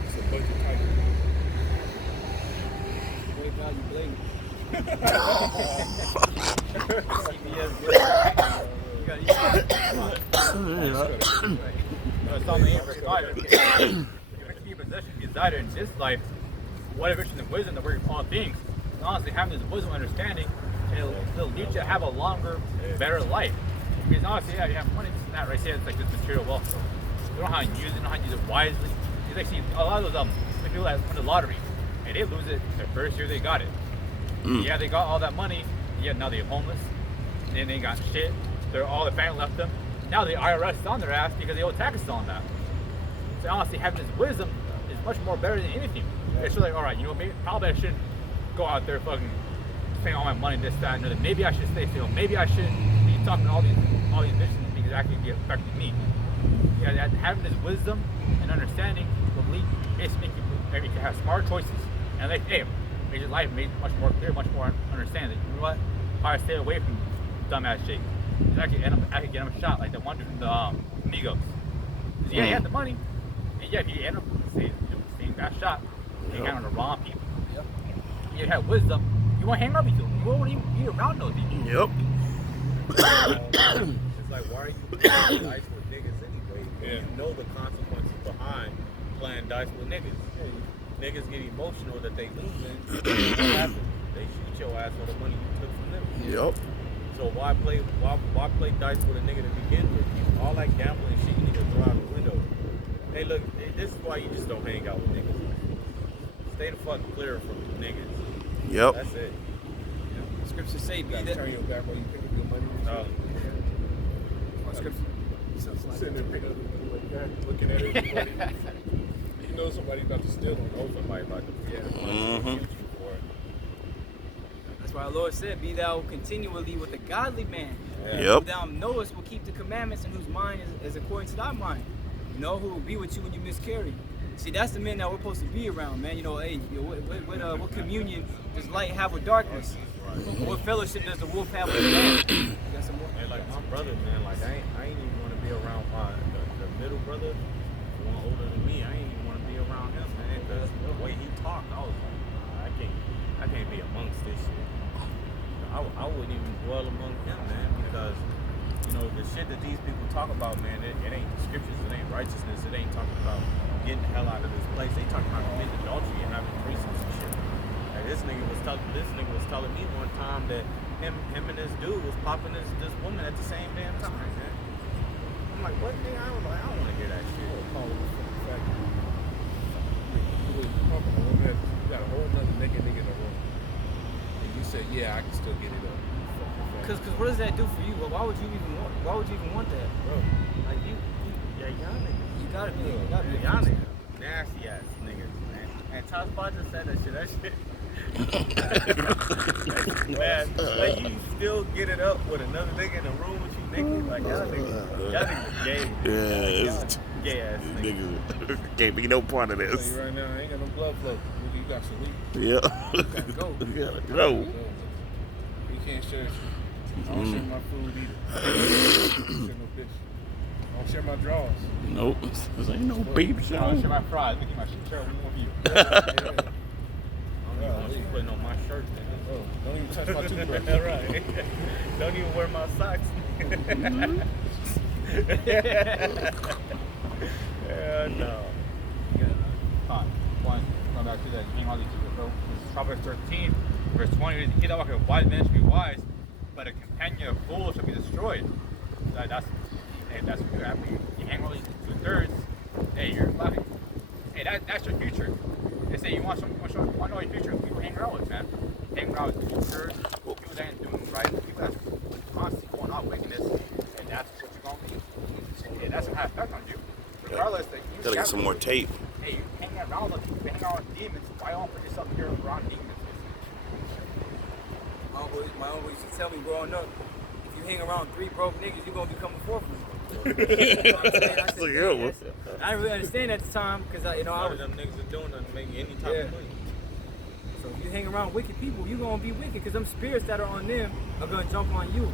It's a bunch of titles. Great value blade. Psalm 8, verse 5. If riches be a possession, be desired in this life, what is riches and wisdom that worketh all things? And honestly, having this wisdom and understanding, it'll lead you to have a longer, better life. Because honestly, yeah, you have money, this and that, right? Say it's like this material wealth. You don't know how to use it, you don't know how to use it wisely. You like see a lot of those people that win the lottery, and they lose it the first year they got it. Yeah, they got all that money, yeah, now they're homeless, and then they got shit. All their family left them. Now the IRS is on their ass because they owe taxes on that. So honestly, having this wisdom is much more better than anything. It's just like, all right, you know, maybe probably I shouldn't go out there fucking spending all my money, this, that, and other. Maybe I should stay still. Maybe I shouldn't be talking to all these bitches because it actually be affecting me. Yeah, having this wisdom and understanding will lead basically make you have smart choices. And like, hey, make your life made much more clear, much more understanding. You know what? Probably stay away from dumbass shit. I could get him a shot like that one dude from the Amigos. Yeah, he had the money. And yeah, if you end up saying that shot, you hang on the wrong people. Yep. You have wisdom, you won't hang around with people. You won't even be around those people. Yep. It's like, why are you playing dice with niggas anyway? You know the consequences behind playing dice with niggas. Niggas get emotional that they losing. What happens? They shoot your ass for the money you took from them. Yep. So why play dice with a nigga to begin with? All that gambling shit you need to throw out the window. Hey, look, this is why you just don't hang out with niggas. Stay the fuck clear from niggas. Yep. That's it. Scriptures say, be that. Turn your back while you pick up your money. Sitting there picking up the money like that, looking at everybody. You know somebody's about to steal them. Know somebody about to That's why our Lord said, be thou continually with a godly man. Yep. Who thou knowest will keep the commandments and whose mind is according to thy mind. You know, who will be with you when you miscarry. See, that's the men that we're supposed to be around, man. You know, hey, what communion does light have with darkness? What fellowship does the wolf have with the lamb? You got some more? Hey, like my brother, man, like I ain't even want to be around the middle brother, the one older than me. I ain't even want to be around him, man, because the way he talked, I was like, I I can't be amongst this shit. I wouldn't even dwell among them, man, because you know the shit that these people talk about, man, it ain't scriptures, it ain't righteousness, it ain't talking about getting the hell out of this place. They talking about committing adultery and having threesomes and shit. Like this nigga was telling me one time that him and this dude was popping this woman at the same damn time, man. I'm like, what nigga? I don't want to hear that shit. You got a whole nother naked nigga in the room, and you say, yeah, I can still get it up. Cause what does that do for you? Well, why would you even want that, Bro, Like y'all niggas. You gotta be. Y'all niggas, nasty ass niggas, man. And Tasba just said that shit. That shit. Man, like you still get it up with another nigga in the room with you niggas. Like y'all niggas gay. Yeah, it's Gay ass niggas. niggas can't be no part of I'll tell this. you right now, I ain't got no blood flow. Nigga, you got to leave. Yeah. You gotta go. You gotta go. You can't share shit. I don't share my food either. I don't share no fish. I don't share my drawers. Nope. This ain't no baby I show. want to share my fries. Making my shit terrible with you. Yeah. I don't even putting on my shirt, nigga. Oh, don't even touch my toothbrush. Right. Don't even wear my socks. Yeah, no. Fine. One. Going back to that game, all these people. So, this is Proverbs 13, verse 20. He that walketh wise man should be wise, but a companion of fools shall be destroyed. That's what you have. You hang with these 2/3. Hey, you're fucking. Hey, that's your future. They say you want to know your future. People hang around with, man. Hang around with 2/3. People that ain't doing right. People that's constantly going out wickedness, and that's what you're going to be. Yeah, that's what has effect on you. Regardless, that you Gotta get some more tape. Hey, you hang around with people, hang around with demons. Why don't put yourself here around demons? My uncle used to tell me growing up, if you hang around 3 broke niggas, you're gonna become a 4th one. That's a good one. I didn't really understand at the time because I A lot of was. them niggas are doing nothing to make any type of money. So if you hang around wicked people, you're gonna be wicked because them spirits that are on them are gonna jump on you.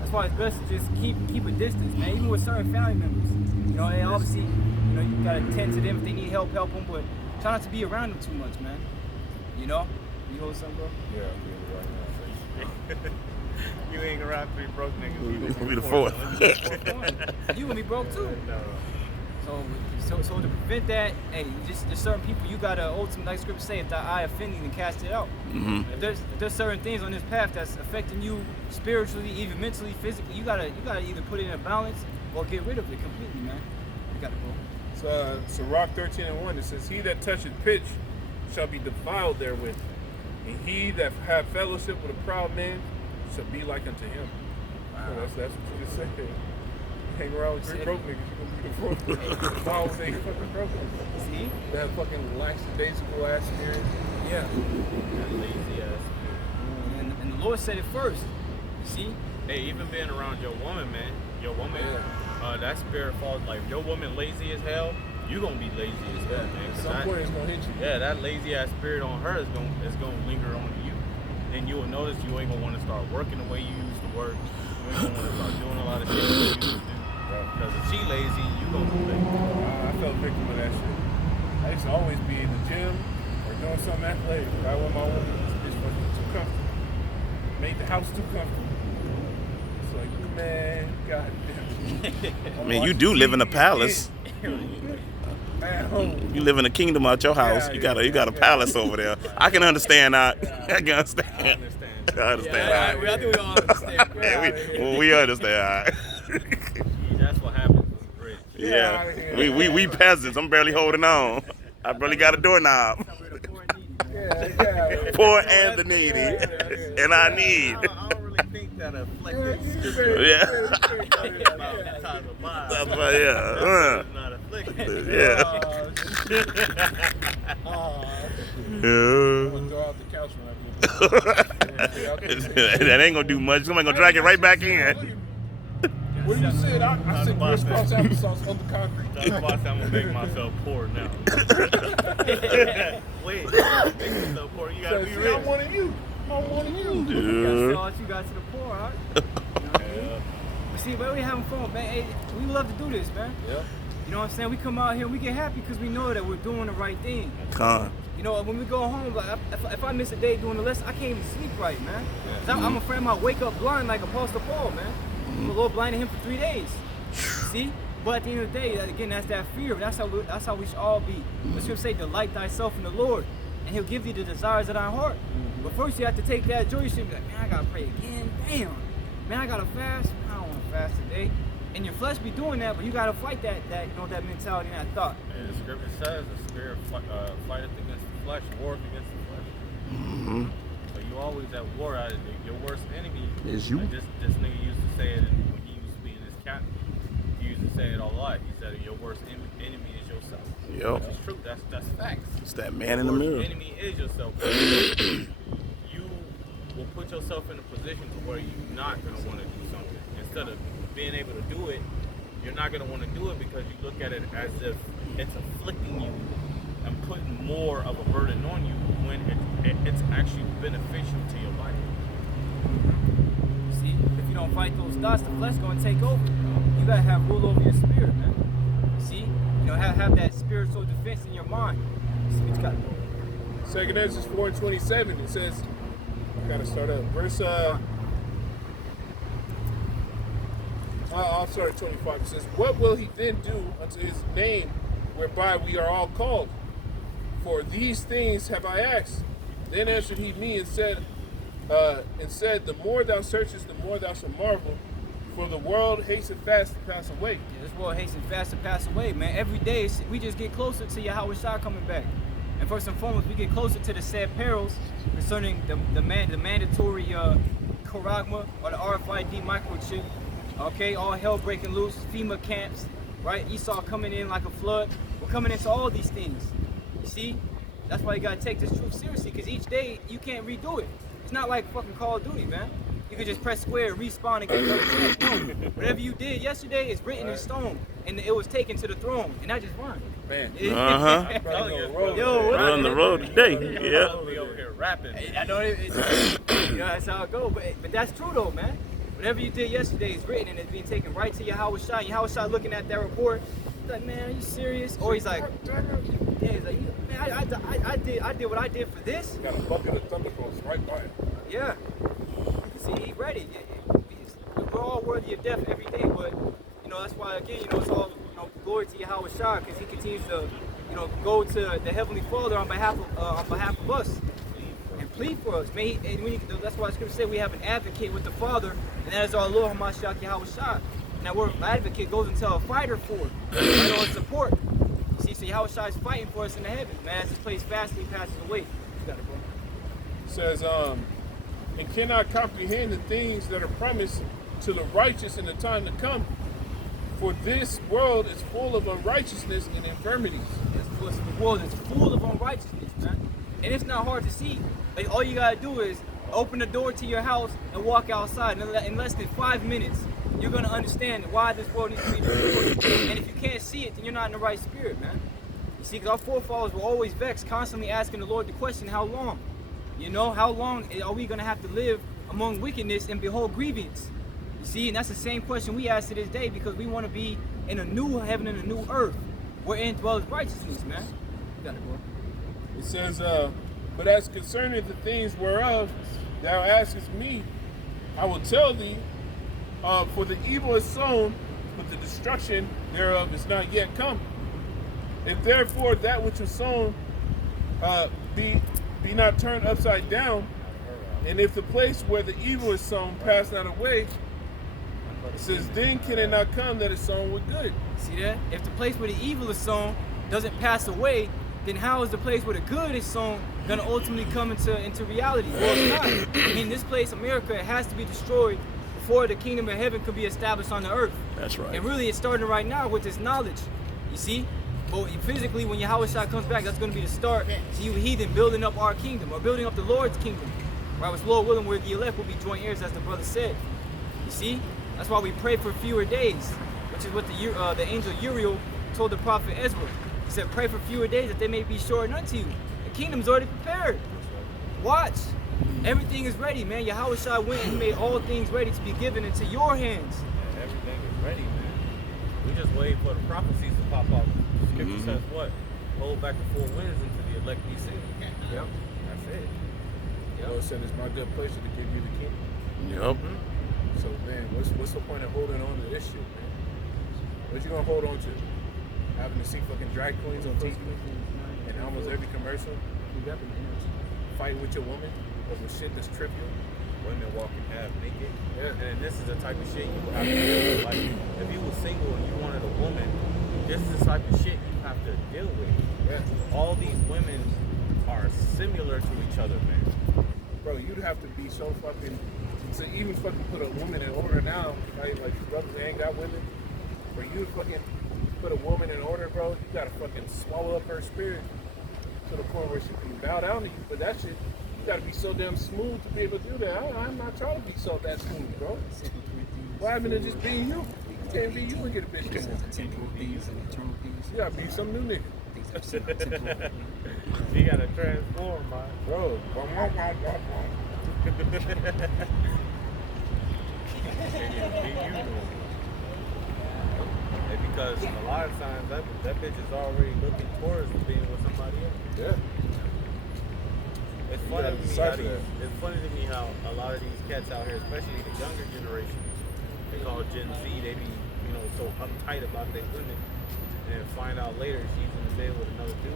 That's why it's best to just keep a distance, man. Even with certain family members, you know, they obviously, you know, you gotta tend to them if they need help them. But try not to be around them too much, man. You know, you hold something, bro. Yeah, I'm doing it right now. You hang around 3 broke niggas. You Gonna be the 4th. You gonna be broke too. No. So to prevent that, hey, just there's certain people you gotta ultimately, like scripture say, if thy eye offend thee, then cast it out. Mhm. If there's certain things on this path that's affecting you spiritually, even mentally, physically, you gotta either put it in a balance or get rid of it completely, man. You gotta go. So Rock 13:1, it says, he that toucheth pitch shall be defiled therewith, and he that have fellowship with a proud man shall be like unto him. Wow. So that's what you just said. Hang around with 3 broke niggas, you're gonna be the 4th. Why was they fucking broke? See? They have fucking lackadaisical ass spirits. Yeah. That lazy ass. And the Lord said it first. See? Hey, even being around your woman, man. Your woman, that spirit falls. Like, if your woman lazy as hell, you gonna be lazy as hell, man. At some point it's gonna hit you. Yeah, that lazy ass spirit on her is gonna linger on you. Then you will notice you ain't gonna want to start working the way you used to work. You ain't gonna want to start doing a lot of shit you used to do. Because if she lazy, you gonna be lazy. I felt victim of that shit. I used to always be in the gym or doing something athletic. I want my woman, this bitch wasn't too comfortable. Made the house too comfortable. It's like, man, god damn. I mean, you do live in a palace. You live in a kingdom out your house. You got a palace over there. I can understand that. I can understand. I understand. I think we all understand. Yeah, we understand. That's what happens with the bridge. Yeah, we peasants. I'm barely holding on. I barely got a doorknob. Poor and the needy, and I need. I don't really think that afflicted. Yeah. That's right. Yeah. Not afflicted. Yeah. I'm gonna go out the couch when I get That ain't gonna do much. Somebody gonna drag it right back in. What you said? I said crisscross applesauce on the concrete. That's why I'm gonna make myself poor now. Wait, make yourself poor. You gotta be rich. I'm one of you. I'm one of you. You gotta sell what you got to the poor, huh? You know what I mean? But see, man, we having fun, man. Hey, we love to do this, man. Yeah. You know what I'm saying? We come out here, we get happy because we know that we're doing the right thing. Con. You know, when we go home, like if I miss a day doing the lesson, I can't even sleep right, man. 'Cause I'm afraid I might wake up blind like Apostle Paul, man. The Lord blinded him for 3 days. See? But at the end of the day, again, that's that fear. That's how we should all be. The scripture say, delight thyself in the Lord, and he'll give you the desires of thy heart. But first you have to take that joy. You should be like, man, I gotta pray again. Damn. Man, I gotta fast. I don't want to fast today. And your flesh be doing that, but you gotta fight that mentality and that thought. And the scripture says the spirit fighteth against the flesh, warreth against the flesh. So you always at war. Your worst enemy is you. Like this nigga used to say it when he used to be in his camp. He used to say it a lot. He said your worst enemy is yourself. Yep. That's true. That's facts. It's that man in the mirror. Your enemy is yourself. You will put yourself in a position to where you're not gonna want to do something. Instead of being able to do it, you're not going to want to do it because you look at it as if it's afflicting you and putting more of a burden on you when it's actually beneficial to your life. See, if you don't fight those thoughts, the flesh going to take over. You got to have rule over your spirit, man. See, you know, have that spiritual defense in your mind. See what you got to do. 2 Ezra 4:27, it says, I gotta start up. Verse I'll start at 25. It says, what will he then do unto his name whereby we are all called? For these things have I asked. Then answered he me and said, the more thou searchest, the more thou shalt marvel, for the world hasten fast to pass away. Yeah, this world hasten fast to pass away, man. Every day we just get closer to Yahweh Shah coming back. And first and foremost, we get closer to the sad perils concerning the mandatory Karagma or the RFID microchip. Okay, all hell breaking loose, FEMA camps, right? Esau coming in like a flood. We're coming into all these things. You see? That's why you gotta take this truth seriously, because each day you can't redo it. It's not like fucking Call of Duty, man. You can just press square, respawn, and get another chance. No, whatever you did yesterday is written in stone, and it was taken to the throne, and that just run. Man. Yo, We're on the road today. Yeah. We over here rapping. I know that's how it goes, but that's true though, man. Whatever you did yesterday is written and it's being taken right to Yahweh Shah. Yahweh Shah looking at that report, he's like, man, are you serious? Or he's like, yeah, he's like, man, I did what I did for this. Got a bucket of thunderbolts right by it. Yeah. See, he's ready. We're all worthy of death every day, but you know that's why again, you know, it's all glory to Yahweh Shah because he continues to, go to the Heavenly Father on behalf of us. Plead for us. That's why the scripture said we have an advocate with the Father, and that is our Lord Hamashiach Yahweh Shah. And that word advocate goes into a fighter for it, right on support. See, so Yahweh Shah is fighting for us in the heavens, man. As this place fastly passes away. You got it, bro. It says, and cannot comprehend the things that are promised to the righteous in the time to come. For this world is full of unrighteousness and infirmities. The world is full of unrighteousness, man. And it's not hard to see. Like, all you gotta do is open the door to your house and walk outside. In less than 5 minutes, you're gonna understand why this world needs to be destroyed. And if you can't see it, then you're not in the right spirit, man. You see, because our forefathers were always vexed, constantly asking the Lord the question, how long? You know, how long are we gonna have to live among wickedness and behold grievance? You see, and that's the same question we ask to this day because we want to be in a new heaven and a new earth wherein dwells righteousness, man. You got it, bro. It says, but as concerning the things whereof thou askest me, I will tell thee, for the evil is sown, but the destruction thereof is not yet come. If therefore that which is sown be not turned upside down, and if the place where the evil is sown pass not away, it says, then can it not come that is sown with good. See that? If the place where the evil is sown doesn't pass away, then how is the place where the good is sown going to ultimately come into reality? Well, it's not. In this place, America, it has to be destroyed before the kingdom of heaven could be established on the earth. That's right. And really, it's starting right now with this knowledge. You see? But physically, when Yahweh Shah comes back, that's going to be the start to you heathen building up our kingdom, or building up the Lord's kingdom. Right? Which, Lord willing, where the elect will be joint heirs, as the brother said. You see? That's why we pray for fewer days, which is what the angel Uriel told the prophet Ezra. He said, pray for fewer days that they may be shortened unto you. The kingdom's already prepared. Watch. Everything is ready, man. Yahweh Shah went and made all things ready to be given into your hands. Yeah, everything is ready, man. We just wait for the prophecies to pop up. Scripture says what? Hold back the four winds into the elect be saved. Yep. That's it. The Lord said it's my good pleasure to give you the kingdom. Yep. So man, what's the point of holding on to this shit, man? What you gonna hold on to? Having to see fucking drag queens on TV and almost every commercial. Fighting with your woman over shit that's trivial. Women walking half naked. Yeah. And this is the type of shit you have to deal with. Like, if you were single and you wanted a woman, this is the type of shit you have to deal with. Yeah. All these women are similar to each other, man. Bro, you'd have to be so fucking to even fucking put a woman in order now, right? Like brothers ain't got women. For you to fucking put a woman in order, bro, you gotta fucking swallow up her spirit to the point where she can bow down to you. But that shit, you gotta be so damn smooth to be able to do that. I'm not trying to be so that smooth, bro. What happened to just being you? You can't be you and get a bitch no more. You gotta be some new nigga. You gotta transform, man. Bro. Because a lot of times that bitch is already looking towards being with somebody else. Yeah. It's funny to me how it's funny to me how a lot of these cats out here, especially the younger generation, they call Gen Z, they be, you know, so uptight about their women, and find out later she's in the bed with another dude.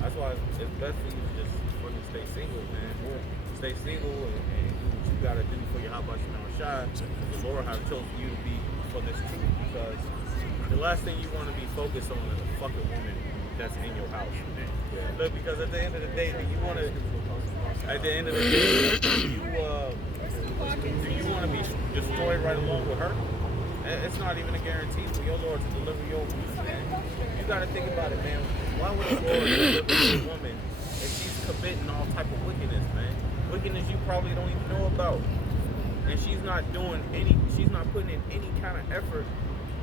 That's why it's best for you to just fucking stay single, man. Yeah. Stay single and do what you gotta do for your hot box shot. The Lord have chosen you to be for this truth, because the last thing you want to be focused on is a fucking woman that's in your house. Yeah. Look, because at the end of the day, do you want to? At the end of the day, do you want to be destroyed right along with her? It's not even a guarantee for your Lord to deliver your peace, man. You got to think about it, man. Why would the Lord deliver a woman if she's committing all type of wickedness, man? Wickedness you probably don't even know about, and she's not putting in any kind of effort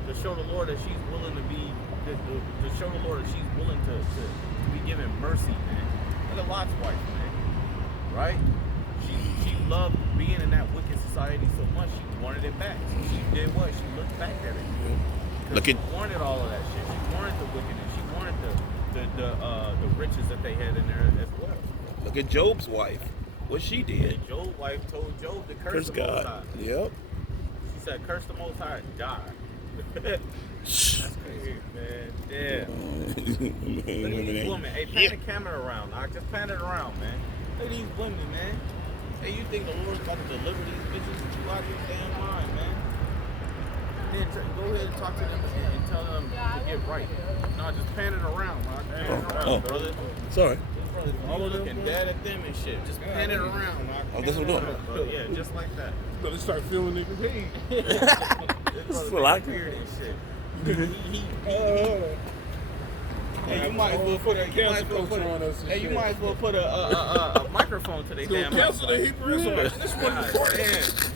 to show the Lord that she's willing to be, to show the Lord that she's willing to be given mercy, man. Look at Lot's wife, man. Right? She loved being in that wicked society so much, she wanted it back. So she did what? She looked back at it. She wanted all of that shit. She wanted the wickedness. She wanted the riches that they had in there as well. Look at Job's wife. What she did. And Job's wife told Job to curse the God. Most High. Yep. She said, curse the Most High and die. That's crazy, man. Damn. Look at these women. Hey, pan the camera around. I just pan it around, man. Look at these women, man. Hey, you think the Lord's about to deliver these bitches? You out of your damn mind, man. And then go ahead and talk to them and tell them to get right. No, just pan it around, man. Pan it around, brother. Sorry. All looking dead at them and shit. Just pan it around, man. Oh, that's what we're doing. Yeah, just like that. Better start feeling niggas. Hey. This what I can- weird and shit. Hey, you might as well put a microphone to their damn mouth. Cancel the Hebrew Israelites. This one is important.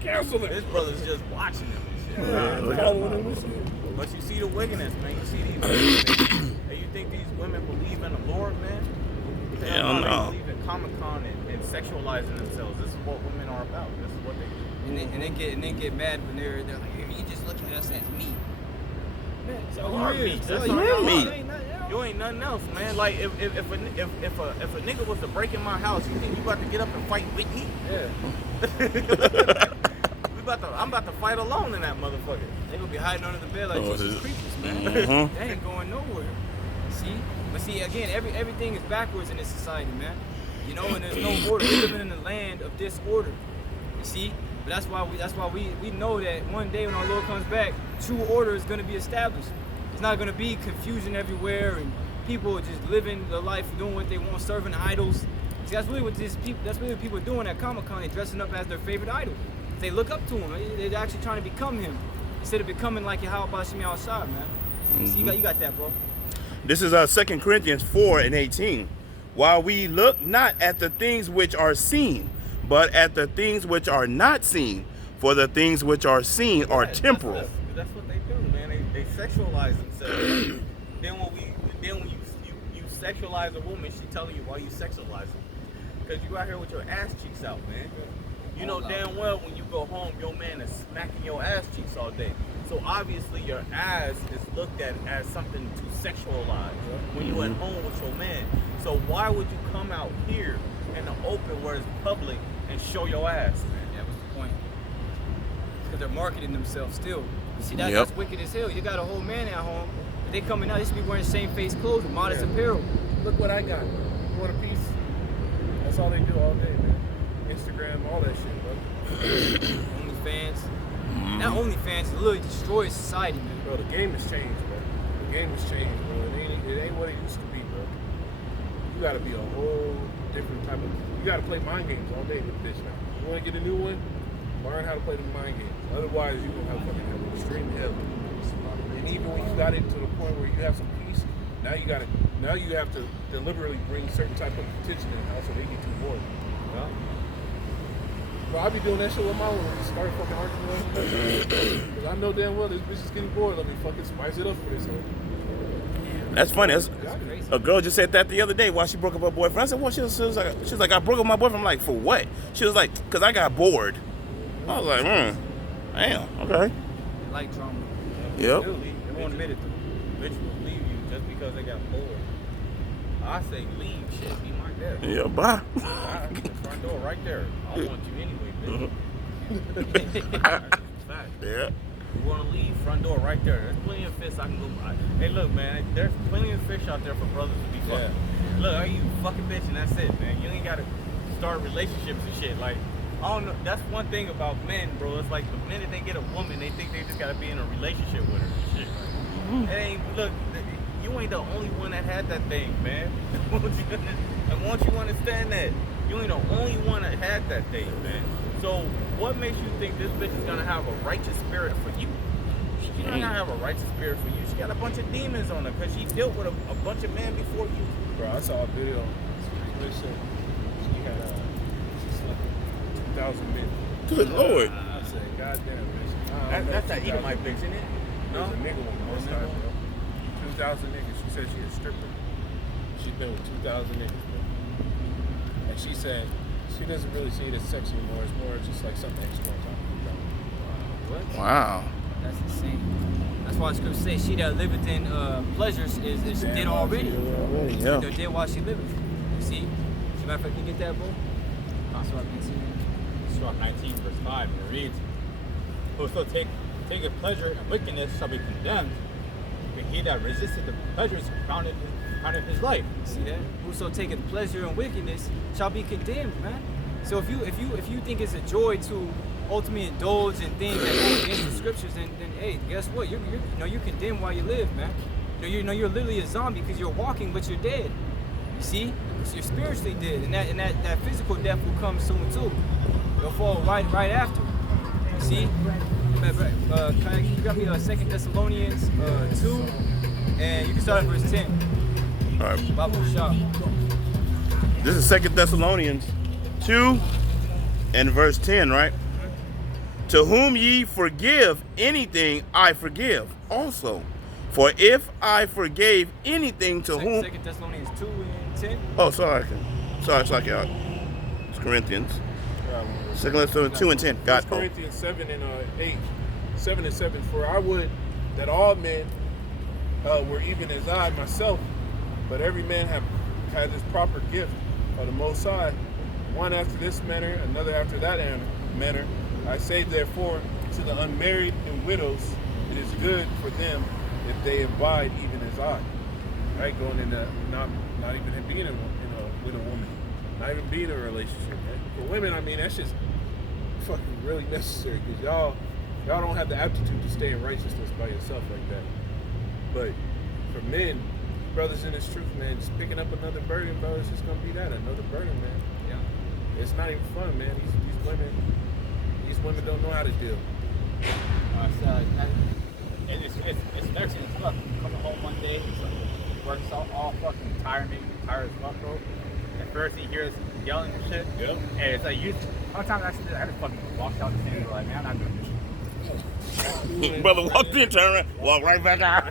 Cancel it. This brother's just watching them and shit. But you see the wickedness, man. You see these women. Hey, you think these women believe in the Lord, man? Hell no. They believe in Comic-Con and sexualizing themselves. This is what women are about. This is what they do. And they get mad when they're like, you just look at us as meat. So are meat. That's You all are y'all meat. are. You ain't nothing else, man. Like if a nigga was to break in my house, you think you about to get up and fight with me? Yeah. I'm about to fight alone in that motherfucker. They gonna be hiding under the bed like Jesus creatures, man. They ain't going nowhere. See? But see, again, everything is backwards in this society, man. You know, and there's no order. We're living in a land of disorder. You see? But that's why we know that one day when our Lord comes back, true order is gonna be established. It's not gonna be confusion everywhere and people just living their life, doing what they want, serving idols. See, that's really what people are doing at Comic-Con. They're dressing up as their favorite idol. They look up to him. They're actually trying to become him instead of becoming like Yahweh Shemi outside, man. See, you got that, bro. This is 2 Corinthians 4:18. While we look not at the things which are seen, but at the things which are not seen. For the things which are seen are temporal. That's what they do, man. They sexualize themselves. then when you sexualize a woman, she telling you why you sexualize her. Because you out here with your ass cheeks out, man. You know damn well when you go home, your man is smacking your ass cheeks all day. So obviously your ass is looked at as something to sexualize when you at home with your man. So why would you come out here in the open where it's public and show your ass, man? That was the point. Because they're marketing themselves still. You see, that's wicked as hell. You got a whole man at home, but they coming out, they should be wearing same-face clothes with modest apparel. Look what I got. You want a piece? That's all they do all day, man. Instagram, all that shit, bro. OnlyFans. That OnlyFans literally destroys society, man. Bro, the game has changed, bro. The game has changed, bro. It ain't what it used to be, bro. You gotta be a whole different type of... You gotta play mind games all day with this now. You wanna get a new one? Learn how to play the mind games. Otherwise, you're gonna have fucking have extreme hell. And even when you got it to the point where you have some peace, now you have to deliberately bring certain type of attention in the house so they get too bored. Yeah? Bro, I be doing that shit with my own when we start fucking arguing. Because I know damn well this bitch is getting bored. Let me fucking spice it up for this one. That's funny. A girl just said that the other day while she broke up her boyfriend. I said, well, she was like, I broke up my boyfriend. I'm like, for what? She was like, because I got bored. I was like, damn, okay. They like drama. Yep. They won't admit it, though. Bitch will leave you just because they got bored. I say leave, shit, be my dad. Yeah, bye. The front door right there. I don't want you anyway, bitch. Fact. Yeah. You want to leave, front door right there. There's plenty of fish I can go buy. Hey, look, man, there's plenty of fish out there for brothers to be fucking. Look, are you fucking bitch and that's it, man. You ain't got to start relationships and shit. Like, I don't know. That's one thing about men, bro. It's like the minute they get a woman, they think they just got to be in a relationship with her and shit. Like, it ain't, look, you ain't the only one that had that thing, man. And once you understand that, you ain't the only one that had that thing, man. So what makes you think this bitch is gonna have a righteous spirit for you? She's not gonna have a righteous spirit for you. She got a bunch of demons on her because she dealt with a bunch of men before you. Bro, I saw a video. Listen, she had she slept 2,000 men. Good Lord. I said, goddamn, bitch. That's that Edomite bitch, isn't it? No, a nigga one most time, bro. 2,000 niggas. She said she a stripper. She's been with 2,000 niggas, bro. And she said she doesn't really see it as sex anymore. It's more just like something extra on top of What? Wow. That's insane. That's why the scripture says she that liveth in pleasures is dead already. Yeah. They're dead while she liveth. You see? As a matter of fact, you get that, bro? Sirach 19, verse 5, and it reads, whoso taketh pleasure in wickedness shall be condemned, but he that resisteth the pleasures found in his life. See that? Whoso taketh pleasure in wickedness shall be condemned, man. So if you think it's a joy to ultimately indulge in things that go against the scriptures, then hey, guess what? You're condemned while you live, man. You're literally a zombie because you're walking but you're dead. You see? So you're spiritually dead, and that physical death will come soon too. It'll fall right after. You see? You got me 2 Thessalonians 2, and you can start at verse 10. All right. Bible shop. This is 2 Thessalonians 2 and verse 10, right? To whom ye forgive anything, I forgive also. For if I forgave anything to whom... 2 Thessalonians 2 and 10. Oh, sorry. It's Corinthians. 2 Thessalonians 2 and 10. God. Oh. Corinthians 7 and 8. 7 and 7. For I would that all men were even as I myself, but every man had his proper gift of the Most High, one after this manner, another after that manner. I say therefore to the unmarried and widows, it is good for them if they abide even as I. Right, going into not even being with a woman, not even being in a relationship. Right? For women, I mean that's just fucking really necessary because y'all don't have the aptitude to stay in righteousness by yourself like that. But for men, brothers in this truth, man, just picking up another burden, bro, it's just gonna be that, another burden, man. Yeah. It's not even fun, man. These women don't know how to deal. It's nursing as fuck. Coming home one day, he's like, works all fucking tired, maybe tired as fuck, bro. At first he hears yelling and shit. Yeah. And it's like, sometimes I just fucking walked out the same, like, man, I'm not doing this. Brother walked in, turn around, walk right back out.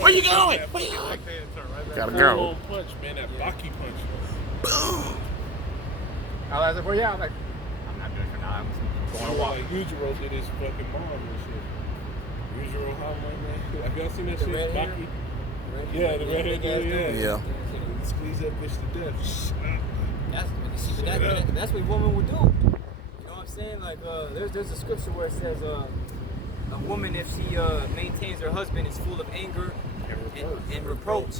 Where you going? Gotta go. Punch, man, that Baki punch. Boom. I was like, well, yeah, I'm like, I'm not doing Yujiro did his fucking mom and shit. Yujiro Hotline, man. Have y'all seen that shit? red hair? Baki? Yeah, the redhead dude, Yeah. Squeeze that bitch to death. That's what women would do. You know what I'm saying? Like, there's a scripture where it says, a woman, if she maintains her husband, is full of anger and reproach.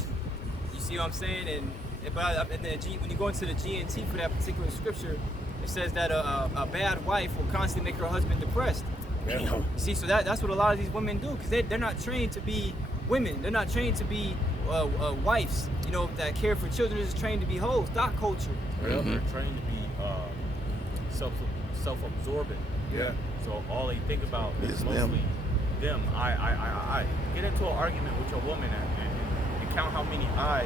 You see what I'm saying? And when you go into the GNT for that particular scripture, it says that a bad wife will constantly make her husband depressed. Yeah. You see, so that's what a lot of these women do, because they're not trained to be women. They're not trained to be wives, you know, that care for children. They're just trained to be hoes, stock culture. They're trained to be self-absorbent. Yeah. So all they think about is mostly them. I get into an argument with your woman and count how many I's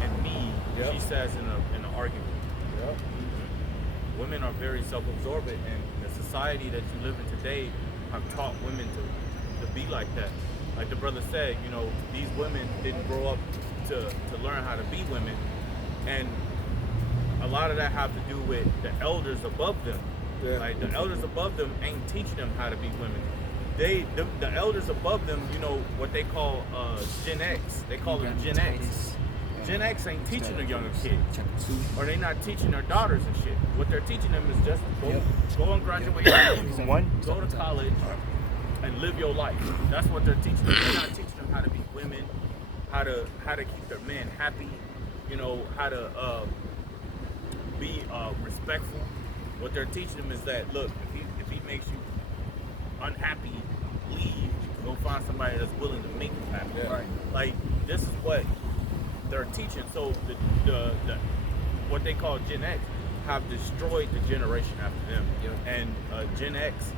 and me she says in an argument. Yep. Women are very self-absorbent, and the society that you live in today have taught women to be like that. Like the brother said, you know, these women didn't grow up to learn how to be women, and a lot of that have to do with the elders above them. Yeah. Like the elders above them ain't teaching them how to be women. The elders above them, you know, what they call Gen X. They call them Gen X. Gen X ain't teaching their younger kids, or they not teaching their daughters and shit. What they're teaching them is just go and graduate, go to college, and live your life. That's what they're teaching them. They're not teaching them how to be women, how to keep their men happy, you know, how to be respectful. What they're teaching them is that, look, if he makes you unhappy, leave, go find somebody that's willing to make you happy. Yeah. Right. Like, this is what they're teaching. So the what they call Gen X have destroyed the generation after them. And Gen X,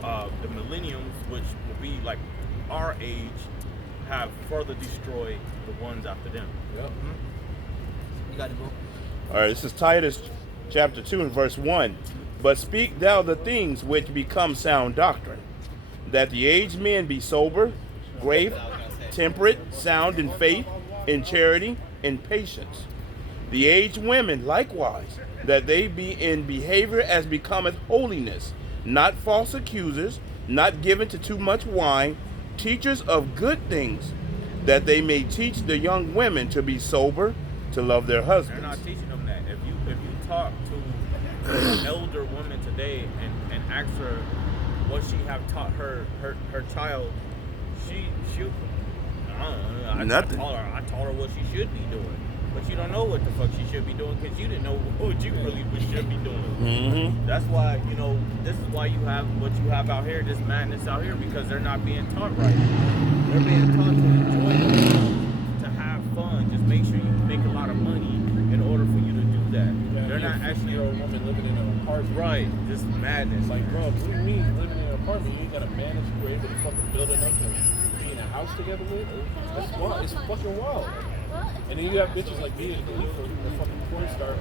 the millenniums, which will be like our age, have further destroyed the ones after them. Yep. You got it, bro. All right, this is Titus chapter 2 and verse 1. But speak thou the things which become sound doctrine, that the aged men be sober, grave, temperate, sound in faith, in charity, in patience. The aged women likewise, that they be in behavior as becometh holiness, not false accusers, not given to too much wine, teachers of good things, that they may teach the young women to be sober, to love their husbands. They're not teaching them that. If you talk to an elder woman today and ask her what she have taught her child, she'll I taught her what she should be doing. But you don't know what the fuck she should be doing, because you didn't know what you really should be doing. That's why, you know, this is why you have what you have out here, this madness out here, because they're not being taught right. They're being taught to enjoy themselves, to have fun. Just make sure you make a lot of money in order for you to do that. They're not actually a woman living in an apartment. Right, just madness. Like, bro, what do you mean living in an apartment? You ain't got a man that you're able to fucking build enough to be in a house together with? That's wild. It's fucking wild. And then you have bitches like me and Khalifa, the fucking porn star,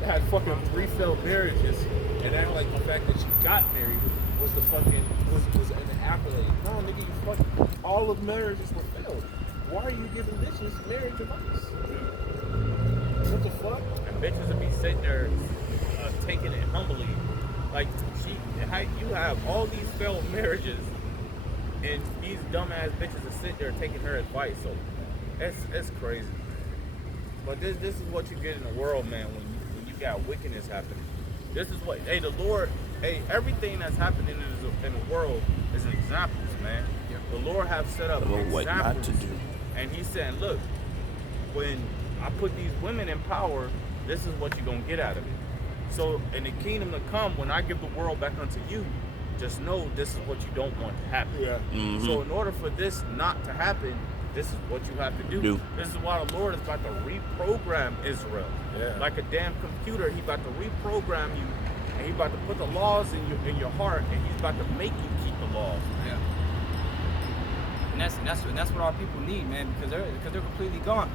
that had fucking 3 failed marriages, and act like the fact that she got married was the fucking was an accolade. No, nigga, you fucking all of marriages were failed. Why are you giving bitches marriage advice? What the fuck? And bitches will be sitting there taking it humbly. Like, you have all these failed marriages, and these dumbass bitches are sitting there taking her advice. So it's crazy. But this is what you get in the world, man, when you got wickedness happening. This is what, the Lord, everything that's happening in the world is examples, man. The Lord have set up examples. What not to do. And he's saying, look, when I put these women in power, this is what you're going to get out of it. So in the kingdom to come, when I give the world back unto you, just know this is what you don't want to happen. Yeah. So in order for this not to happen, this is what you have to do. This is why the Lord is about to reprogram Israel. Yeah. Like a damn computer, he's about to reprogram you, and he's about to put the laws in your heart, and he's about to make you keep the laws. Yeah. And that's what our people need, man, because they're completely gone.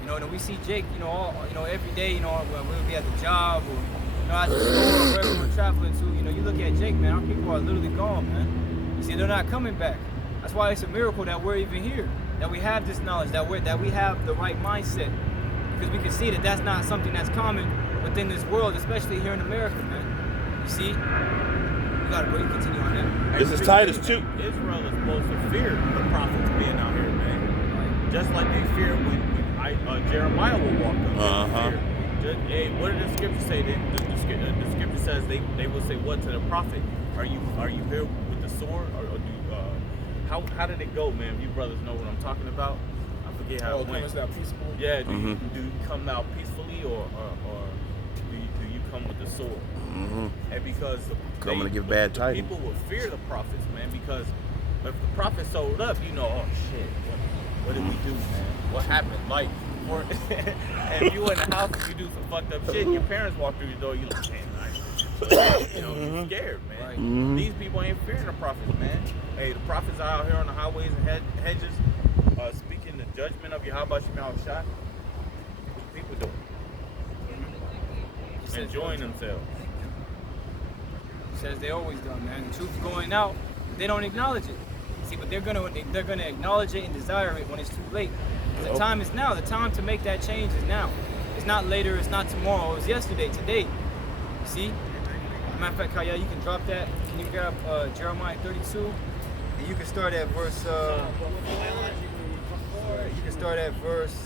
You know, and we see Jake, every day, we'll be at the job or at the store or wherever we're traveling to. You look at Jake, man, our people are literally gone, man. You see, they're not coming back. That's why it's a miracle that we're even here, that we have this knowledge, that we have the right mindset, because we can see that that's not something that's common within this world, especially here in America, man. You see, we got it, bro. You continue on that. This is Titus 2. Israel is supposed to fear the prophets being out here, man. Just like they fear when Jeremiah will walk up. Uh-huh. Hey, what did the scripture say? The scripture says they will say what to the prophet? Are you here with the sword, or do how did it go, man? You brothers know what I'm talking about. I forget how it went. Out peaceful? Yeah, do you come out peacefully, or do you come with the sword? And because Coming to give bad tidings. People will fear the prophets, man, because if the prophet sold up, you know, oh shit, what did we do, man? What happened? Like, or if you in the house and you do some fucked up shit, your parents walk through your door, you like, man, you know, you're scared, man. These people ain't fearing the prophets, man. Hey, the prophets are out here on the highways and hedges, speaking the judgment of Yahweh Shemel Shah. What people doing? Enjoying themselves. Says they always done, man. The truth's going out, they don't acknowledge it. See, but they're gonna acknowledge it and desire it when it's too late. The time is now. The time to make that change is now. It's not later. It's not tomorrow. It was yesterday. Today. See? Matter of fact, Kaya, you can drop that. Can you grab Jeremiah 32? And you can start at verse. You can start at verse.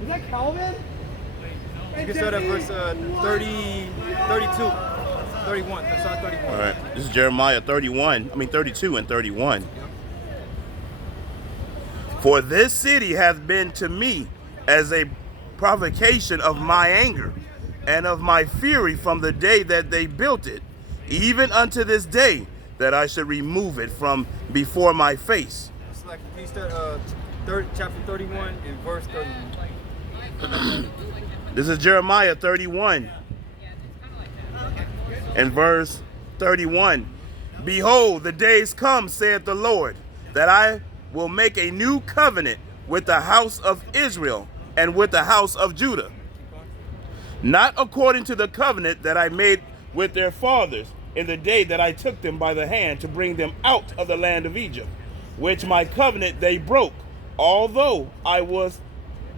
Is that Calvin? You can start at verse 30, 32, 31. That's not 31. All right. This is Jeremiah 32 and 31. For this city hath been to me as a provocation of my anger and of my fury from the day that they built it, even unto this day, that I should remove it from before my face. It's like, can you start chapter 31 and verse 31. This is Jeremiah 31 and verse 31. Behold, the days come, saith the Lord, that I will make a new covenant with the house of Israel and with the house of Judah, not according to the covenant that I made with their fathers in the day that I took them by the hand to bring them out of the land of Egypt, which my covenant they broke, although I was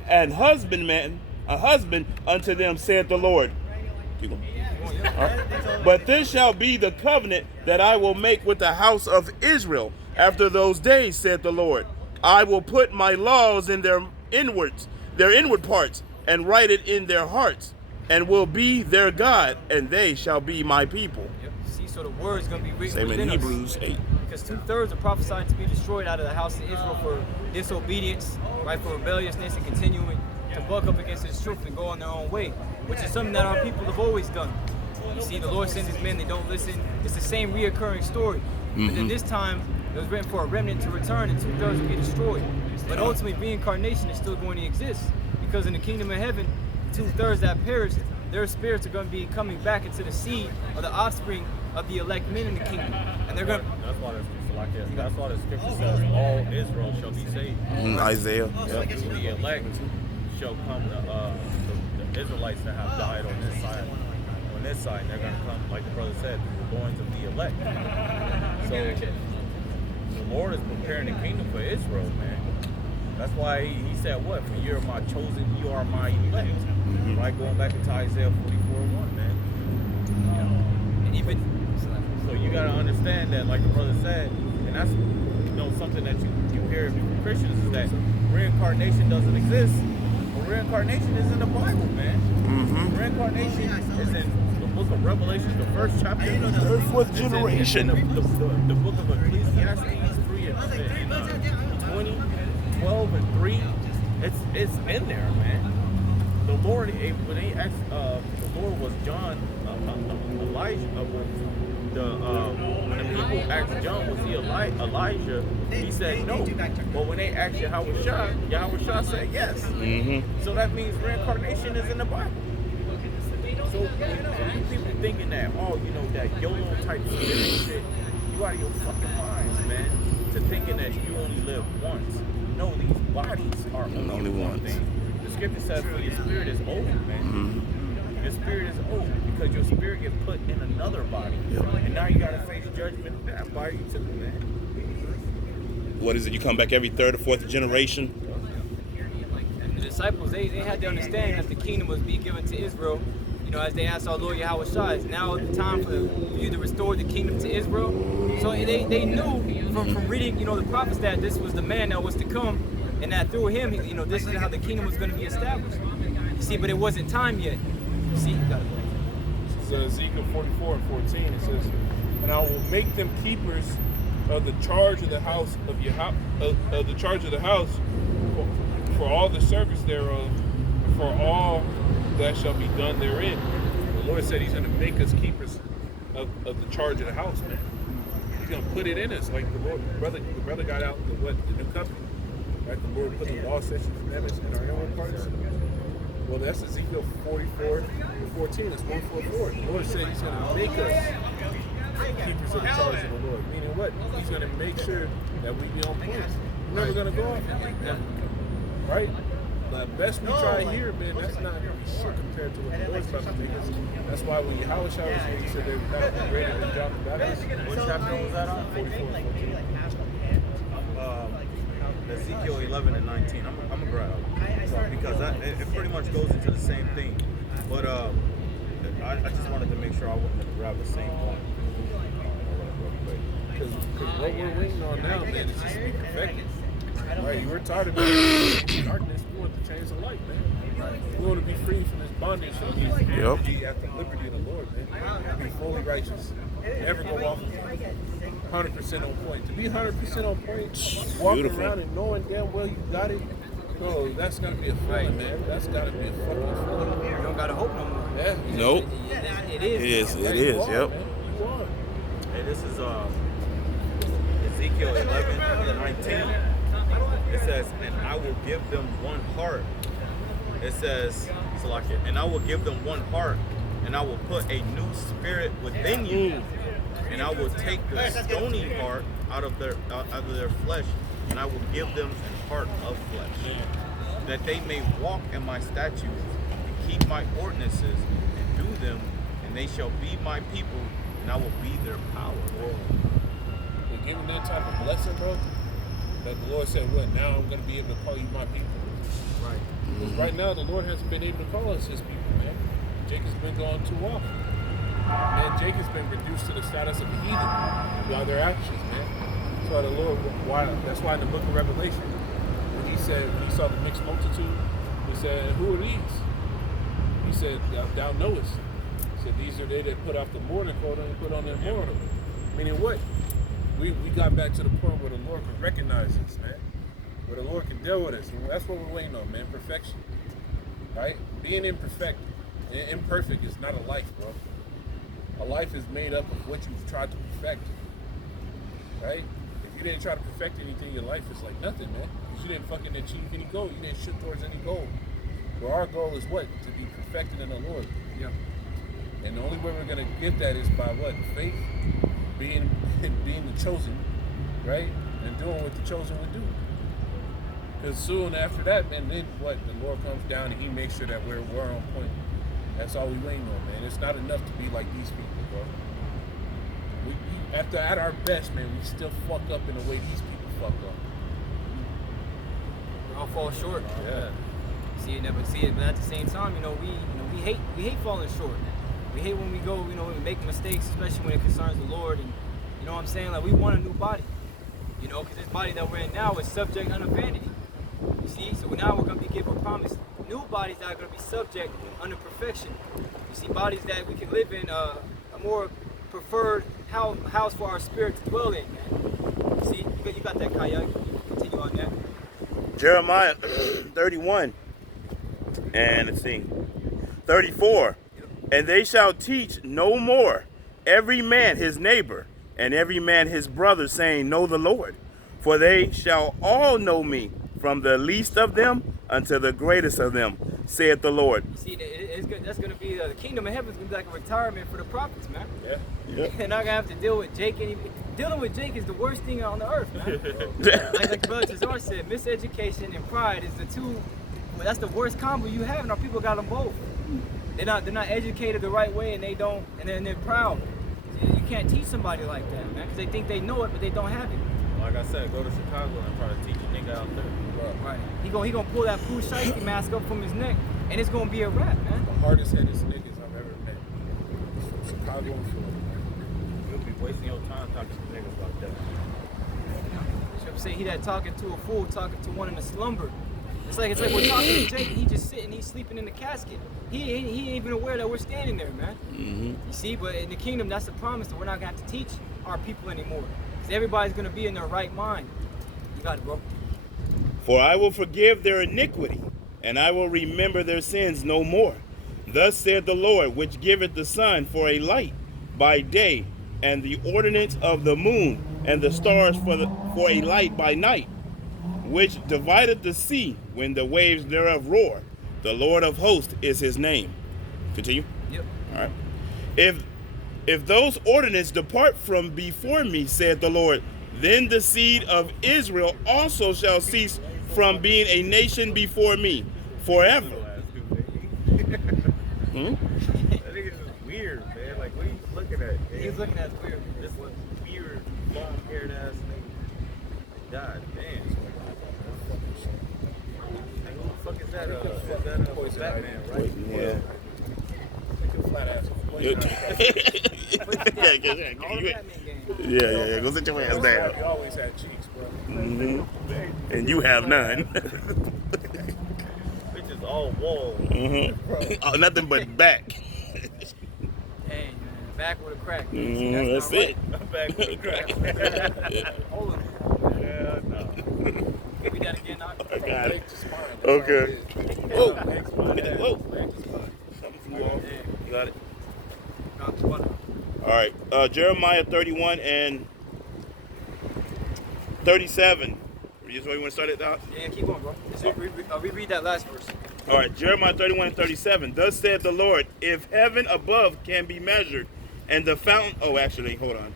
a husband unto them, saith the Lord. But this shall be the covenant that I will make with the house of Israel after those days, saith the Lord. I will put my laws in their inward parts, and write it in their hearts, and will be their God, and they shall be my people. Yep. See, so the word is going to be written Same within in us. Hebrews 8. Because 2/3 are prophesied to be destroyed out of the house of Israel for disobedience, right, for rebelliousness and continuing to buck up against his truth and go on their own way, which is something that our people have always done. You see, the Lord sends his men, they don't listen. It's the same reoccurring story. But then this time, it was written for a remnant to return and 2/3 will be destroyed. But ultimately, reincarnation is still going to exist, because in the kingdom of heaven, 2/3 that perished, their spirits are going to be coming back into the seed of the offspring of the elect men in the kingdom. And they're going to... That's why the scripture says all Israel shall be saved. Isaiah. The elect shall come, the Israelites that have died on this side. On this side, they're going to come, like the brother said, through the loins of the elect. So the Lord is preparing the kingdom for Israel, man. That's why he said, what? For you are my chosen, you are my elect. Right? Going back into Isaiah 44:1, man. And even... So you got to understand that, like the brother said, and that's something that you hear from Christians, is that reincarnation doesn't exist. But reincarnation is in the Bible, man. Reincarnation is in the book of Revelation, the first chapter. Third, fourth generation. The book of Ecclesiastes 3 and 20, 12 and 3. It's in there, man. The Lord, when they asked, the Lord was John, Elijah. When the people asked John, was he Elijah? He said no. But when they asked Yahweh Shah said yes. So that means reincarnation is in the Bible. So when you people thinking that, that YOLO type spirit shit, you out of your fucking minds, man. To thinking that you only live once. No, these bodies are only one thing. The scripture says, for your spirit is old, man. Your spirit is old because your spirit gets put in another body. And now you got to face judgment of that body too, man. What is it? You come back every third or fourth generation? The disciples, they had to understand that the kingdom was being given to Israel, You know, as they asked our Lord Yahweh Shai, is now the time for you to restore the kingdom to Israel? So they knew from reading, you know, the prophets that this was the man that was to come, and that through him, you know, this is how the kingdom was going to be established. You see, but it wasn't time yet. You see, you gotta This is Ezekiel 44 and 14. It says, "And I will make them keepers of the charge of the house of your of the charge of the house for all the service thereof, for all that shall be done therein." The Lord said He's going to make us keepers of the charge of the house, man. He's going to put it in us, like the brother got out the new covenant, right? The Lord put the law, statutes, and commandments in our own parts. Well, that's Ezekiel 44 and 14. It's 144. The Lord said He's going to make us keepers of the charge of the Lord. Meaning what? He's going to make sure that we be on point. We're never going to go off again. Right? The best we try here, man, that's not going to be shit compared to what the Lord's about to make us. That's why when Yahweh Shai was here, He said they were not greater than John the Baptist. What chapter was that on? 44 and 14. Ezekiel 11 and 19. I'm gonna grab because it pretty much goes into the same thing. But I just wanted to make sure I wouldn't grab the same one. Because what we're waiting on now, man, is just to be perfected. Right? We're tired of being in darkness. We want the chains of light, man. Right? We want to be free from this bondage and be at the liberty of the Lord, man. Be fully righteous. Never go off 100% on point. To be 100% on point, walking around and knowing damn well you got it, no, that's got to be a feeling, man. That's got to be a fucking feeling. You don't gotta hope no more. Yeah. Nope. It is. It is. Yep. You are. Hey, this is Ezekiel 11 and 19. It says, "And I will give them one heart." It says, and I will give them one heart, and I will put a new spirit within you, and I will take the stony heart out of their flesh, and I will give them a heart of flesh, that they may walk in my statutes and keep my ordinances and do them, and they shall be my people, and I will be their power. We're giving that type of blessing, bro. That the Lord said, "What? Now I'm going to be able to call you my people." Right. Because right now the Lord hasn't been able to call us His people, man. Jacob's been going too often. Man, Jacob's been reduced to the status of a heathen by their actions, man. That's why the Lord, that's why in the book of Revelation, when he saw the mixed multitude, He said, "Who are these?" He said, "Thou knowest." He said, "These are they that put off the mourning coat and put on their mourning." Meaning what? We got back to the point where the Lord could recognize us, man. Where the Lord can deal with us. And that's what we're waiting on, man. Perfection. Right? Being imperfect is not a life, bro. A life is made up of what you've tried to perfect. Right? If you didn't try to perfect anything, your life is like nothing, man. Because you didn't fucking achieve any goal. You didn't shoot towards any goal. But our goal is what? To be perfected in the Lord. Yeah. And the only way we're going to get that is by what? Faith. Being the chosen, right? And doing what the chosen would do. Because soon after that, man, then what? The Lord comes down and He makes sure that we're on point. That's all we waiting on, man. It's not enough to be like these people, bro. At our best, man, we still fuck up in the way these people fuck up. We all fall short. Yeah. See it, never see it. But at the same time, we hate falling short. We hate when we go, when we make mistakes, especially when it concerns the Lord. And you know what I'm saying? Like, we want a new body. Because this body that we're in now is subject unto vanity. You see? So now we're going to be given promise new bodies that are going to be subject under perfection. You see, bodies that we can live in a more preferred house for our spirit to dwell in, man. You see? You got that, Kaya. Continue on that. Jeremiah 31 and let's see, 34. "And they shall teach no more every man his neighbor, and every man his brother, saying, Know the Lord. For they shall all know me, from the least of them unto the greatest of them, saith the Lord." You see, it's good. That's going to be the kingdom of heaven is going to be like a retirement for the prophets, man. Yeah. They're not going to have to deal with Jake anymore. Dealing with Jake is the worst thing on the earth, man. like Brother Tazar said, miseducation and pride is the two. Well, that's the worst combo you have, and our people got them both. They're not educated the right way, and they don't, and they're proud. You can't teach somebody like that, man, because they think they know it, but they don't have it. Like I said, go to Chicago and try to teach a nigga out there. Right. He gonna pull that Pooh Shiesty mask up from his neck, and it's gonna be a wrap, man. The hardest headed niggas I've ever Chicago and Florida. You'll be wasting your time talking to niggas about that. I'm saying he that talking to a fool, talking to one in a slumber. It's like we're talking to Jake, and he just sitting, he's sleeping in the casket. He ain't even aware that we're standing there, man. You see, but in the kingdom, that's the promise that we're not gonna have to teach our people anymore. Because everybody's gonna be in their right mind. You got it, bro. For I will forgive their iniquity, and I will remember their sins no more. Thus said the Lord, which giveth the sun for a light by day, and the ordinance of the moon and the stars for a light by night, which divideth the sea when the waves thereof roar. The Lord of hosts is his name. Continue. Yep. All right. If those ordinances depart from before me, said the Lord, then the seed of Israel also shall cease from being a nation before me forever. That nigga's just weird, man. Like, what are you looking at? Man? He's looking at us weird. This one weird, long-haired ass nigga. God damn. Who the fuck is that? Is that Batman, right? Yeah. Take your flat ass. Yeah. Go sit your ass down. You always had cheeks, bro. And you have none. Bitch is all wall. Oh, nothing but back. Hey, man, back with a crack. That's it. I'm back with the crack. Hold on. Yeah, no. Give me that again, Knock. I got it. Just fine. Okay. Whoa. Whoa. Whoa. Something flew off. You got it. Knock the one. All right. Jeremiah 31 and 37. You just where you want to start it out? Yeah, keep going, bro. Just reread that last verse. All right, Jeremiah 31 and 37. Thus said the Lord, if heaven above can be measured, and the fountain... Oh, actually, hold on.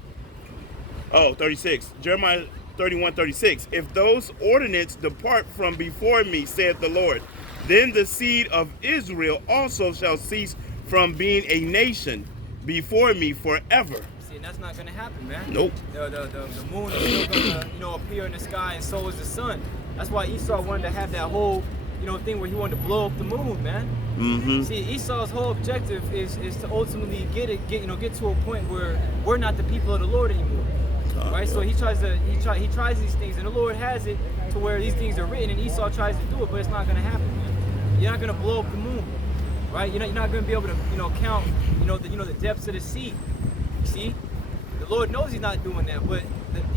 Oh, 36. Jeremiah 31:36. If those ordinances depart from before me, saith the Lord, then the seed of Israel also shall cease from being a nation before me forever. See, and that's not gonna happen, man. Nope. The moon is still gonna, appear in the sky, and so is the sun. That's why Esau wanted to have that whole, thing where he wanted to blow up the moon, man. See, Esau's whole objective is to ultimately get to a point where we're not the people of the Lord anymore. Right? So he tries these things, and the Lord has it to where these things are written, and Esau tries to do it, but it's not gonna happen, man. You're not gonna blow up the moon, right? You're not gonna be able to, count, the depths of the sea. See, the Lord knows he's not doing that, but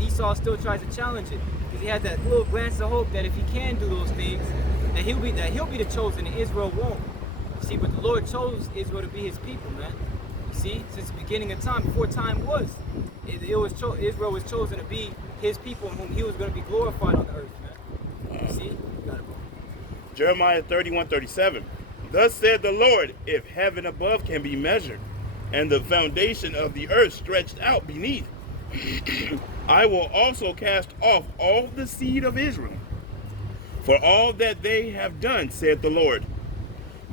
Esau still tries to challenge it because he had that little glance of hope that if he can do those things, that he'll be the chosen, and Israel won't. See, but the Lord chose Israel to be his people, man. See, since the beginning of time, before time was, Israel was chosen to be his people, in whom he was going to be glorified on the earth, man. See, you got it, bro. Jeremiah 31:37. Thus said the Lord, if heaven above can be measured, and the foundation of the earth stretched out beneath, I will also cast off all the seed of Israel, for all that they have done, said the Lord.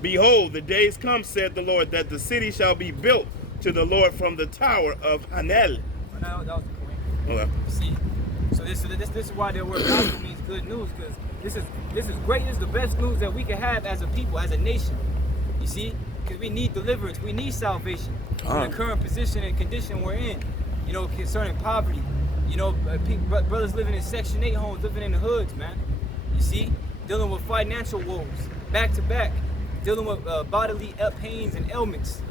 Behold, the days come, said the Lord, that the city shall be built to the Lord from the tower of Hanel. That was the point. Okay. See, so this is why the word gospel means good news, because this is great. This is the best news that we can have as a people, as a nation. You see, because we need deliverance, we need salvation in the current position and condition we're in. Concerning poverty. Brothers living in Section 8 homes, living in the hoods, man. You see, dealing with financial woes, back to back, dealing with bodily pains and ailments.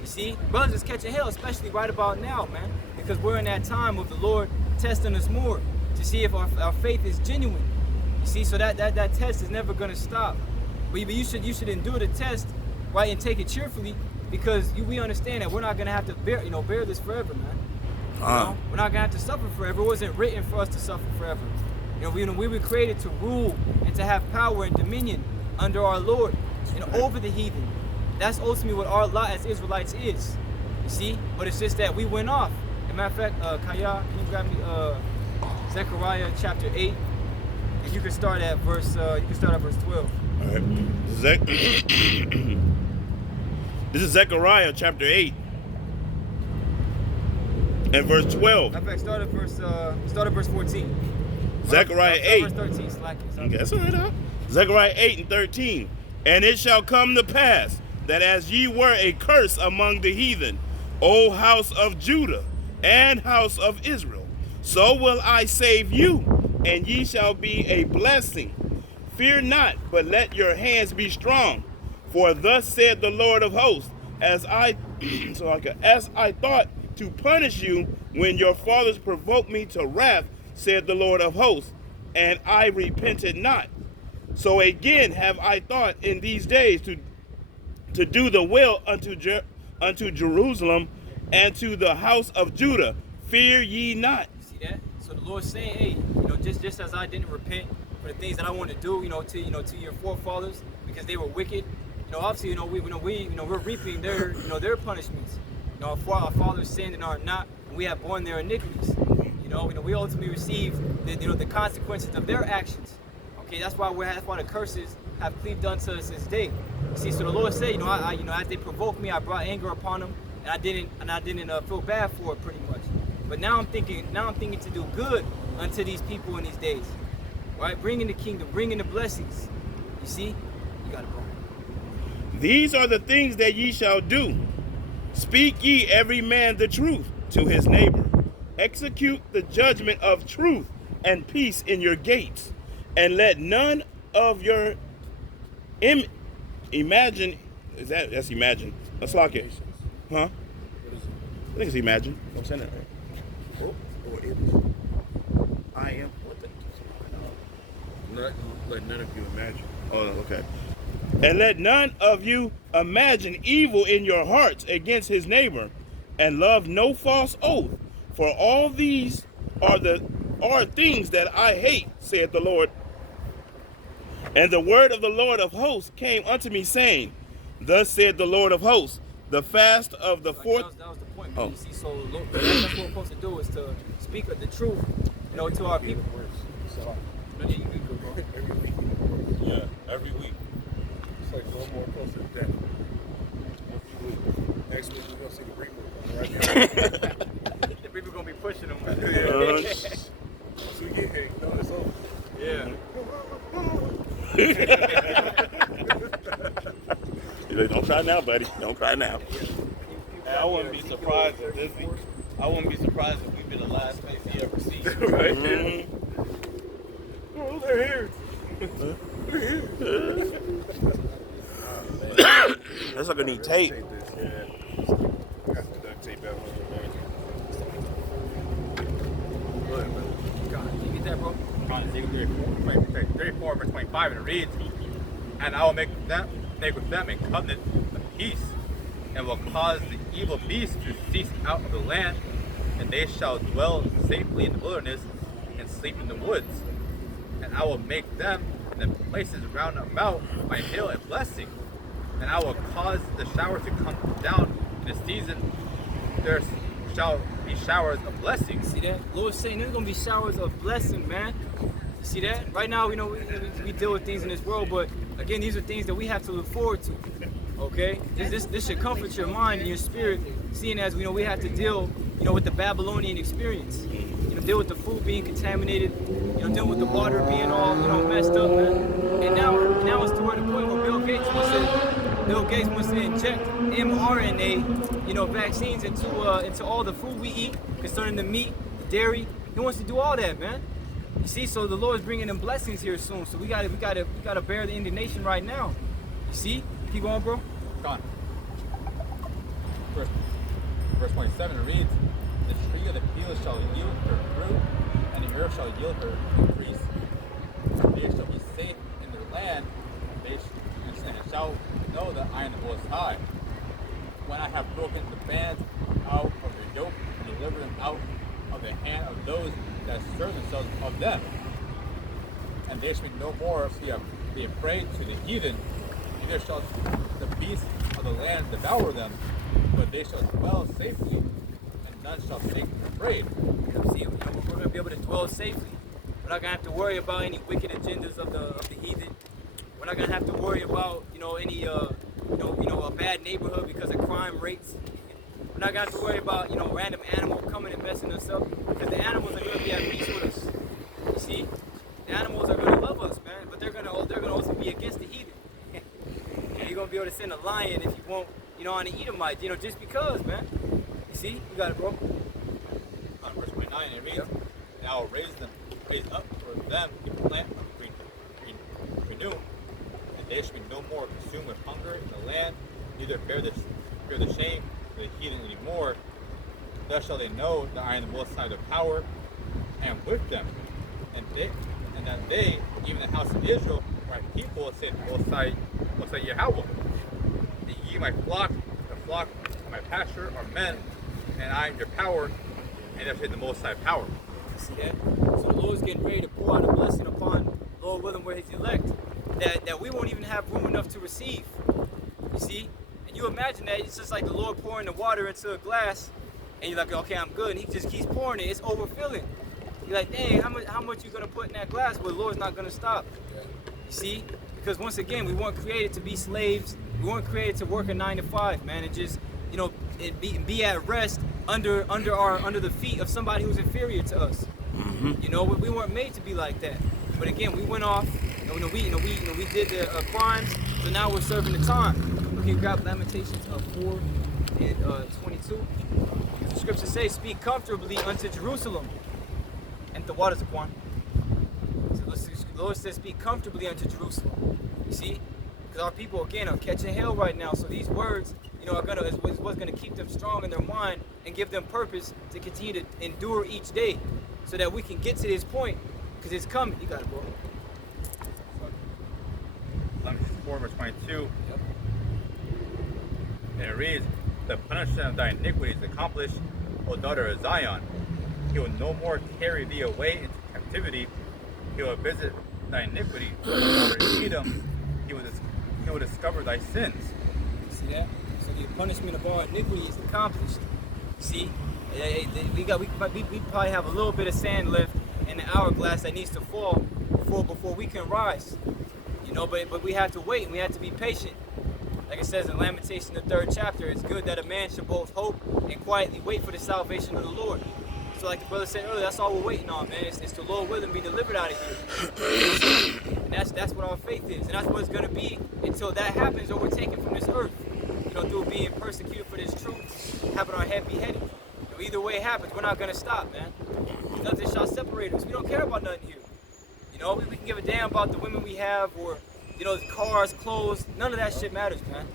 You see, brothers is catching hell, especially right about now, man, because we're in that time of the Lord testing us more to see if our faith is genuine. You see, so that test is never gonna stop. But you should endure the test, right, and take it cheerfully, because we understand that we're not gonna have to bear this forever, man. We're not gonna have to suffer forever. It wasn't written for us to suffer forever. We were created to rule and to have power and dominion under our Lord and over the heathen. That's ultimately what our lot as Israelites is. You see? But it's just that we went off. As a matter of fact, Kaya, can you grab me Zechariah chapter 8? And you can start at verse 12. All right. This is Zechariah chapter 8 and verse 12. Matter of fact, start at verse 14. Zechariah 8. Verse 13, slack it. Okay, that's all right, huh? Zechariah 8 and 13. And it shall come to pass that as ye were a curse among the heathen, O house of Judah and house of Israel. So will I save you, and ye shall be a blessing. Fear not, but let your hands be strong. For thus said the Lord of hosts, as I thought to punish you when your fathers provoked me to wrath, said the Lord of hosts, and I repented not. So again have I thought in these days to do the will unto Jerusalem and to the house of Judah. Fear ye not. See that? So the Lord's saying, hey, just as I didn't repent for the things that I wanted to do, to your forefathers because they were wicked. Obviously, we're reaping their punishments. Our fathers sinned and are not, and we have borne their iniquities. We ultimately receive the consequences of their actions. Okay, that's why the curses have cleaved unto us this day. See, so the Lord said, as they provoked me, I brought anger upon them, and I didn't feel bad for it pretty much. But now I'm thinking to do good unto these people in these days, right? Bringing the kingdom, bringing the blessings. You see, you got it, bro. These are the things that ye shall do. Speak ye every man the truth to his neighbor. Execute the judgment of truth and peace in your gates, and let none of your imagine. That's imagine. Let's lock it. Huh? I think it's imagine. I'm saying that right. Oh, or it is. I am. What the? Let none of you imagine. Oh, okay. And let none of you imagine evil in your hearts against his neighbor, and love no false oath. For all these are things that I hate, saith the Lord. And the word of the Lord of hosts came unto me, saying, Thus said the Lord of hosts, the fast of the fourth. That was the point. Oh. You see, so that's what we're supposed to do, is to speak of the truth, to our people. Every week. Yeah, every week. It's like one more closer to death. Every week. Next week we're gonna see the Reaper coming right now. The Reaper gonna be pushing them. Once we get here, it's over. Yeah. Don't cry now, buddy. Don't cry now. And I wouldn't be surprised if we've been the last place he ever sees. Right? Mm-hmm. Oh, they're here. That's like I need tape. Yeah. Got the duct tape out on the Go ahead, man. God, you get that, bro? John 34, verse 25, and it reads, And I will make with them a covenant of peace, and will cause the evil beasts to cease out of the land, and they shall dwell safely in the wilderness, and sleep in the woods. And I will make them and the places round about my hill a blessing, and I will cause the showers to come down in the season. There shall be showers of blessing. See that? Lord's saying there's gonna be showers of blessing, man. You see that? Right now, we deal with things in this world, but again, these are things that we have to look forward to. Okay? This should comfort your mind and your spirit, seeing as we have to deal, with the Babylonian experience. Deal with the food being contaminated, deal with the water being all, messed up, man. And now it's to where the point where Bill Gates wants to inject mRNA, vaccines into all the food we eat concerning the meat, the dairy. He wants to do all that, man. You see, so the Lord's bringing in blessings here soon. So we gotta bear the indignation right now. You see? Keep going, bro. Gone. Verse 27 it reads, The tree of the field shall yield her fruit, and the earth shall yield her increase. They shall be safe in their land, and shall know that I am the Most High. When I have broken the bands out of their yoke, and delivered them out of the hand of those that serve themselves of them. And they shall no more be afraid to the heathen, neither shall the beasts of the land devour them, but they shall dwell safely, and none shall make them afraid. See, we're going to be able to dwell safely. We're not going to have to worry about any wicked agendas of the heathen. We're not going to have to worry about, any, a bad neighborhood because of crime rates. We're not going to have to worry about, random animal coming and messing us up, because the animals are going to be at peace with us. You see? The animals are going to love us, man, but they're going to also be against the heathen. You're going to be able to send a lion if you want, on an Edomite, just because, man. see? You got it, bro. On verse 29, it reads, and I will raise up for them a plant of renew, and they shall be no more consumed with hunger in the land, neither bear the shame of the heathen anymore. Thus shall they know that I am the Most High of power, and with them, and that they, even the house of Israel, my people, say the Most High Yahweh. That ye my flock, the flock of my pasture, are men, and I am your power, and they say the Most High power. See that? So the Lord's getting ready to pour out a blessing upon, Lord willing, we're his elect, that we won't even have room enough to receive. You see? And you imagine that it's just like the Lord pouring the water into a glass, and you're like, okay, I'm good, and he just keeps pouring it, it's overfilling. You're like, dang, how much you gonna put in that glass? Well, the Lord's not gonna stop. You see? Because once again, we weren't created to be slaves. We weren't created to work a 9 to 5, man, and just, you know, be at rest under the feet of somebody who's inferior to us. You know, we weren't made to be like that. But again, we went off. We did the crimes. So now we're serving the time. Okay, grab Lamentations 4 and 22. The scripture says, "Speak comfortably unto Jerusalem." And the waters of one. So the Lord says, "Speak comfortably unto Jerusalem." You see, because our people again are catching hell right now. So these words, you know, is what's gonna keep them strong in their mind and give them purpose to continue to endure each day, so that we can get to this point, because it's coming. You got it, bro. Lamentations 4, verse 22. Yep. And it reads, "The punishment of thy iniquity is accomplished, O daughter of Zion. He will no more carry thee away into captivity. He will visit thy iniquity, O daughter of Edom. He will discover thy sins." See that? So the punishment of our iniquity is accomplished. See, we probably have a little bit of sand left in the hourglass that needs to fall before we can rise. You know, but we have to wait and we have to be patient. Like it says in Lamentation, the 3rd chapter, it's good that a man should both hope and quietly wait for the salvation of the Lord. So like the brother said earlier, that's all we're waiting on, man. It's the Lord willing be delivered out of here. And that's what our faith is. And that's what it's going to be until that happens or we're taken from this earth. You know, through being persecuted for this truth, having our head beheaded. You know, either way it happens, we're not going to stop, man. Nothing shall separate us. We don't care about nothing here. You know, we can give a damn about the women we have or, you know, the cars, clothes. None of that shit matters, man.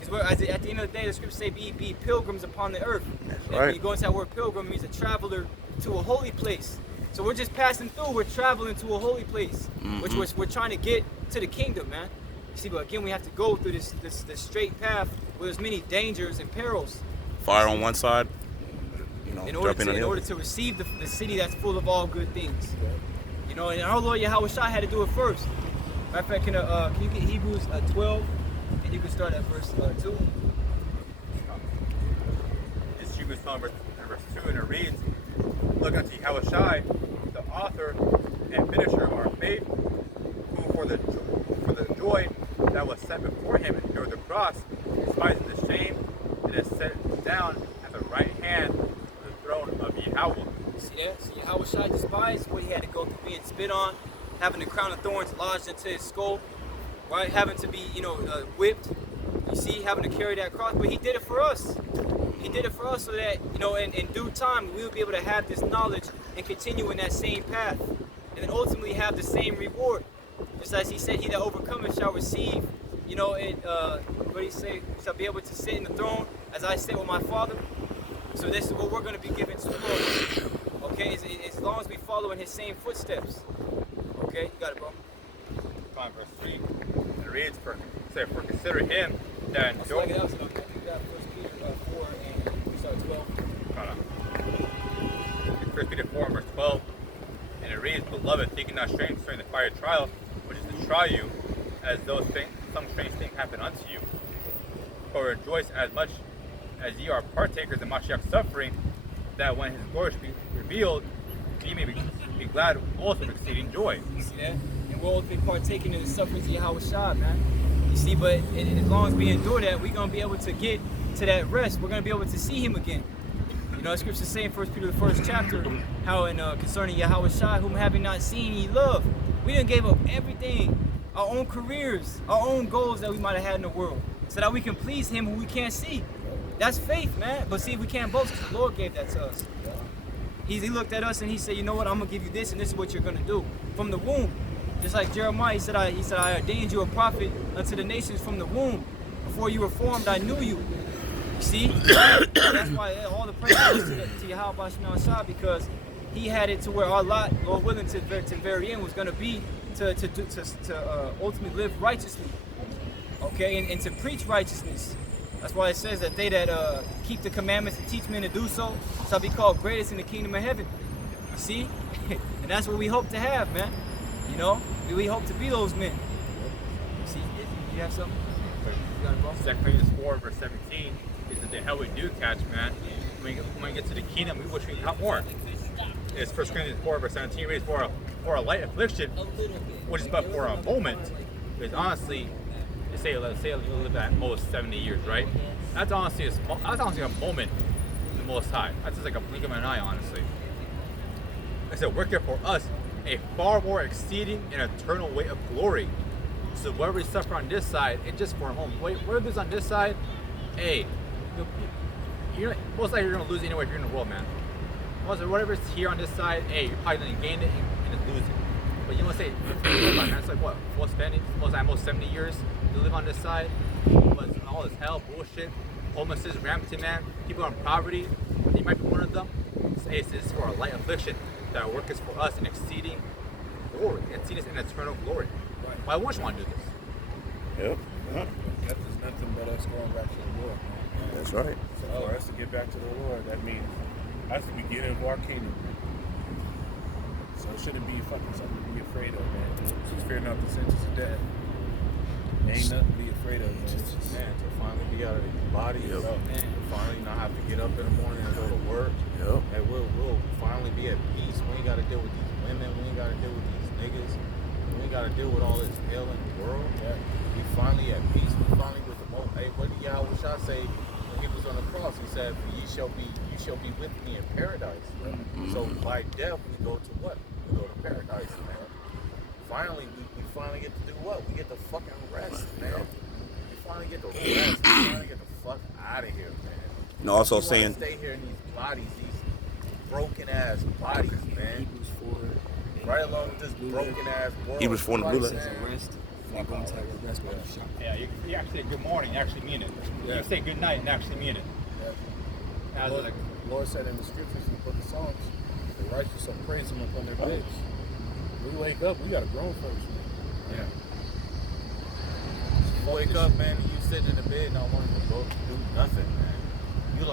Because at the end of the day, the scriptures say be pilgrims upon the earth. That's and right. when you go into that word pilgrim, it means a traveler to a holy place. So we're just passing through. We're traveling to a holy place, which we're trying to get to the kingdom, man. You see, but again, we have to go through this straight path where there's many dangers and perils. Fire on one side, you know, In jumping on the order other. to receive the city that's full of all good things. You know, and our Lord Yahweh Shai had to do it first. Matter of fact, can you get Hebrews 12, and you can start at verse 2. It's Hebrews 12, verse 2, and it reads, "Look unto Yahushai, the author and finisher of our faith, who for the joy that was set before him endured the cross, despising the shame, and is set down at the right hand of the throne of Yahweh." See that? So Yahweh Shai despised what he had to go through, being spit on, having the crown of thorns lodged into his skull, right? Having to be, whipped. You see, having to carry that cross. But he did it for us. He did it for us so that, in due time, we will be able to have this knowledge and continue in that same path. And then ultimately have the same reward. Just as he said, he that overcometh shall receive, what did he say? Shall be able to sit in the throne as I sit with my Father. So this is what we're going to be given to us. Okay, as long as we follow in his same footsteps. Okay, you got it, bro. On verse 3, and it reads, for consider him that I'll slide it out, so you got 1 Peter 4 and we start 12. It's 1 Peter 4 and verse 12, and it reads, "Beloved, thinking not strange concerning the fiery trial, which is to try you, as though some strange thing happened unto you. But rejoice as much as ye are partakers in Mashiach's suffering, that when his glory shall be revealed, ye may be glad also with exceeding joy." You see that? And we'll be partaking in the sufferings of Yahweh Shai, man. You see, but as long as we endure that, we're going to be able to get to that rest. We're going to be able to see him again. You know, the scripture say in 1 Peter, the 1st chapter, how concerning Yahweh Shai, whom having not seen ye love. We done gave up everything, our own careers, our own goals that we might have had in the world, so that we can please him who we can't see. That's faith, man. But see, we can't boast because the Lord gave that to us. He looked at us and he said, you know what, I'm gonna give you this and this is what you're gonna do. From the womb. Just like Jeremiah, he said, I ordained you a prophet unto the nations from the womb. Before you were formed, I knew you. You see? That's why all the praise goes to Yahweh Shema Shah, because he had it to where our lot, Lord willing, to the very end was gonna be to ultimately live righteously. Okay, and to preach righteousness. That's why it says that they that keep the commandments and teach men to do so shall be called greatest in the kingdom of heaven. You see? And that's what we hope to have, man. You know? We hope to be those men. See, you have something? You got it, bro? 2 Corinthians 4, verse 17 is that the hell we do catch, man. When we get to the kingdom, we wish we got more. It's 1 Corinthians 4, verse 17 reads, for a light affliction, which is but for a moment. Because honestly, say you live at most 70 years, right? That's honestly a moment in the Most High. That's just like a blink of an eye, honestly. I said, work there for us a far more exceeding and eternal weight of glory. So whatever we suffer on this side, it's just for a moment. Whatever is on this side, hey, most likely you're gonna lose anywhere if you're in the world, man. Whatever's here on this side, hey, you're probably gonna gain it and lose it. But you know what I'm saying? It's like what? Almost 70 years to live on this side. But all this hell, bullshit, homelessness, rampant, man. People in poverty. You might be one of them. Say this is for a light affliction. That work is for us in exceeding glory, exceeding in eternal glory. Right. Why wouldn't you want to do this? Yep. That is nothing but us going back to the Lord. That's right. So for us to get back to the Lord, that means that's the beginning of our kingdom. So it shouldn't be fucking something to be afraid of, man. Just fear not the sentence of death. Ain't nothing to be afraid of, man. Man, to finally be out of these bodies, Yep. man, to finally not have to get up in the morning and go to work. Yep. And we'll finally be at peace. We ain't gotta deal with these women, we ain't gotta deal with these niggas, we ain't gotta deal with all this hell in the world. Yeah. We finally at peace, we finally with the most. Hey, what did Yahweh Shah say when he was on the cross? He said, you shall be with me in paradise. Mm-hmm. So by death we go to what? We go to paradise, man. Finally, we finally get to do what? We get to fucking rest, man. We finally get to rest. We finally get the fuck out of here, man. And also we saying, stay here in these bodies, these broken ass bodies, man. Right along with this broken ass world. He was for the blue light. Yeah, you actually say good morning, you actually mean it. Yeah. You say good night and actually mean it. Yeah. Lord said in the scriptures in the book of Psalms, the righteous shall praise him upon their beds. When we wake up, we got to grow first, man. Yeah. You wake up, man, and you sit in the bed and not wanting to go do nothing, man. You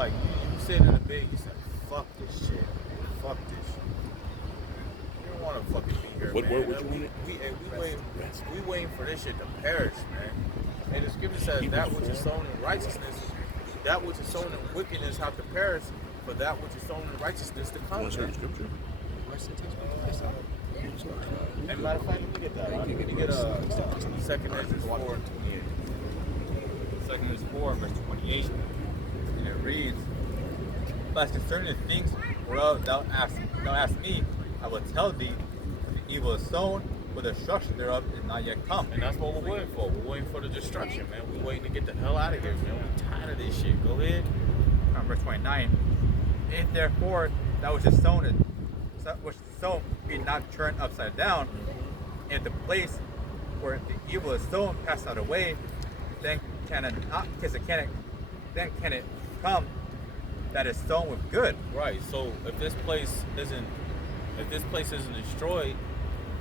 sit in the bed, you say, fuck this shit. Fuck this shit. You don't want to fucking be here, What man. word would you want? We waiting for this shit to perish, man. And the scripture says that which is sown in righteousness, that which is sown in wickedness have to perish, for that which is sown in righteousness to come. scripture? And matter of fact, let me get that. Let me get 2 Ezra 4 and 28. 2 Ezra 4, verse 28, and it reads, but concerning the things whereof thou ask me, I will tell thee, the evil is sown, but the destruction thereof is not yet come. And that's what we're waiting for. We're waiting for the destruction, man. We're waiting to get the hell out of here, man. We're tired of this shit. Go ahead. Verse 29, if therefore that which is sown be not turned upside down, and the place where the evil is sown pass not away, then can it come that is sown with good. Right. So if this place isn't destroyed,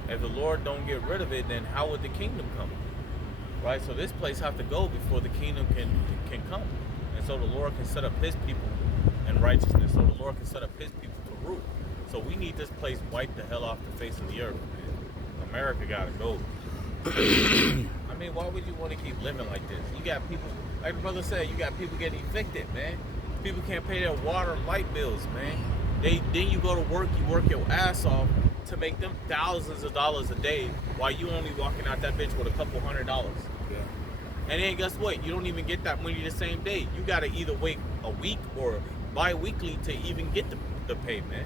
if the Lord don't get rid of it, then how would the kingdom come? Right. So this place have to go before the kingdom can come, and so the Lord can set up His people in righteousness. So the Lord can set up His people to rule. So we need this place wiped the hell off the face of the earth, man. America gotta go. I mean, why would you want to keep living like this? You got people, like the brother said, you got people getting evicted, man. People can't pay their water and light bills, man. Then you go to work, you work your ass off to make them thousands of dollars a day while you only walking out that bitch with a couple $100. Yeah. And then guess what? You don't even get that money the same day. You gotta either wait a week or bi-weekly to even get the pay, man.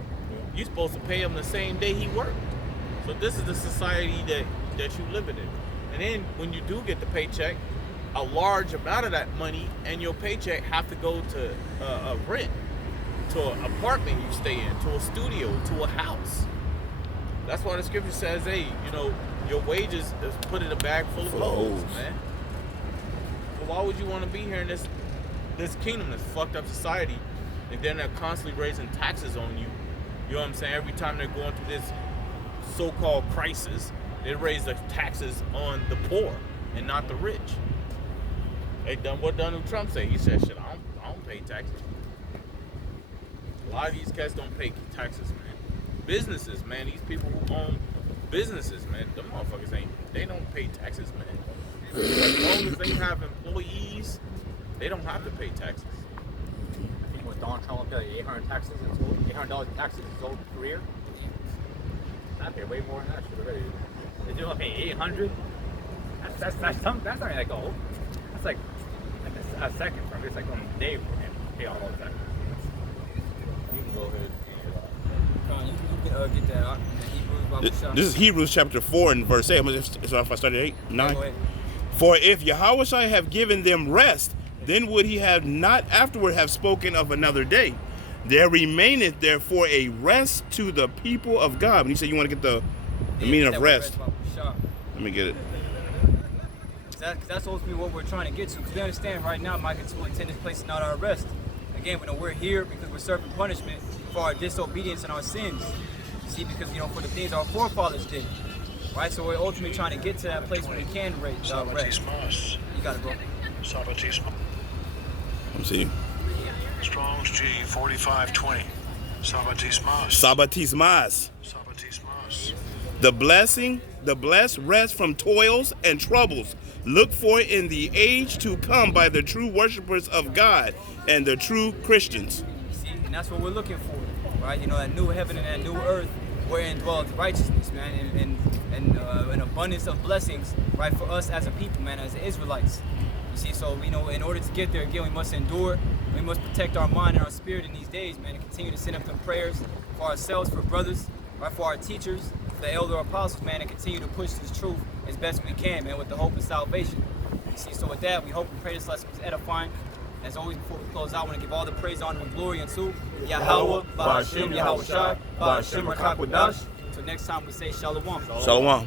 You're supposed to pay him the same day he worked. So this is the society that you living in. And then when you do get the paycheck, a large amount of that money and your paycheck have to go to a rent, to an apartment you stay in, to a studio, to a house. That's why the scripture says, hey, you know, your wages is put in a bag full of holes, man. So why would you want to be here in this kingdom, this fucked up society, and then they're constantly raising taxes on you? You know what I'm saying? Every time they're going through this so-called crisis, they raise the taxes on the poor and not the rich. Hey, what Donald Trump say? He said, shit, I don't pay taxes. A lot of these cats don't pay taxes, man. Businesses, man, these people who own businesses, man, them motherfuckers they don't pay taxes, man. As long as they have employees, they don't have to pay taxes. I think when Donald Trump paid $800 in taxes his whole career, I pay way more than that shit already. They do not pay 800. That's not even like a whole. That's like a second for him. It's like a day for him to pay all those taxes. You can go ahead. You can get that out. This is Hebrews chapter 4 and verse 8. So if I started 8, 9. Go ahead. For if Yahushua have given them rest, then would he have not afterward have spoken of another day? There remaineth therefore a rest to the people of God. When you say you want to get the meaning of rest, let me get it. That's ultimately what we're trying to get to, because we understand right now, Micah 2:10, this place is not our rest. Again, we know we're here because we're serving punishment for our disobedience and our sins. See, because, you know, for the things our forefathers did. Right? So we're ultimately trying to get to that place where we can rest. You got it, bro. Let me see. Strong's G 4520. Sabbatismas. Sabbatismas. Sabbatismas. The blessed rest from toils and troubles. Look for in the age to come by the true worshipers of God and the true Christians. See, and that's what we're looking for, right? You know, that new heaven and that new earth wherein dwells righteousness, man, and an abundance of blessings, right, for us as a people, man, as Israelites. You see, so, you know, in order to get there, again, we must endure. We must protect our mind and our spirit in these days, man, and continue to send up them prayers for ourselves, for brothers, right, for our teachers, for the elder apostles, man, and continue to push this truth as best we can, man, with the hope of salvation. You see, so with that, we hope and pray this lesson was edifying. As always, before we close out, I want to give all the praise, honor, and glory unto Yahweh, Ba'ashem, Yahweh Shai, Ba'ashem, Rakakwadash. Until next time, we say Shalom. Shalom.